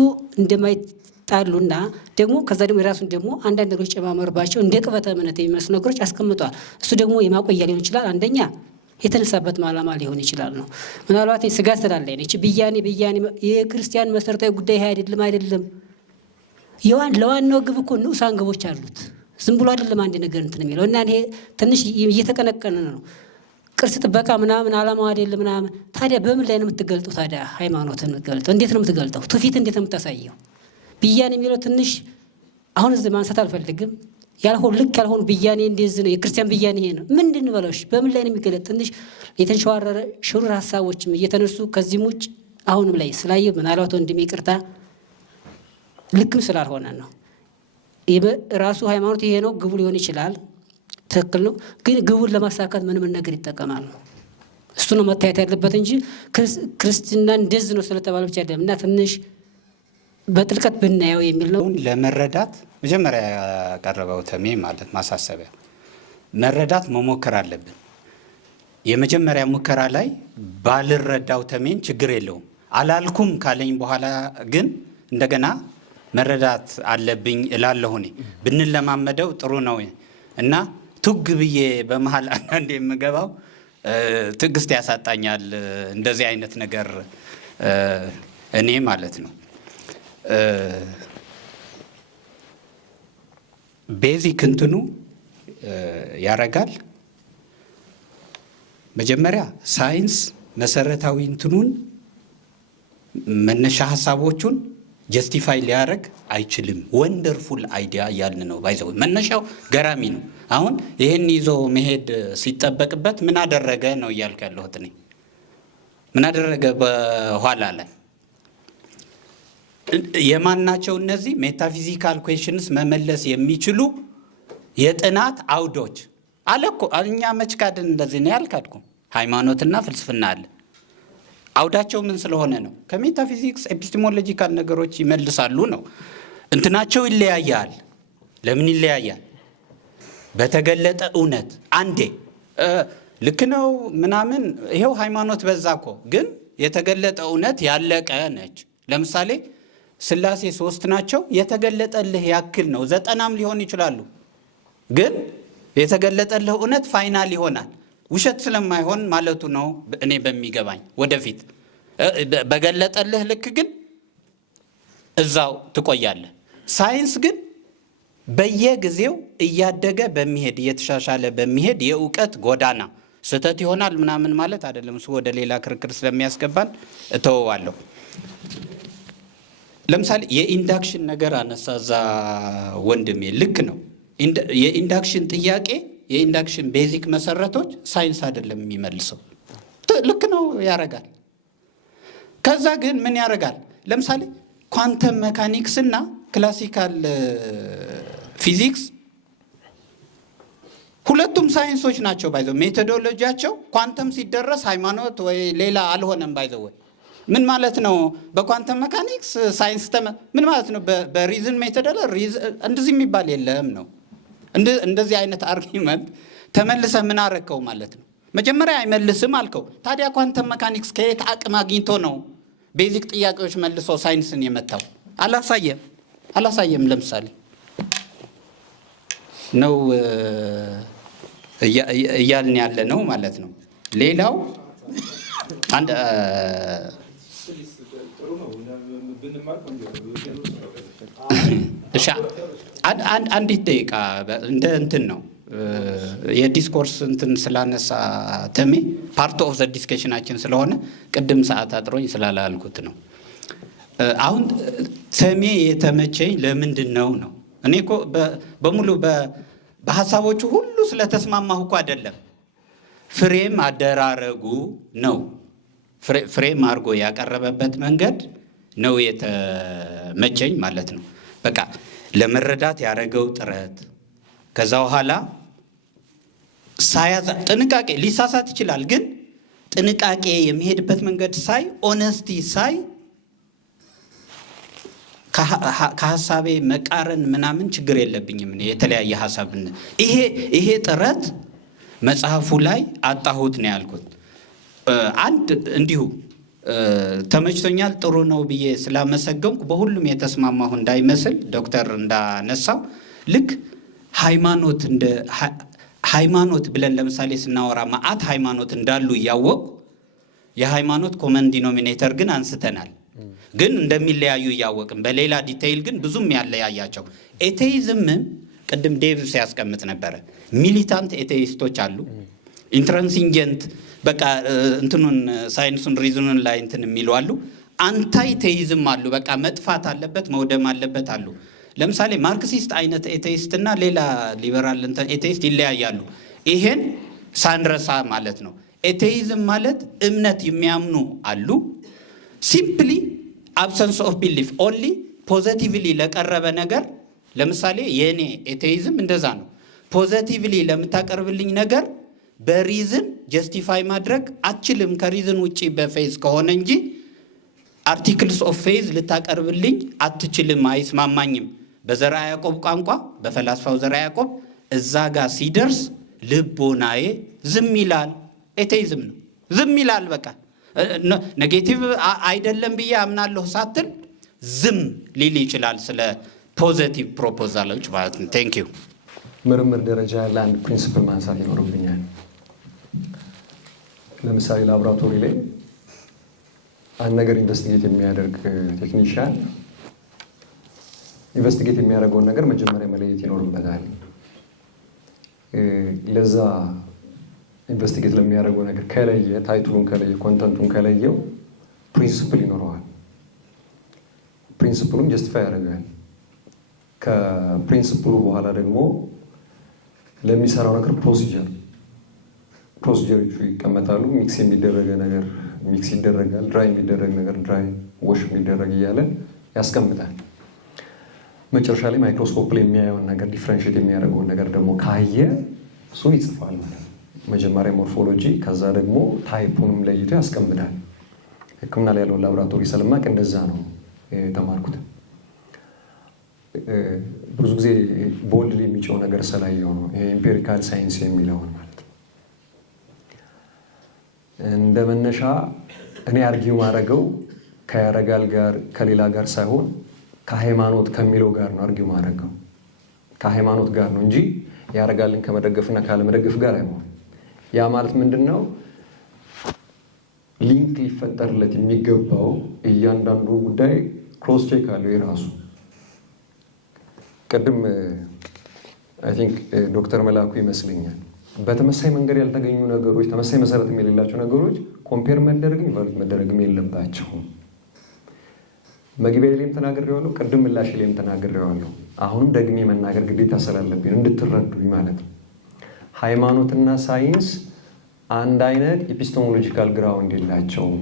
ጣሉና ደግሞ ከዛ ደግሞ የራሱን ደግሞ አንዳንድ ነገሮች ጨማመርባቸው እንደ ቅበተ እምነት የሚመስሉ ነገሮች አስቀምጧል። እሱ ደግሞ የማቆያ ሊሆን ይችላል። አንደኛ የተነሳበት ዓላማ ሊሆን ይችላል ነው። ምናልባት ስጋት ስላለኝ ነው። ብያኔ የክርስቲያን መሰረታዊ ጉዳይ ይሄ አይደለም። ለዋናው ግብ እኮ ንዑሳን ግቦች አሉት። ዝም ብሎ አይደለም አንድ ነገር እንትን የሚለው እና ይሄ ትንሽ እየተቀነቀነ ነው። ቅርስ ጥበቃ ምናምን ዓላማው አይደለም ምናምን። ታዲያ በምን ላይ ነው የምትገልጠው? ታዲያ ሃይማኖትን የምትገልጠው እንዴት ነው የምትገልጠው? ትውፊት እንዴት ነው የምታሳየው? ብያኔ የሚለው ትንሽ አሁን እዚህ ማንሳት አልፈልግም። ልክ ያልሆኑ ብያኔ እንደዚህ ነው። የክርስቲያን ብያኔ ይሄ ነው ምንድን በለሽ? በምን ላይ ነው የሚገለጥ? ትንሽ የተንሸዋረረ ሽሩር ሀሳቦችም እየተነሱ ከዚህም ውጭ አሁንም ላይ ስላየ ምናልባት ወንድሜ ይቅርታ ልክም ስላልሆነ ነው። ራሱ ሃይማኖት ይሄ ነው ግቡ ሊሆን ይችላል፣ ትክክል ነው። ግን ግቡን ለማሳካት ምን ነገር ይጠቀማል ነው እሱ ነው መታየት ያለበት እንጂ ክርስትና እንደዚህ ነው ስለተባለ ብቻ አይደለም። እና ትንሽ በጥልቀት ብናየው የሚል ነው። ለመረዳት መጀመሪያ ያቀረበው ተሜ ማለት ማሳሰቢያ መረዳት መሞከር አለብን። የመጀመሪያ ሙከራ ላይ ባልረዳው ተሜን ችግር የለውም አላልኩም ካለኝ በኋላ ግን እንደገና መረዳት አለብኝ እላለሁ። እኔ ብንለማመደው ጥሩ ነው እና ቱግ ብዬ በመሃል አንዳንዴ የምገባው ትዕግስት ያሳጣኛል እንደዚህ አይነት ነገር እኔ ማለት ነው። ቤዚክ እንትኑ ያረጋል። መጀመሪያ ሳይንስ መሰረታዊ እንትኑን መነሻ ሀሳቦቹን ጀስቲፋይ ሊያደርግ አይችልም። ወንደርፉል አይዲያ እያልን ነው ባይዘው መነሻው ገራሚ ነው። አሁን ይህን ይዞ መሄድ ሲጠበቅበት ምን አደረገ ነው እያልኩ ያለሁት እኔ። ምን አደረገ በኋላ ላይ የማናቸው እነዚህ ሜታፊዚካል ኩዌሽንስ መመለስ የሚችሉ የጥናት አውዶች አለ እኮ። እኛ መች ካድን እንደዚህ ነው ያልካድኩ። ሃይማኖትና ፍልስፍና አለ። አውዳቸው ምን ስለሆነ ነው? ከሜታፊዚክስ ኤፒስቴሞሎጂካል ነገሮች ይመልሳሉ ነው። እንትናቸው ይለያያል። ለምን ይለያያል? በተገለጠ እውነት አንዴ ልክ ነው ምናምን ይሄው ሃይማኖት በዛ እኮ። ግን የተገለጠ እውነት ያለቀ ነች። ለምሳሌ ሥላሴ 3 ናቸው። የተገለጠልህ ያክል ነው። 90ም ሊሆን ይችላሉ። ግን የተገለጠልህ እውነት ፋይናል ይሆናል። ውሸት ስለማይሆን ማለቱ ነው እኔ በሚገባኝ። ወደፊት በገለጠልህ ልክ ግን እዛው ትቆያለህ። ሳይንስ ግን በየጊዜው እያደገ በሚሄድ እየተሻሻለ በሚሄድ የእውቀት ጎዳና ስህተት ይሆናል ምናምን ማለት አይደለም። እሱ ወደ ሌላ ክርክር ስለሚያስገባን እተወዋለሁ። ለምሳሌ የኢንዳክሽን ነገር አነሳ እዛ ወንድሜ። ልክ ነው። የኢንዳክሽን ጥያቄ የኢንዳክሽን ቤዚክ መሰረቶች ሳይንስ አይደለም የሚመልሰው። ልክ ነው ያረጋል። ከዛ ግን ምን ያረጋል? ለምሳሌ ኳንተም መካኒክስ እና ክላሲካል ፊዚክስ ሁለቱም ሳይንሶች ናቸው። ባይዘው ሜቶዶሎጂያቸው ኳንተም ሲደረስ ሃይማኖት ወይ ሌላ አልሆነም። ባይዘው ወይ ምን ማለት ነው? በኳንተም መካኒክስ ሳይንስ ምን ማለት ነው? በሪዝን ሜቶዶሎጂ እንደዚህ የሚባል የለም ነው። እንደዚህ አይነት አርጊመንት ተመልሰ ምን አረከው ማለት ነው? መጀመሪያ አይመልስም አልከው። ታዲያ ኳንተም መካኒክስ ከየት አቅም አግኝቶ ነው ቤዚክ ጥያቄዎች መልሶ ሳይንስን የመታው? አላሳየም። ለምሳሌ ነው እያልን ያለ ነው ማለት ነው። ሌላው አንዲት ደቂቃ እንደ እንትን ነው የዲስኮርስ እንትን ስላነሳ ተሜ ፓርት ኦፍ ዘ ዲስከሽናችን ስለሆነ ቅድም ሰዓት አጥሮኝ ስላላልኩት ነው። አሁን ተሜ የተመቸኝ ለምንድን ነው? እኔ እኮ በሙሉ በሀሳቦቹ ሁሉ ስለተስማማሁ እኮ አይደለም። ፍሬም አደራረጉ ነው። ፍሬም አድርጎ ያቀረበበት መንገድ ነው የተመቸኝ ማለት ነው። በቃ ለመረዳት ያደረገው ጥረት ከዛ በኋላ ጥንቃቄ ሊሳሳት ይችላል። ግን ጥንቃቄ የሚሄድበት መንገድ ሳይ ኦነስቲ ሳይ ከሀሳቤ መቃረን ምናምን ችግር የለብኝም። የተለያየ ሀሳብ ይሄ ጥረት መጽሐፉ ላይ አጣሁት ነው ያልኩት። አንድ እንዲሁ ተመችቶኛል፣ ጥሩ ነው ብዬ ስላመሰገንኩ በሁሉም የተስማማሁ እንዳይመስል ዶክተር እንዳነሳው ልክ ሃይማኖት ብለን ለምሳሌ ስናወራ መዓት ሃይማኖት እንዳሉ እያወቁ የሃይማኖት ኮመን ዲኖሚኔተር ግን አንስተናል። ግን እንደሚለያዩ እያወቅም በሌላ ዲቴይል ግን ብዙም ያለያያቸው ኤቴይዝምን ቅድም ዴቭ ሲያስቀምጥ ነበረ። ሚሊታንት ኤቴይስቶች አሉ፣ ኢንትራንሲንጀንት በቃ እንትኑን ሳይንሱን ሪዝኑን ላይ እንትን የሚሉ አሉ። አንታይ ቴይዝም አሉ፣ በቃ መጥፋት አለበት መውደም አለበት አሉ። ለምሳሌ ማርክሲስት አይነት ኤቴይስት እና ሌላ ሊበራል ኤቴይስት ይለያያሉ። ይሄን ሳንረሳ ማለት ነው። ኤቴይዝም ማለት እምነት የሚያምኑ አሉ። ሲምፕሊ አብሰንስ ኦፍ ቢሊፍ ኦንሊ ፖዘቲቭሊ ለቀረበ ነገር። ለምሳሌ የእኔ ኤቴይዝም እንደዛ ነው። ፖዘቲቭሊ ለምታቀርብልኝ ነገር በሪዝን ጀስቲፋይ ማድረግ አችልም ከሪዝን ውጪ በፌዝ ከሆነ እንጂ አርቲክልስ ኦፍ ፌዝ ልታቀርብልኝ አትችልም፣ አይስማማኝም። በዘርዓ ያዕቆብ ቋንቋ በፈላስፋው ዘርዓ ያዕቆብ እዛ ጋር ሲደርስ ልቦናዬ ዝም ይላል። ኤቴይዝም ነው፣ ዝም ይላል። በቃ ኔጌቲቭ አይደለም ብዬ አምናለሁ ሳትል ዝም ሊል ይችላል። ስለ ፖዘቲቭ ፕሮፖዛሎች ማለት ነው። ቴንክ ዩ። ምርምር ደረጃ ያለ አንድ ፕሪንሲፕል ማንሳት ይኖርብኛል። ለምሳሌ ላቦራቶሪ ላይ አንድ ነገር ኢንቨስቲጌት የሚያደርግ ቴክኒሽያን ኢንቨስቲጌት የሚያደርገውን ነገር መጀመሪያ መለየት ይኖርበታል። ለዛ ኢንቨስቲጌት ለሚያደርገው ነገር ከለየ፣ ታይትሉን ከለየ፣ ኮንተንቱን ከለየው ፕሪንሲፕል ይኖረዋል። ፕሪንሲፕሉን ጀስቲፋይ ያደርጋል። ከፕሪንሲፕሉ በኋላ ደግሞ ለሚሰራው ነገር ፕሮሲጀሮቹ ይቀመጣሉ። ሚክስ የሚደረገ ነገር ሚክስ ይደረጋል፣ ድራይ የሚደረግ ነገር ድራይ፣ ወሽ የሚደረግ እያለ ያስቀምጣል። መጨረሻ ላይ ማይክሮስኮፕ ላይ የሚያየውን ነገር ዲፍረንሽት የሚያደርገውን ነገር ደግሞ ካየ እሱን ይጽፋል ማለት ነው። መጀመሪያ ሞርፎሎጂ፣ ከዛ ደግሞ ታይፑንም ለይቶ ያስቀምጣል። ሕክምና ላይ ያለውን ላቦራቶሪ ስለማቅ እንደዛ ነው የተማርኩት። ብዙ ጊዜ ቦልድ የሚጨው ነገር ስላየው ነው ይሄ ኢምፔሪካል ሳይንስ የሚለውን ማለት ነው። እንደ መነሻ እኔ አርጊው ማድረገው ከያረጋል ጋር ከሌላ ጋር ሳይሆን ከሃይማኖት ከሚለው ጋር ነው አርጊው ማድረገው። ከሃይማኖት ጋር ነው እንጂ ያረጋልን ከመደገፍና ካለመደገፍ ጋር አይሆንም። ያ ማለት ምንድን ነው? ሊንክ ሊፈጠርለት የሚገባው እያንዳንዱ ጉዳይ ክሮስ ቼክ አለው የራሱ። ቅድም አይ ቲንክ ዶክተር መላኩ ይመስለኛል በተመሳይ መንገድ ያልተገኙ ነገሮች፣ ተመሳይ መሰረት የሌላቸው ነገሮች ኮምፔር መደረግም ኢቫሉዌት መደረግም የለባቸውም። መግቢያ ላይም ተናግሬዋለሁ፣ ቅድም ምላሽ ላይም ተናግሬዋለሁ። አሁንም ደግሜ መናገር ግዴታ ስላለብኝ እንድትረዱኝ ማለት ነው። ሃይማኖትና ሳይንስ አንድ አይነት ኤፒስቴሞሎጂካል ግራውንድ የላቸውም።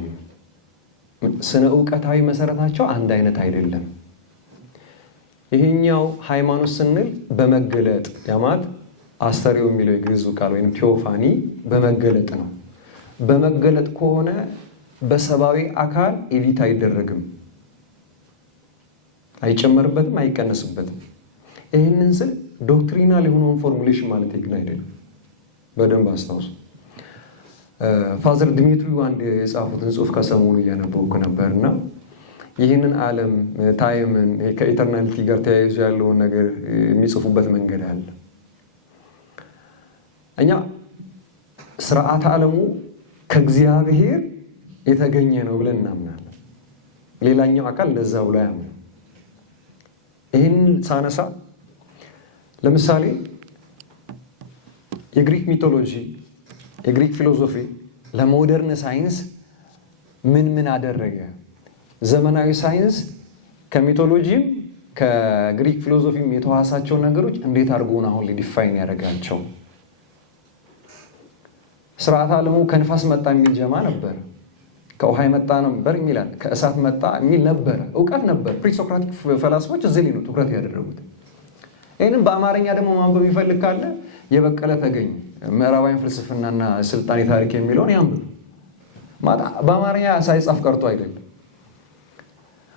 ስነ እውቀታዊ መሰረታቸው አንድ አይነት አይደለም። ይሄኛው ሃይማኖት ስንል በመገለጥ ያማት አስተሪዮ የሚለው የግዕዙ ቃል ወይም ቴዎፋኒ በመገለጥ ነው። በመገለጥ ከሆነ በሰብአዊ አካል ኤዲት አይደረግም፣ አይጨመርበትም፣ አይቀነስበትም። ይህንን ስል ዶክትሪናል የሆነውን ፎርሙሌሽን ማለት ግን አይደለም። በደንብ አስታውሱ። ፋዘር ድሜትሪው አንድ የጻፉትን ጽሑፍ ከሰሞኑ እያነበብኩ ነበር እና ይህንን ዓለም ታይምን ከኢተርናሊቲ ጋር ተያይዞ ያለውን ነገር የሚጽፉበት መንገድ አለ። እኛ ስርዓተ ዓለሙ ከእግዚአብሔር የተገኘ ነው ብለን እናምናለን። ሌላኛው አካል እንደዛ ብሎ ያምናል። ይህን ሳነሳ ለምሳሌ የግሪክ ሚቶሎጂ፣ የግሪክ ፊሎሶፊ ለሞደርን ሳይንስ ምን አደረገ? ዘመናዊ ሳይንስ ከሚቶሎጂም ከግሪክ ፊሎሶፊም የተዋሳቸው ነገሮች እንዴት አድርጎን አሁን ዲፋይን ያደረጋቸው? ስርዓተ ዓለሙ ከንፋስ መጣ የሚል ጀማ ነበር፣ ከውሃ የመጣ ነበር የሚላል፣ ከእሳት መጣ የሚል ነበረ። እውቀት ነበር። ፕሪሶክራቲክ ፈላስፎች እዚህ ላይ ነው ትኩረት ያደረጉት። ይህንም በአማርኛ ደግሞ ማንበብ የሚፈልግ ካለ የበቀለ ተገኝ ምዕራባዊ ፍልስፍናና ስልጣኔ ታሪክ የሚለውን ያንብብ። በአማርኛ ሳይጻፍ ቀርቶ አይደለም።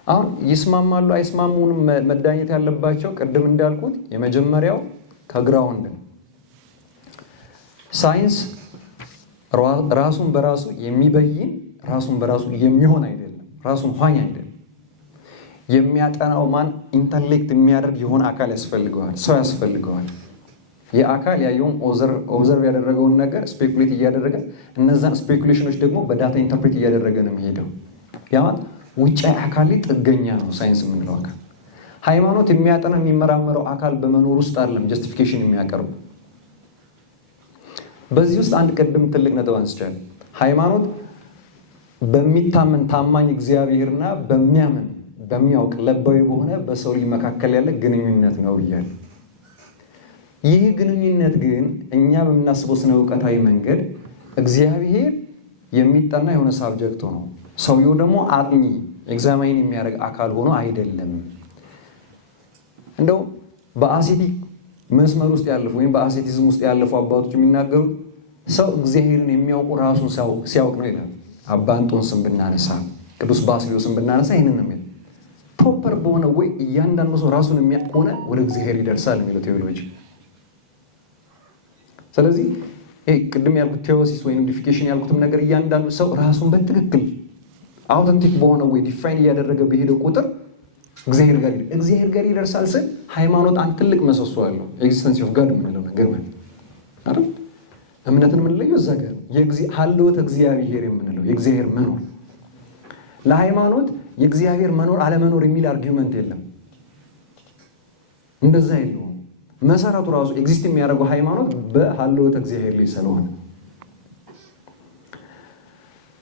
አሁን ይስማማሉ አይስማሙንም መዳኘት ያለባቸው ቅድም እንዳልኩት የመጀመሪያው ከግራውንድ ነው። ሳይንስ ራሱን በራሱ የሚበይን ራሱን በራሱ የሚሆን አይደለም። ራሱን ሆኝ አይደለም። የሚያጠናው ማን ኢንተሌክት የሚያደርግ የሆነ አካል ያስፈልገዋል፣ ሰው ያስፈልገዋል። የአካል ያየውን ኦብዘርቭ ያደረገውን ነገር ስፔኩሌት እያደረገ እነዛን ስፔኩሌሽኖች ደግሞ በዳታ ኢንተርፕሬት እያደረገ ነው የሚሄደው። ያማት ውጫዊ አካል ላይ ጥገኛ ነው ሳይንስ የምንለው አካል። ሃይማኖት የሚያጠና የሚመራመረው አካል በመኖር ውስጥ አይደለም ጀስቲፊኬሽን የሚያቀርቡ። በዚህ ውስጥ አንድ ቅድም ትልቅ ነጥብ አንስቻለሁ። ሃይማኖት በሚታመን ታማኝ እግዚአብሔርና በሚያምን በሚያውቅ ለባዊ በሆነ በሰው ልጅ መካከል ያለ ግንኙነት ነው ብያለሁ። ይህ ግንኙነት ግን እኛ በምናስበው ስነ እውቀታዊ መንገድ እግዚአብሔር የሚጠና የሆነ ሳብጀክት ሆኖ ሰውየው ደግሞ አጥኚ ኤግዛማይን የሚያደርግ አካል ሆኖ አይደለም። እንደው በአሴቲክ መስመር ውስጥ ያለፉ ወይም በአሴቲዝም ውስጥ ያለፉ አባቶች የሚናገሩ ሰው እግዚአብሔርን የሚያውቁ ራሱን ሲያውቅ ነው ይላል። አባ እንጦንስን ብናነሳ፣ ቅዱስ ባስልዮስን ብናነሳ ይህንን ነው የሚለው። ፕሮፐር በሆነ ወይ እያንዳንዱ ሰው ራሱን የሚያውቅ ከሆነ ወደ እግዚአብሔር ይደርሳል የሚለው ቴዎሎጂ። ስለዚህ ቅድም ያልኩት ቴዎሲስ ወይም ዲፊኬሽን ያልኩትም ነገር እያንዳንዱ ሰው ራሱን በትክክል አውተንቲክ በሆነ ወይ ዲፋይን እያደረገ በሄደው ቁጥር እግዚአብሔር ጋር ይደርሳል ስል ሃይማኖት አንድ ትልቅ መሰሶ አለው። ኤግዚስተንስ ኦፍ ጋድ የምንለው ነገር ማለት አይደል? እምነትን የምንለየው እዛ ጋር ሀልወት እግዚአብሔር የምንለው የእግዚአብሔር መኖር። ለሃይማኖት የእግዚአብሔር መኖር አለመኖር የሚል አርጊውመንት የለም። እንደዛ የለውም። መሰረቱ ራሱ ኤግዚስት የሚያደርገው ሃይማኖት በሀልወት እግዚአብሔር ላይ ስለሆነ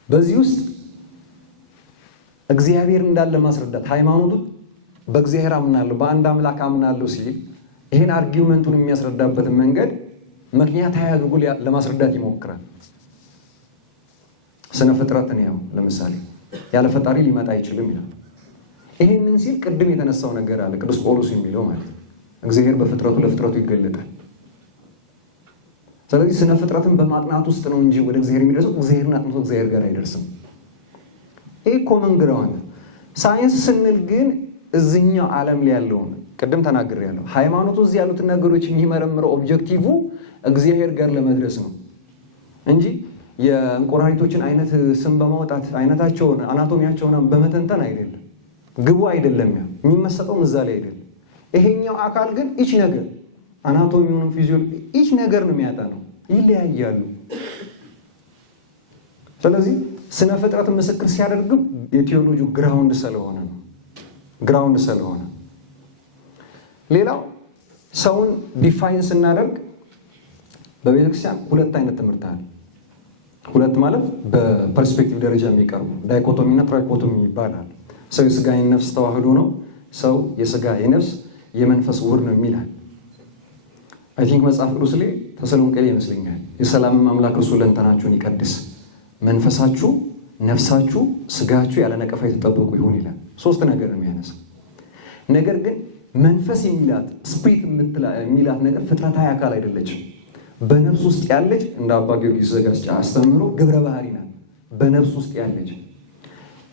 በዚህ ውስጥ እግዚአብሔር እንዳለ ማስረዳት ሃይማኖቱ በእግዚአብሔር አምናለሁ በአንድ አምላክ አምናለሁ ሲል ይህን አርጊውመንቱን የሚያስረዳበትን መንገድ ምክንያታዊ አድርጎ ለማስረዳት ይሞክራል። ስነ ፍጥረትን ያው ለምሳሌ ያለ ፈጣሪ ሊመጣ አይችልም ይላል። ይህንን ሲል ቅድም የተነሳው ነገር አለ ቅዱስ ጳውሎስ የሚለው ማለት ነው። እግዚአብሔር በፍጥረቱ ለፍጥረቱ ይገለጣል። ስለዚህ ስነ ፍጥረትን በማጥናት ውስጥ ነው እንጂ ወደ እግዚአብሔር የሚደርሰው እግዚአብሔርን አጥንቶ እግዚአብሔር ጋር አይደርስም። ይህ ኮመን ግራውንድ። ሳይንስ ስንል ግን እዚህኛው ዓለም ላይ ያለውን ቅድም ተናግሬያለሁ። ሃይማኖቱ እዚህ ያሉትን ነገሮች የሚመረምረው ኦብጀክቲቭ እግዚአብሔር ጋር ለመድረስ ነው እንጂ የእንቁራሪቶችን አይነት ስም በማውጣት አይነታቸውን አናቶሚያቸውን በመተንተን አይደለም። ግቡ አይደለም። ያ የሚመሰጠው እዛ ላይ አይደለም። ይሄኛው አካል ግን ኢች ነገር አናቶሚውን ፊዚዮሎጂ ኢች ነገር ነው የሚያጠናው። ይለያያሉ። ስለዚህ ስነ ፍጥረት ምስክር ሲያደርግም የቴዎሎጂው ግራውንድ ስለሆነ ነው። ግራውንድ ስለሆነ ሌላው ሰውን ዲፋይን ስናደርግ በቤተክርስቲያን ሁለት አይነት ትምህርት አለ። ሁለት ማለት በፐርስፔክቲቭ ደረጃ የሚቀርቡ ዳይኮቶሚ እና ትራይኮቶሚ ይባላል። ሰው የስጋ የነፍስ ተዋህዶ ነው። ሰው የስጋ የነፍስ የመንፈስ ውህድ ነው የሚላል። አይ ቲንክ መጽሐፍ ቅዱስ ላይ ተሰሎንቄ ላይ ይመስለኛል የሰላምም አምላክ እርሱ ለእንተናችሁን ይቀድስ፣ መንፈሳችሁ፣ ነፍሳችሁ፣ ስጋችሁ ያለ ነቀፋ የተጠበቁ ይሁን ይላል። ሶስት ነገር ነው የሚያነሳው። ነገር ግን መንፈስ የሚላት ስፕሪት የሚላት ነገር ፍጥረታዊ አካል አይደለችም። በነፍስ ውስጥ ያለች እንደ አባ ጊዮርጊስ ዘጋስጫ አስተምሮ ግብረ ባህሪ ናት። በነፍስ ውስጥ ያለች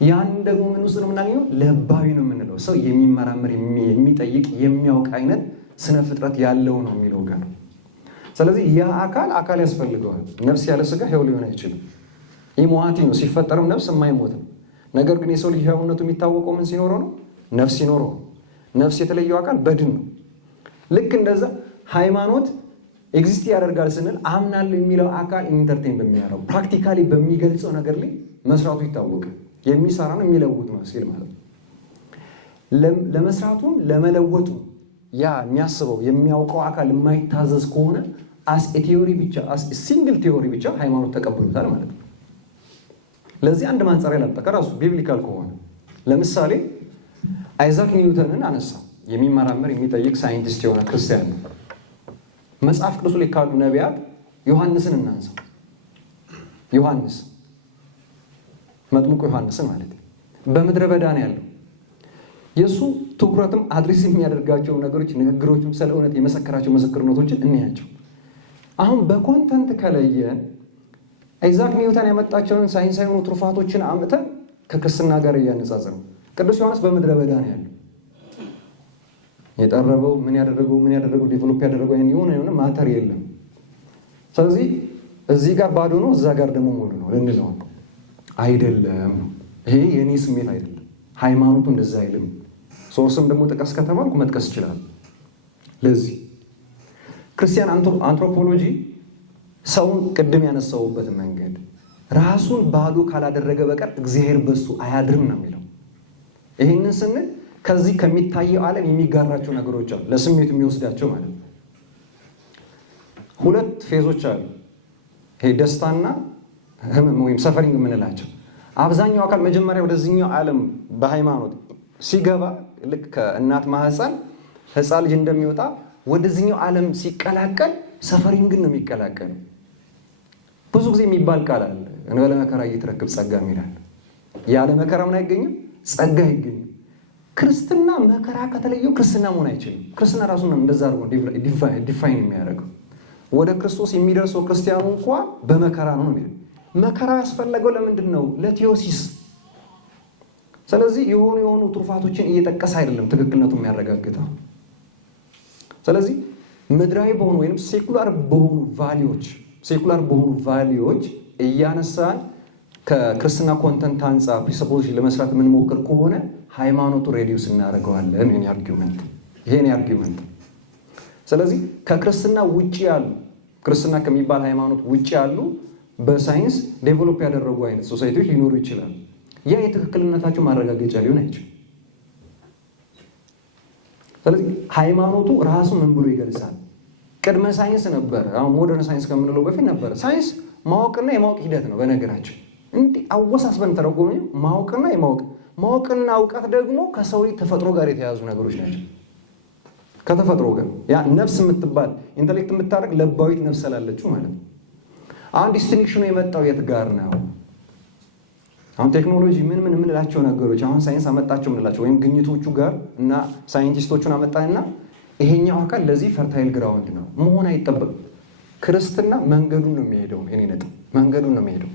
ያን ደግሞ ምን ውስጥ ነው የምናገኘው? ለባዊ ነው የምንለው። ሰው የሚመራመር የሚጠይቅ የሚያውቅ አይነት ስነ ፍጥረት ያለው ነው የሚለው ጋር። ስለዚህ ያ አካል ያስፈልገዋል። ነፍስ ያለ ስጋ ሕያው ሊሆን አይችልም። ይህ ሞዋቲ ነው። ሲፈጠርም ነፍስ የማይሞትም። ነገር ግን የሰው ልጅ ሕያውነቱ የሚታወቀው ምን ሲኖረው ነው? ነፍስ ሲኖረው። ነፍስ የተለየው አካል በድን ነው። ልክ እንደዛ ሃይማኖት ኤግዚስት ያደርጋል ስንል አምናለሁ የሚለው አካል ኢንተርቴን በሚያደርገው ፕራክቲካሊ በሚገልጸው ነገር ላይ መስራቱ ይታወቃል። የሚሰራ ነው የሚለውጥ ነው ሲል ማለት ነው። ለመስራቱም ለመለወጡ ያ የሚያስበው የሚያውቀው አካል የማይታዘዝ ከሆነ አስ ቲዮሪ ብቻ አስ ሲንግል ቲዮሪ ብቻ ሃይማኖት ተቀብሎታል ማለት ነው። ለዚህ አንድ ማንጸሪያ ላጠቀ ራሱ ቢብሊካል ከሆነ ለምሳሌ አይዛክ ኒውተንን አነሳ። የሚመራመር የሚጠይቅ ሳይንቲስት የሆነ ክርስቲያን ነው። መጽሐፍ ቅዱስ ላይ ካሉ ነቢያት ዮሐንስን እናንሳው። ዮሐንስ መጥምቁ ዮሐንስን ማለት ነው። በምድረ በዳ ነው ያለው። የእሱ ትኩረትም አድሬስ የሚያደርጋቸው ነገሮች ንግግሮችም ስለ እውነት የመሰከራቸው ምስክርነቶችን እንያቸው። አሁን በኮንተንት ከለየን አይዛክ ኒውተን ያመጣቸውን ሳይንሳዊ የሆኑ ትሩፋቶችን አምጥተን ከክርስትና ጋር እያነጻጸር ነው። ቅዱስ ዮሐንስ በምድረ በዳ ነው ያለው። የጠረበው ምን ያደረገው ዴቨሎፕ ያደረገው የሆነ ማተር የለም። ስለዚህ እዚህ ጋር ባዶ ነው፣ እዛ ጋር ደግሞ ሙሉ ነው ልንለው። አይደለም። ይሄ የእኔ ስሜት አይደለም። ሃይማኖቱ እንደዛ አይልም። ሶርስም ደግሞ ጥቀስ ከተባልኩ መጥቀስ ይችላል። ለዚህ ክርስቲያን አንትሮፖሎጂ ሰውን ቅድም ያነሳውበት መንገድ ራሱን ባዶ ካላደረገ በቀር እግዚአብሔር በሱ አያድርም ነው የሚለው። ይህንን ስንል ከዚህ ከሚታየው ዓለም የሚጋራቸው ነገሮች አሉ፣ ለስሜቱ የሚወስዳቸው ማለት ነው። ሁለት ፌዞች አሉ። ይሄ ደስታና ህመም ወይም ሰፈሪንግ የምንላቸው። አብዛኛው አካል መጀመሪያ ወደዚህኛው ዓለም በሃይማኖት ሲገባ ልክ ከእናት ማህፀን ህፃን ልጅ እንደሚወጣ ወደዚህኛው ዓለም ሲቀላቀል ሰፈሪንግን ነው የሚቀላቀል። ብዙ ጊዜ የሚባል ቃል አለ፣ እንበለ መከራ እየተረክብ ጸጋ ይላል። ያለ መከራ ምን አይገኝም? ጸጋ አይገኝም። ክርስትና መከራ ከተለየው ክርስትና መሆን አይችልም። ክርስትና ራሱን እንደዛ አድርጎ ዲፋይን የሚያደርገው ወደ ክርስቶስ የሚደርሰው ክርስቲያኑ እንኳ በመከራ ነው የሚለው። መከራ ያስፈለገው ለምንድን ነው? ለቴዎሲስ። ስለዚህ የሆኑ ትሩፋቶችን እየጠቀሰ አይደለም ትክክልነቱ የሚያረጋግጠው። ስለዚህ ምድራዊ በሆኑ ወይም ሴኩላር በሆኑ ቫሊዎች እያነሳን ከክርስትና ኮንተንት አንጻር ፕሪሰፖዚሽን ለመስራት የምንሞክር ከሆነ ሃይማኖቱ ሬዲዩስ እናደርገዋለን። ይሄን አርጊውመንት። ስለዚህ ከክርስትና ውጭ ያሉ ክርስትና ከሚባል ሃይማኖት ውጭ ያሉ በሳይንስ ዴቨሎፕ ያደረጉ አይነት ሶሳይቲዎች ሊኖሩ ይችላሉ። ያ የትክክልነታቸው ማረጋገጫ ሊሆን አይችልም። ስለዚህ ሃይማኖቱ ራሱ ምን ብሎ ይገልጻል? ቅድመ ሳይንስ ነበረ። አሁን ሞደርን ሳይንስ ከምንለው በፊት ነበረ። ሳይንስ ማወቅና የማወቅ ሂደት ነው። በነገራችን እንዲህ አወሳስበን ተረጎመ። ማወቅና እውቀት ደግሞ ከሰው ልጅ ተፈጥሮ ጋር የተያዙ ነገሮች ናቸው። ከተፈጥሮ ጋር ያ ነፍስ የምትባል ኢንተሌክት የምታደርግ ለባዊት ነፍስ ስላለችው ማለት ነው። አሁን ዲስቲንክሽኑ የመጣው የት ጋር ነው? አሁን ቴክኖሎጂ ምን የምንላቸው ነገሮች አሁን ሳይንስ አመጣቸው የምንላቸው ወይም ግኝቶቹ ጋር እና ሳይንቲስቶቹን አመጣንና ይሄኛው አካል ለዚህ ፈርታይል ግራውንድ ነው መሆን አይጠበቅም። ክርስትና መንገዱን ነው የሚሄደው። እኔ ነጥብ መንገዱን ነው የሚሄደው።